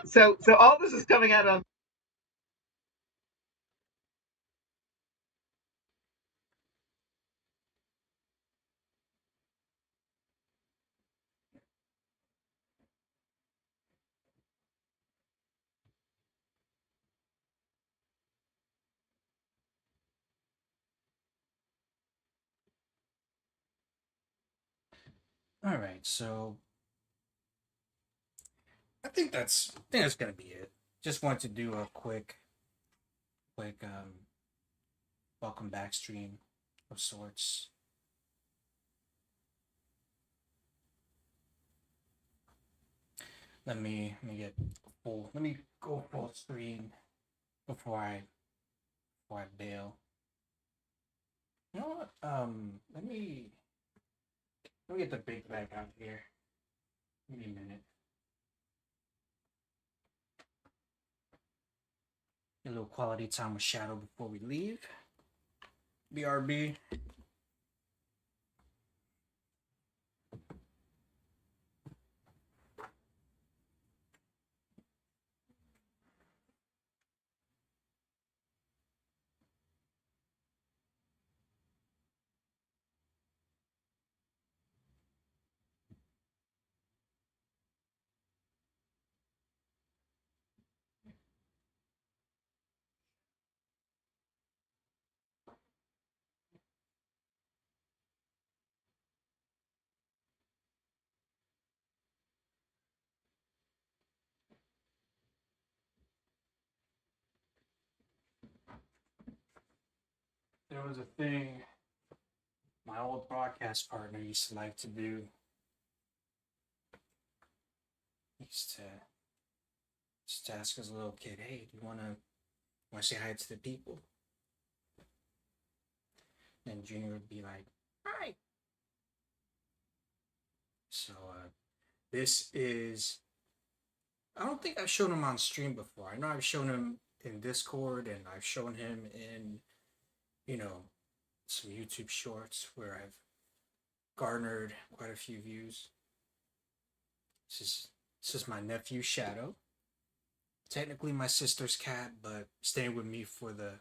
So all this is coming out on. All right, so I think that's gonna be it. Just wanted to do a quick welcome back stream of sorts. Let me go full screen before I bail. You know what? Let me get the big bag out here. Give me a minute. A little quality time with Shadow before we leave. BRB. There was a thing my old broadcast partner used to like to do. He used to ask his little kid, "Hey, do you wanna say hi to the people?" And Junior would be like, "Hi." So this is. I don't think I've shown him on stream before. I know I've shown him in Discord, and I've shown him in, you know, some YouTube shorts where I've garnered quite a few views. This is my nephew Shadow. Technically my sister's cat, but staying with me for the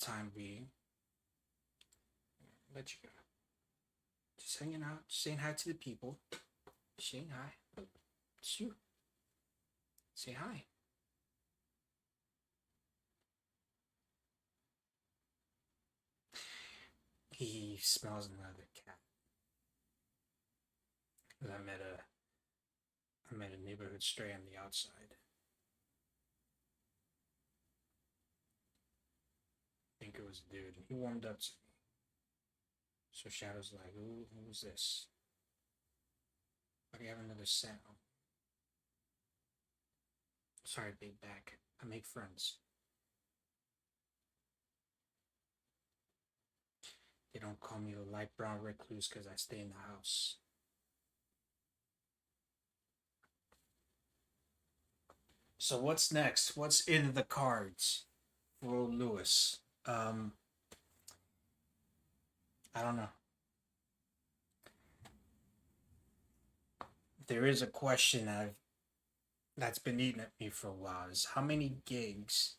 time being. Let you go. Just hanging out, saying hi to the people. Saying hi. It's you. Say hi. He smells another cat. I met a neighborhood stray on the outside. I think it was a dude, and he warmed up to me. So Shadow's like, who's this? Why do you have another sound? Sorry, big back. I make friends. They don't call me the light brown recluse because I stay in the house. So what's next? What's in the cards for old Lewis? I don't know. There is a question that's been eating at me for a while. Is how many gigs,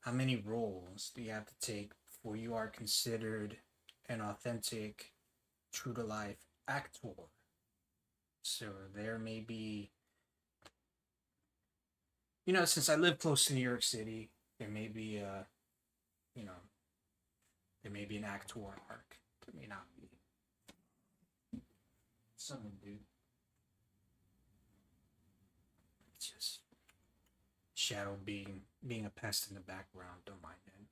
how many roles do you have to take before you are considered an authentic, true to life actor? So there may be, since I live close to New York City, there may be you know, there may be an actor arc. There may not be. Someone, dude. It's just Shadow being a pest in the background. Don't mind him.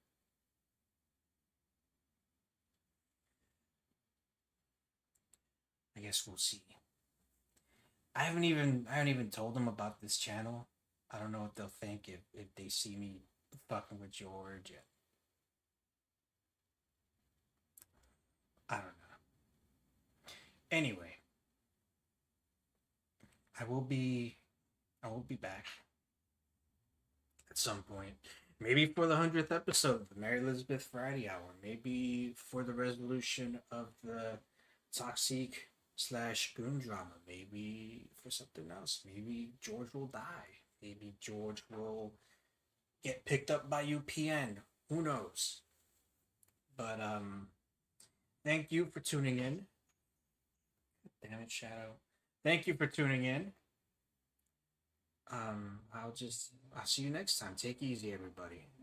I guess we'll see. I haven't even told them about this channel. I don't know what they'll think if they see me fucking with George. I don't know. Anyway, I will be back at some point. Maybe for the 100th episode of the Mary Elizabeth Variety Hour. Maybe for the resolution of the Toxique / Goon drama. Maybe for something else. Maybe George will die. Maybe George will get picked up by UPN. Who knows? But thank you for tuning in. Damn it, Shadow. Thank you for tuning in. I'll see you next time. Take it easy, everybody.